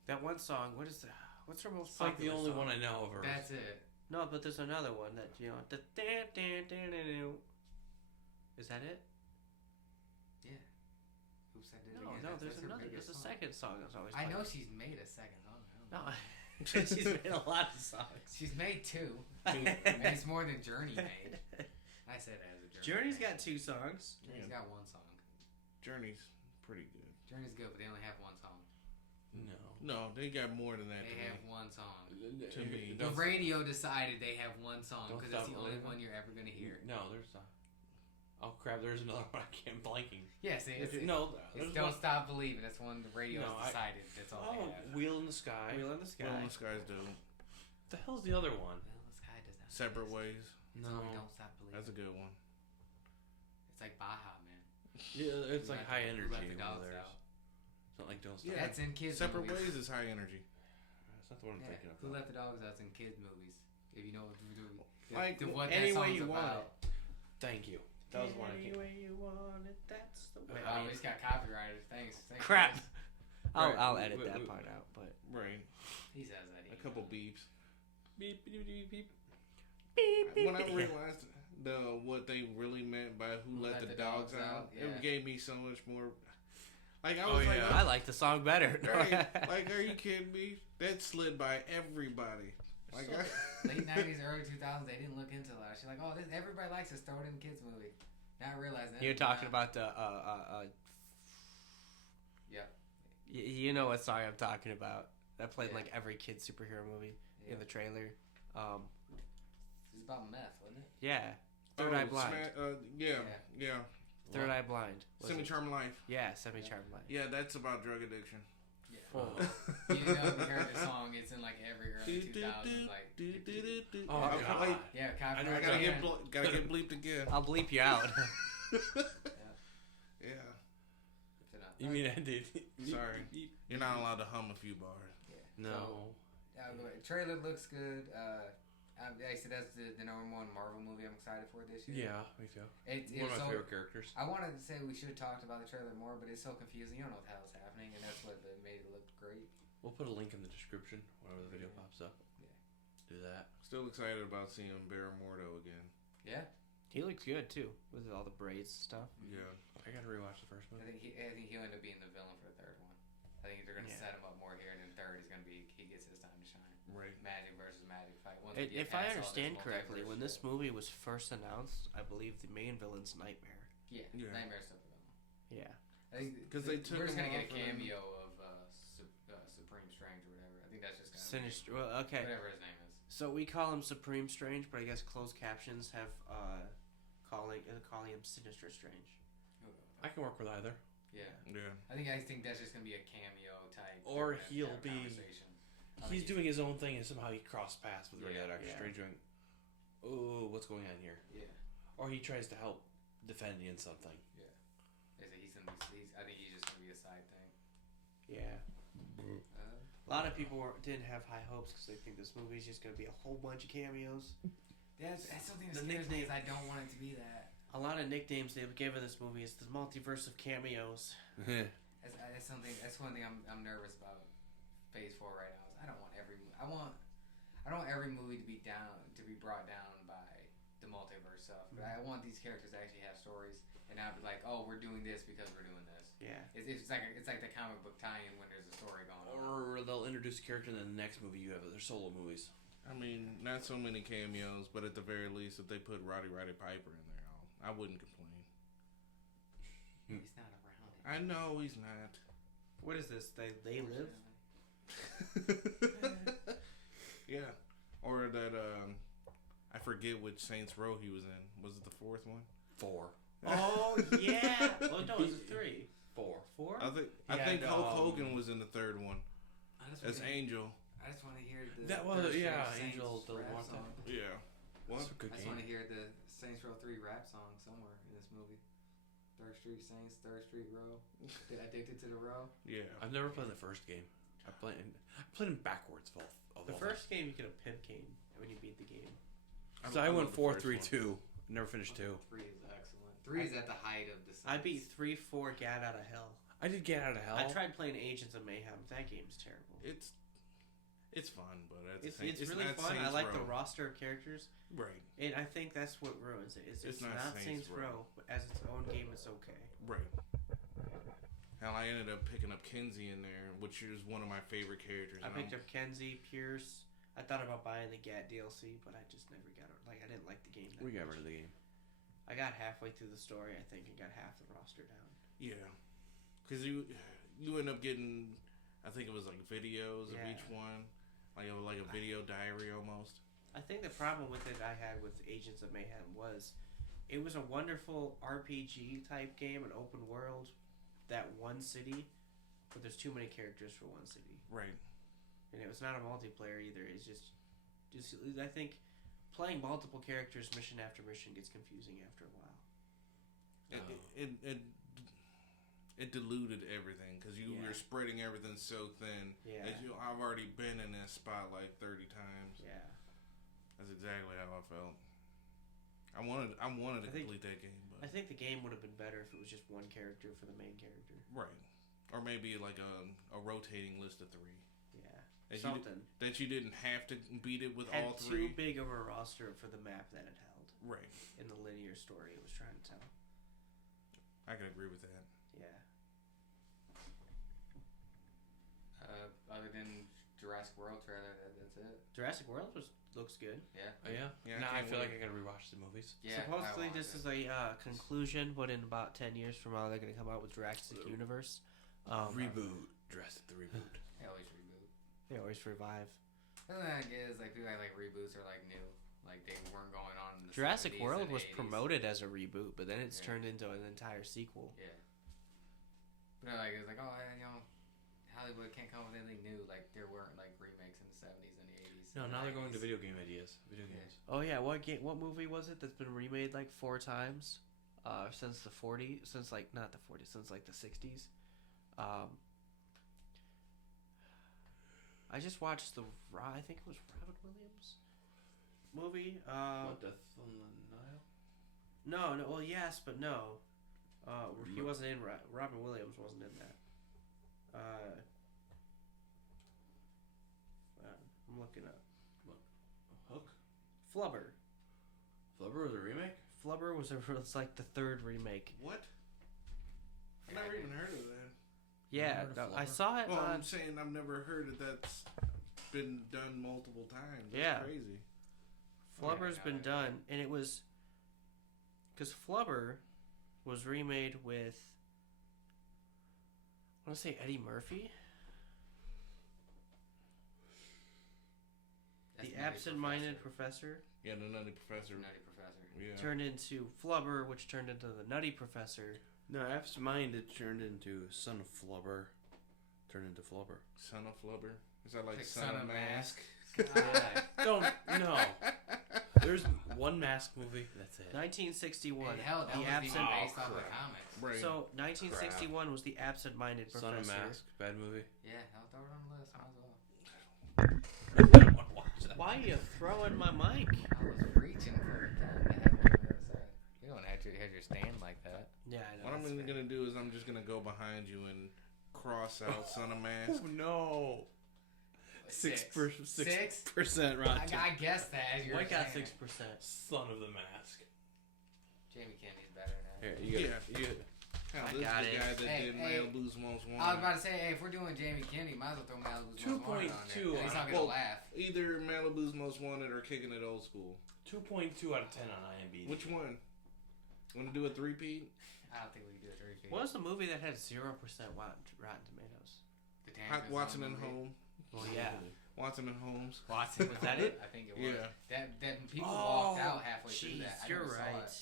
That one song, what is that? What's her most It's like the popular only song? one I know of her. That's it. No, but there's another one that, you know, is that it? Yeah. Oops, I did it No, again. no, That's there's her another. biggest There's a song. second song that's always I know playing. she's made a second song. I don't No, know. she's made a lot of songs. She's made two. Maybe it's more than Journey made. I said it as a Journey. Journey's fan. got 2 songs. Journey's got one song. Journey's pretty good. Journey's good, but they only have one song. No. No, they got more than that. They to have me. one song. To me. The radio decided they have one song Don't because it's Stop the only Believing? one you're ever gonna hear. No, there's not. Oh crap! There's another one. I can't blanking. Yeah, see, it's, No, it's there's Don't one. Stop Believing. That's one the radio No, has decided. That's all Oh, they have. Wheel in the Sky. Wheel in the Sky. Will in the Skies do. What the hell's the other one? Well, the sky does not. Separate exist. Ways. It's No. only Don't Stop Believing. That's a good one. It's like Baja, man. Yeah, it's Who like Let high the- Who energy. Let the one of Dogs theirs. Out. Something like Don't Stop. Yeah. That's in kids' Separate movies. Ways is high energy. That's not the one I'm Yeah. thinking of. Who Let the Dogs Out? It's in kids' movies. If you know what Like, what that any way song's you want about. Thank you. That was one I can't. Any way you want it, that's the way. Oh, he's got copyrighted. Thanks. Crap. Guys. I'll edit that part out, but right. He says that. A couple beeps. Beep beep beep beep. beep, beep, When I beep. realized what they really meant by "Who let the dogs out," yeah. it gave me so much more. Like I Oh, was yeah. I like the song better. right, like, are you kidding me? That slid by everybody. Like, Late 90s, early 2000s, they didn't look into that. She's like, oh, everybody likes this. Throw it in a kids movie. Not realizing that. You're talking about the Yep. You know what song I'm talking about? That played Yeah. like every kid's superhero movie Yeah. in the trailer. It's about meth, wasn't it? Yeah, Third Eye Blind. Yeah. Third Eye Blind. Semi-Charmed Life. Yeah, Semi-Charmed Life. Yeah, that's about drug addiction. Yeah. Full. You know, we heard the song. It's in like every early 2000s. Like, Oh god. yeah, I copyright. gotta get bleeped again. I'll bleep you out. Yeah. You mean I did? Sorry. You're not allowed to hum a few bars. No. Trailer looks good. I said that's the number one Marvel movie I'm excited for this year. Yeah, me too. It's One of my favorite characters. I wanted to say we should have talked about the trailer more, but it's so confusing. You don't know what the hell is happening, and that's what made it look great. We'll put a link in the description whenever the video pops up. Yeah. Do that. Still excited about seeing Baramordo again. Yeah, He looks good too, with all the braids and stuff. Yeah. I gotta rewatch the first I one. think he'll end up being the villain for the third one. I think they're gonna Yeah. set him up more here, and then third is gonna be he gets his time to shine. Right. Magic versus magic fight. Once we get If I past all this understand correctly, multiverse when this shit. movie was first announced, I believe the main villain's Nightmare. Yeah. Nightmare stuff. Yeah. I think 'Cause they took we're just him gonna get a off and- cameo of Supreme Strange or whatever. I think that's just gonna Sinister. Well, okay. whatever his name is. So we call him Supreme Strange, but I guess closed captions have calling him Sinister Strange. I can work with either. Yeah. Yeah. I think that's just gonna be a cameo type. Or they're gonna he'll have a be- conversation. He's doing his own thing, and somehow he crossed paths with Yeah, Doctor yeah. Strange, going, "Oh, what's going on here?" Yeah. Or he tries to help defend against something. They say he's gonna be. I think he's just gonna be a side thing. Yeah. A lot of people didn't have high hopes because they think this movie is just going to be a whole bunch of cameos. That's something that The scares me. nickname- 'Cause I don't want it to be that. A lot of nicknames they've given this movie is the multiverse of cameos. That's something. That's one thing I'm nervous about. Phase 4 right now is I don't want every movie to be brought down by the multiverse stuff. But I want these characters to actually have stories and not be like, oh, we're doing this because we're doing this. Yeah. It's like the comic book tie-in when there's a story going on. Or they'll introduce a character, and then the next movie you have their solo movies. I mean, not so many cameos, but at the very least, if they put Roddy Piper in there, I wouldn't complain. He's not around. I know he's not. What is this? They live? Yeah. Or that, I forget which Saints Row he was in. Was it the fourth one? 4. Oh, yeah. Oh, no, it's 3. 4. 4? I think Yeah, Hulk Hogan was in the third one as I Angel. just want to hear the That was- Third yeah, Saints Angel rap Del song. Yeah. What? That's a good I just game. want to hear the Saints Row 3 rap song somewhere in this movie. Third Street Saints, Third Street Row. Addicted to the Row. Yeah. I've never played the first game. I played them backwards. The first game, you get a pimp cane when you beat the game. So I went love the 4, first 3, one. 2. Never finished 2. 3 is excellent. 3 is at the height of the Saints. I beat 3-4 Gat Out of Hell. I did Get Out of Hell. I tried playing Agents of Mayhem. That game's terrible. It's fun, but at the It's same, really not fun. I Saints like the Row. roster of characters. Right. And I think that's what ruins it. It's not Saints Row, but as its own game, it's okay. Right. Hell, I ended up picking up Kenzie in there, which is one of my favorite characters. I picked up Kenzie, Pierce. I thought about buying the Gat DLC, but I just never got it. Like, I didn't like the game. We got rid of the game. I got halfway through the story, I think, and got half the roster down. Yeah. Because you end up getting, I think it was like videos of each one. Like a video diary almost. I think the problem with it I had with Agents of Mayhem was it was a wonderful RPG type game, an open world, that one city, but there's too many characters for one city. Right. And it was not a multiplayer either. It's just I think playing multiple characters mission after mission gets confusing after a while. It diluted everything because you're spreading everything so thin. Yeah. I've already been in this spot like 30 times. Yeah. That's exactly how I felt. I I wanted to I think- complete that game, I but think the game would have been better if it was just one character for the main character. right, or maybe like a rotating list of 3 Yeah, that something. that you didn't have to beat it with Had all too 3. big of a roster for the map that it held Right, in the linear story it was trying to tell. I can agree with that. Yeah. Other than Jurassic World trailer, that's it. Jurassic World looks good. Yeah. Oh, yeah? Yeah, Now I can't feel wait. like I gotta rewatch the movies. Yeah. Supposedly this is a conclusion, but in about 10 years from now they're going to come out with Jurassic Universe. Reboot. Jurassic the reboot. They always reboot. They always revive. The thing is, like, people act like reboots are like new, like they weren't going on. In the Jurassic 70s World and was 80s. promoted as a reboot, but then it's Yeah. turned into an entire sequel. Yeah. But like it's like, oh, Hollywood can't come up with anything new. Like there weren't like remakes in the 70s and the 80s. No, and now they're going to 90s. video game ideas. Video Yeah. games. Oh yeah, what movie was it that's been remade like 4 times since the 40s, since like not the 40s, since like the 60s. I just watched I think it was Robin Williams movie. What, Death on the Nile? No, well yes, but no. He wasn't in. Robin Williams wasn't in that. I'm looking up. Hook? Flubber. Flubber was a remake? Flubber was it's like the 3rd remake. What? I never even heard of that. Yeah, heard of no, I Flubber? saw it Well, on. I'm saying I've never heard that's been done multiple times. That's Yeah. crazy. Flubber's Yeah, been yeah. done, and it was because Flubber was remade with. I want to say Eddie Murphy, That's the Nutty absent-minded professor, Yeah, the Nutty Professor. Nutty Professor. Yeah. turned into Flubber, which turned into the Nutty Professor. No, absent-minded turned into Son of Flubber. Turned into Flubber. Son of Flubber. Is that like Like Son of Mask? Yeah. Don't, no. There's one Mask movie, that's it. 1961. Hey, hell, that the was absent. even based off the crap. comics. Right. So 1961 was the absent-minded Son professor. of Mask, bad movie. Yeah, I'll throw it on the list. Might as well. I don't want to watch that. Why are you throwing my mic? I was reaching for it. God, man, what was I gonna say? You don't have your stand like that. Yeah, I know. What I'm that's really fair. gonna do is I'm just gonna go behind you and cross out Son of Mask. Oh, no. 6%, 6? 6% rotten. I guessed that as you're Mike got saying 6%. it. Son of the Mask. Jamie Kennedy's better than that. Here, you got Yeah. Hell, I this got is the it. guy that Hey, did hey. Malibu's Most Wanted. I was about to say, hey, if we're doing Jamie Kennedy, might as well throw Malibu's Most Wanted on there. 2.2 At least on- I'll get a well, laugh. Either Malibu's Most Wanted or Kicking It Old School. 2.2 out of 10 on IMDb. Which one? Want to do a three-peat? I don't think we can do a three-peat. What was the movie that had 0% Rotten Tomatoes? The Hot Tangerine Watson Zone and movie. Home. Well, yeah. Watson and Holmes. Watson. Was that it? I think it was. Yeah. That people walked out halfway through jeez, that. I you're never saw right. it.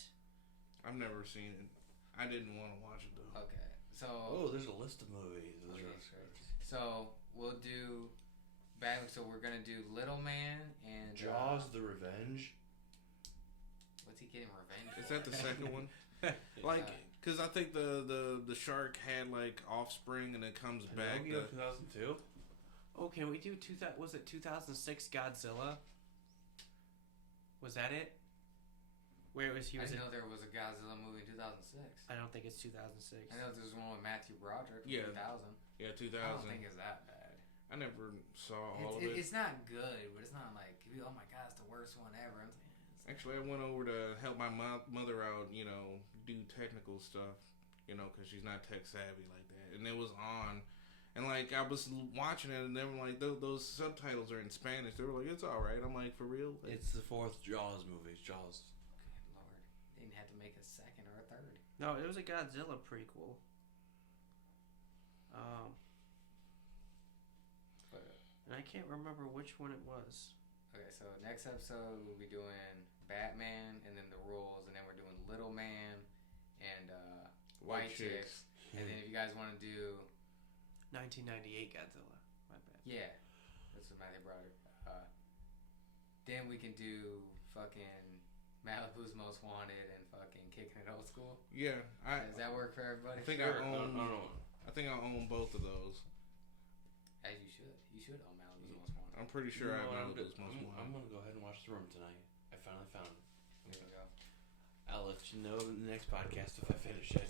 I've never seen it. I didn't want to watch it though. Okay, so Oh, there's a list of movies. Those okay, are- so we'll do back. So we're gonna do Little Man and Jaws: The Revenge. What's he getting revenge? Is for? that the second one? Like, cause I think the shark had like offspring and it comes back. Pinocchio 2002. Oh, can we do was it 2006 Godzilla? Was that it? Where was he? I Was didn't it? know there was a Godzilla movie in 2006. I don't think it's 2006. I know there was one with Matthew Broderick in Yeah. 2000. Yeah, I don't 2000. think it's that bad. I never saw all of it. It's not good, but it's not like, oh my god, it's the worst one ever. I'm saying, Actually, I went over to help my mother out, you know, do technical stuff, you know, because she's not tech savvy like that. And it was on. And, like, I was watching it, and they were like, those subtitles are in Spanish. They were like, it's all right. I'm like, for real? It's the fourth Jaws movie. Jaws. good lord, they didn't have to make a second or a third. No, it was a Godzilla prequel. And I can't remember which one it was. Okay, so next episode we'll be doing Batman and then the rules, and then we're doing Little Man and White Chicks. And then if you guys want to do 1998 Godzilla. My bad. yeah, that's what Matthew Broderick. Then we can do fucking Malibu's Most Wanted and fucking Kicking It Old School. Yeah. Does that work for everybody? I think Sure. I own. No. I think I own both of those. As you should. You should own Malibu's Most Wanted. I'm pretty sure I have I'm Malibu's Most I'm Wanted. gonna go ahead and watch The Room tonight. I finally found it. There you go. I'll let you know in the next podcast if I finish it.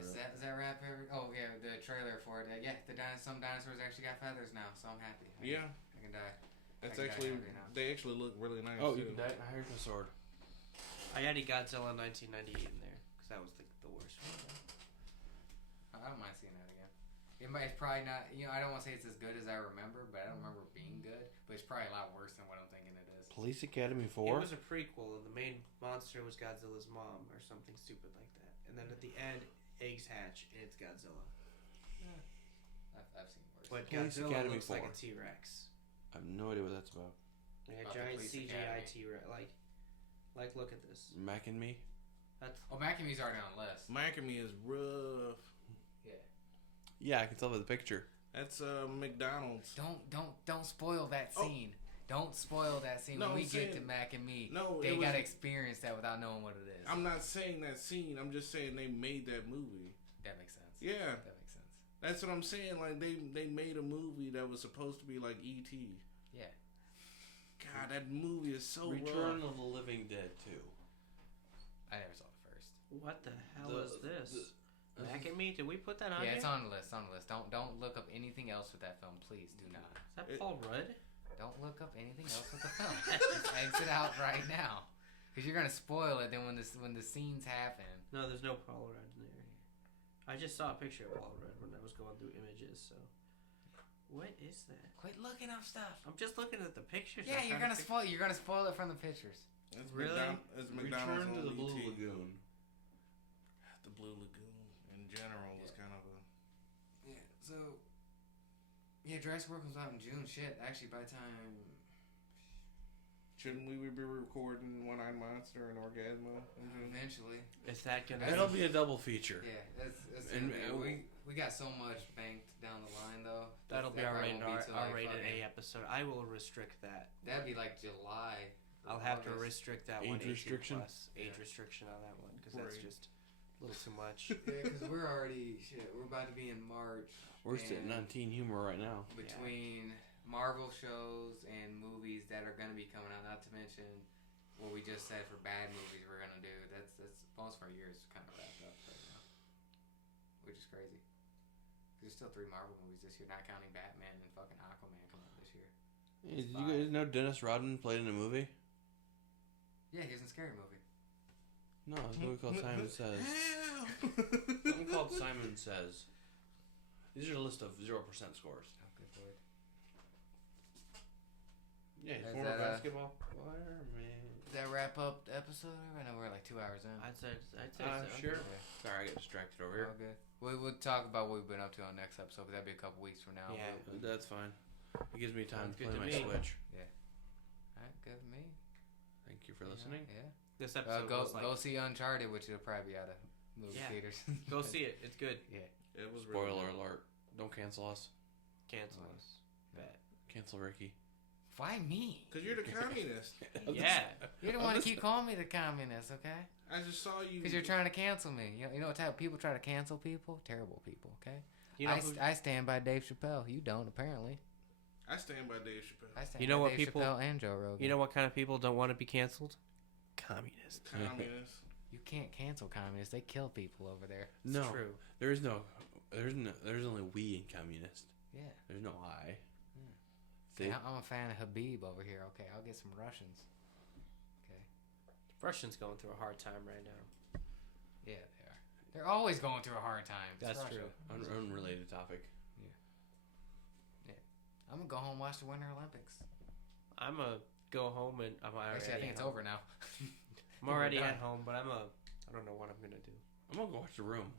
Is that wrap? Oh yeah, the trailer for it. Yeah, some dinosaurs actually got feathers now, so I'm happy. Yeah. I can die. That's I can actually, die happy now. they actually look really nice. Oh, too. you can die. Here's my sword. I added Godzilla 1998 in there because that was the worst one. I don't mind seeing that again. It's probably not. I don't want to say it's as good as I remember, but I don't remember it being good. But it's probably a lot worse than what I'm thinking it is. Police Academy It 4? was a prequel, and the main monster was Godzilla's mom or something stupid like that. And then at the end, eggs hatch, and it's Godzilla. I've seen worse. But Police Godzilla Academy looks like 4. a T-Rex. I have no idea what that's about. Like a About the giant Police CGI Academy. T-Rex. Like, look at this. Mac and Me? That's Macamie's already on the list. Macamee is rough. Yeah. Yeah, I can tell by the picture. That's McDonald's. Don't spoil that scene. Don't spoil that scene. No, when we I'm get to saying- Mac and Me, No, they it was- gotta experience that without knowing what it is. I'm not saying that scene. I'm just saying they made that movie. That makes sense. Yeah, That makes sense. that's what I'm saying. Like they made a movie that was supposed to be like E.T. Yeah. God, that movie is so Return rough. of the Living Dead 2. I never saw the first. what the hell is this? Mac and Me? Did we put that on? Yeah, here? it's on the list. It's on the list. Don't look up anything else with that film, please. Do not. Is that Paul Rudd? Don't look up anything else with the film. Just exit out right now, because you're gonna spoil it. Then when the scenes happen. No, there's no Paul Rudd in there. I just saw a picture of Paul Rudd when I was going through images. So, what is that? Quit looking up stuff. I'm just looking at the pictures. Yeah, I'm you're trying gonna to spoil. You're gonna spoil it from the pictures. It's Really? It's McDonald's Return to the on Blue E.T. Lagoon. The Blue Lagoon in general was kind of a. Yeah. So. Yeah, Jurassic World comes out in June. Shit. Actually, by the time. Shouldn't we be recording One Eyed Monster and Orgasmo? Eventually. Is that gonna? That'll be a double feature. Yeah, that's And- we got so much banked down the line though. That'll be our probably rated won't be till, like, rated fucking- A episode. I will restrict that. That'd be like July. I'll have to August. restrict that Age one. 18 restriction? plus. Age Yeah. restriction on that one because that's Right. just a little too much. Yeah, because we're already we're about to be in March. We're sitting and on teen humor right now. between Marvel shows and movies that are gonna be coming out. Not to mention what we just said for bad movies we're gonna do. That's most of our years kind of wrapped up right now, which is crazy. 'Cause there's still 3 Marvel movies this year, not counting Batman and fucking Aquaman coming out this year. Hey, did you guys know Dennis Rodman played in a movie? Yeah, he was in Scary Movie. No, it's a movie called Simon Says. Hell! Something called Simon Says. These are a list of 0% scores. Oh, good lord. Yeah, Is former that, basketball player, man. Did that wrap up the episode? I know we're like 2 hours in. I'd say so. Sure. Okay. Sorry, I got distracted over here. All good. We'll talk about what we've been up to on next episode, because that'd be a couple weeks from now. Yeah. That's fine. It gives me time Sounds to good play to my me. Switch. Alright, good for me. Thank you for listening. Yeah. This episode was like, Go see Uncharted, which will probably be out of movie Yeah. theaters. go see it. It's good. It was really Spoiler good. alert. Don't cancel us. Cancel us. Bet. Cancel Ricky. Why me? Cause you're the communist. Yeah. You don't want to keep calling me the communist, okay? I just saw you. Because you're trying to cancel me. You know what type of people try to cancel people? Terrible people, okay? You know I stand by Dave Chappelle. You don't, apparently. I stand by Dave Chappelle. I stand You know by what Dave people- Chappelle and Joe Rogan. You know what kind of people don't want to be canceled? Communists. Communist. You can't cancel communists. They kill people over there. It's No, true. there's only we in communist. Yeah. There's no I. See, I'm a fan of Habib over here. Okay, I'll get some Russians. Okay. Russians going through a hard time right now. Yeah, they are. They're always going through a hard time. It's That's Russia. true. Unrelated topic. I'm gonna go home and watch the Winter Olympics. I'm a go home and I'm already. Actually, I think at it's home. over now. I'm already We're at done. home, but I don't know what I'm gonna do. I'm gonna go watch The Room.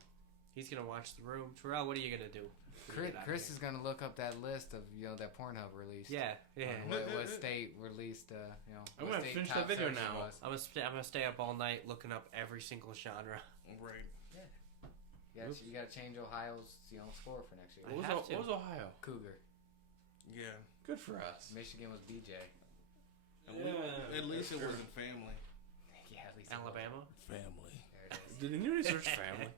He's gonna watch The Room. Terrell, what are you gonna do? Chris is gonna look up that list of that Pornhub released. Yeah, yeah. What state released? I'm what gonna state finish top that video search now. was. I'm gonna stay up all night looking up every single genre. Right. You gotta change Ohio's score for next year. I What have was, to. what was Ohio? Cougar. Yeah. Good for us. Michigan was BJ. At least it wasn't family. Yeah, at least it was. Alabama. Family. There it is. Did anybody search family?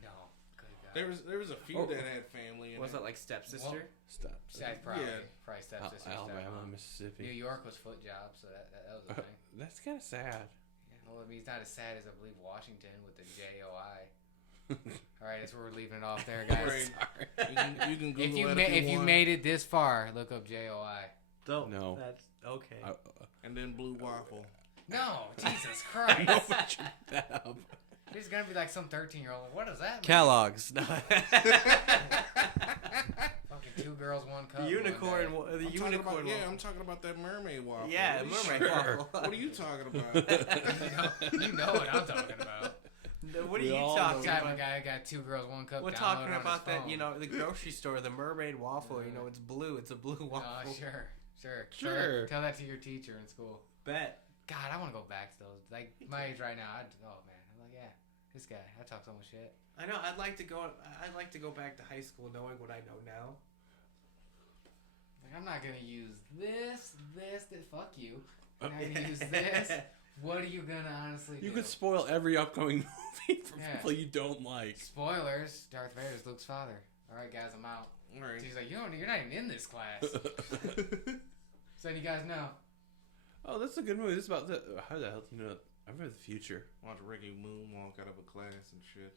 No, good God. There was a few Oh. that had family in Was it. it like stepsister? Stop. Probably Yeah. stepsister. Alabama, New Mississippi. York was foot job, so that was a thing. That's kind of sad. Well, I mean, it's not as sad as I believe Washington with the JOI. All right, that's where we're leaving it off there, guys. Sorry. You can Google if you made it this far, look up JOI. Don't. No. That's okay. And then Blue Waffle. No, Jesus Christ. Nobody that up. There's gonna be like some 13-year-old. What does that mean? Kellogg's. No. Fucking 2 girls, 1 cup. The unicorn. one The unicorn. I'm talking about that mermaid waffle. Yeah, mermaid waffle. What are you talking about? you know what I'm talking about. What are We you all talking know. Type about? of guy got 2 girls, 1 cup. We're download talking on about his that, phone. you know, the grocery store, the mermaid waffle. You know, it's blue. It's a blue waffle. Oh, sure. Sure. Tell that to your teacher in school. Bet. God, I want to go back to those. Like my age right now. Oh man, I'm like, yeah, this guy. I talk so much shit. I know. I'd like to go back to high school, knowing what I know now. Like I'm not gonna use this. Fuck you. I'm not gonna use this. What are you gonna honestly do? You could spoil every upcoming movie for Yeah. people you don't like. Spoilers. Darth Vader's Luke's father. All right, guys, I'm out. All right. He's like, you're not even in this class. So you guys know. Oh, that's a good movie. This is about how the hell do you know? I read the future. Watch Ricky moonwalk out of a class and shit.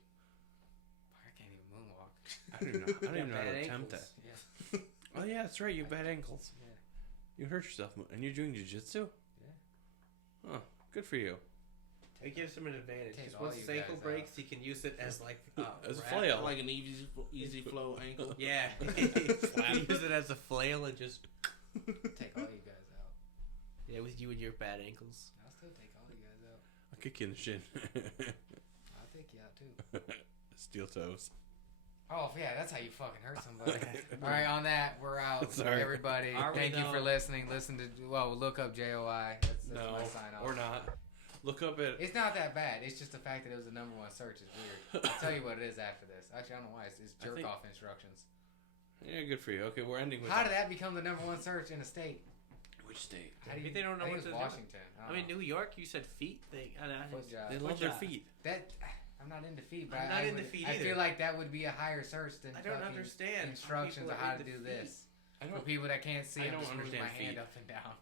I can't even moonwalk. I don't know. I don't even know how Bad to attempt ankles. that. Oh yeah, that's right. You have bad ankles. Yeah. You hurt yourself, and you're doing jiu-jitsu? Yeah. Huh. Good for you. It gives him an advantage. Takes Because all once you his ankle guys breaks, he can use it as like As a wrap. flail. Like an easy flow ankle. Yeah, he can use it as a flail and just Take all you guys out. yeah, with you and your bad ankles. I'll still take all you guys out. I'll kick you in the shin. I'll take you out too. Steel toes. Oh yeah, that's how you fucking hurt somebody. All right, on that, we're out. Sorry. Everybody, Are we thank you for though? listening. Listen to look up JOI. That's No, my sign off. or not. Look up it. It's not that bad. It's just the fact that it was the #1 search is weird. I'll tell you what it is after this. Actually, I don't know why. It's I jerk think- off instructions. Yeah, good for you. Okay, we're ending with How did that become the #1 search in a state? Which state? How do Maybe they don't know I think what it to was do. Washington. I mean, New York, you said feet thing. Foot job. They Good love their job. feet. That I'm not into feet, but I'm not into feet I either. feel like that would be a higher search than I don't fucking understand instructions people on that how read to the do feet. this. I For don't. people that can't see, I I'm don't just moving my understand hand feet. up and down.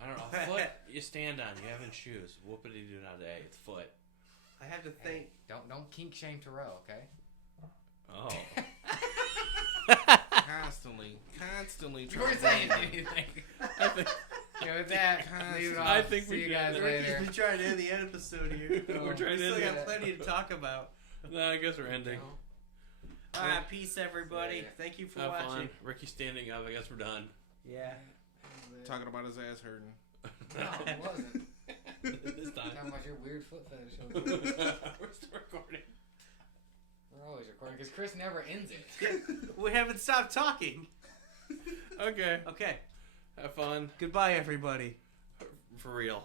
I don't know. Foot you stand on. You haven't shoes. Whoopity do not day. It's foot. I have to think. Don't kink shame Terrell, okay? Oh. Constantly You trying weren't to saying bring- anything. I think Yeah, with that, leave it off. I think See we you should guys end it. later. We're trying to end the episode here. We're trying to We still end got it. plenty to talk about. No, I guess we're ending. All right, peace, everybody. Yeah. Thank you for Have watching. fun. Ricky standing up. I guess we're done. Yeah. talking about his ass hurting. No, it wasn't. This time. Talking about your weird foot fetish. We're still recording. We're always recording because Chris never ends it. We haven't stopped talking. Okay. Okay. Have fun. Goodbye, everybody. For real.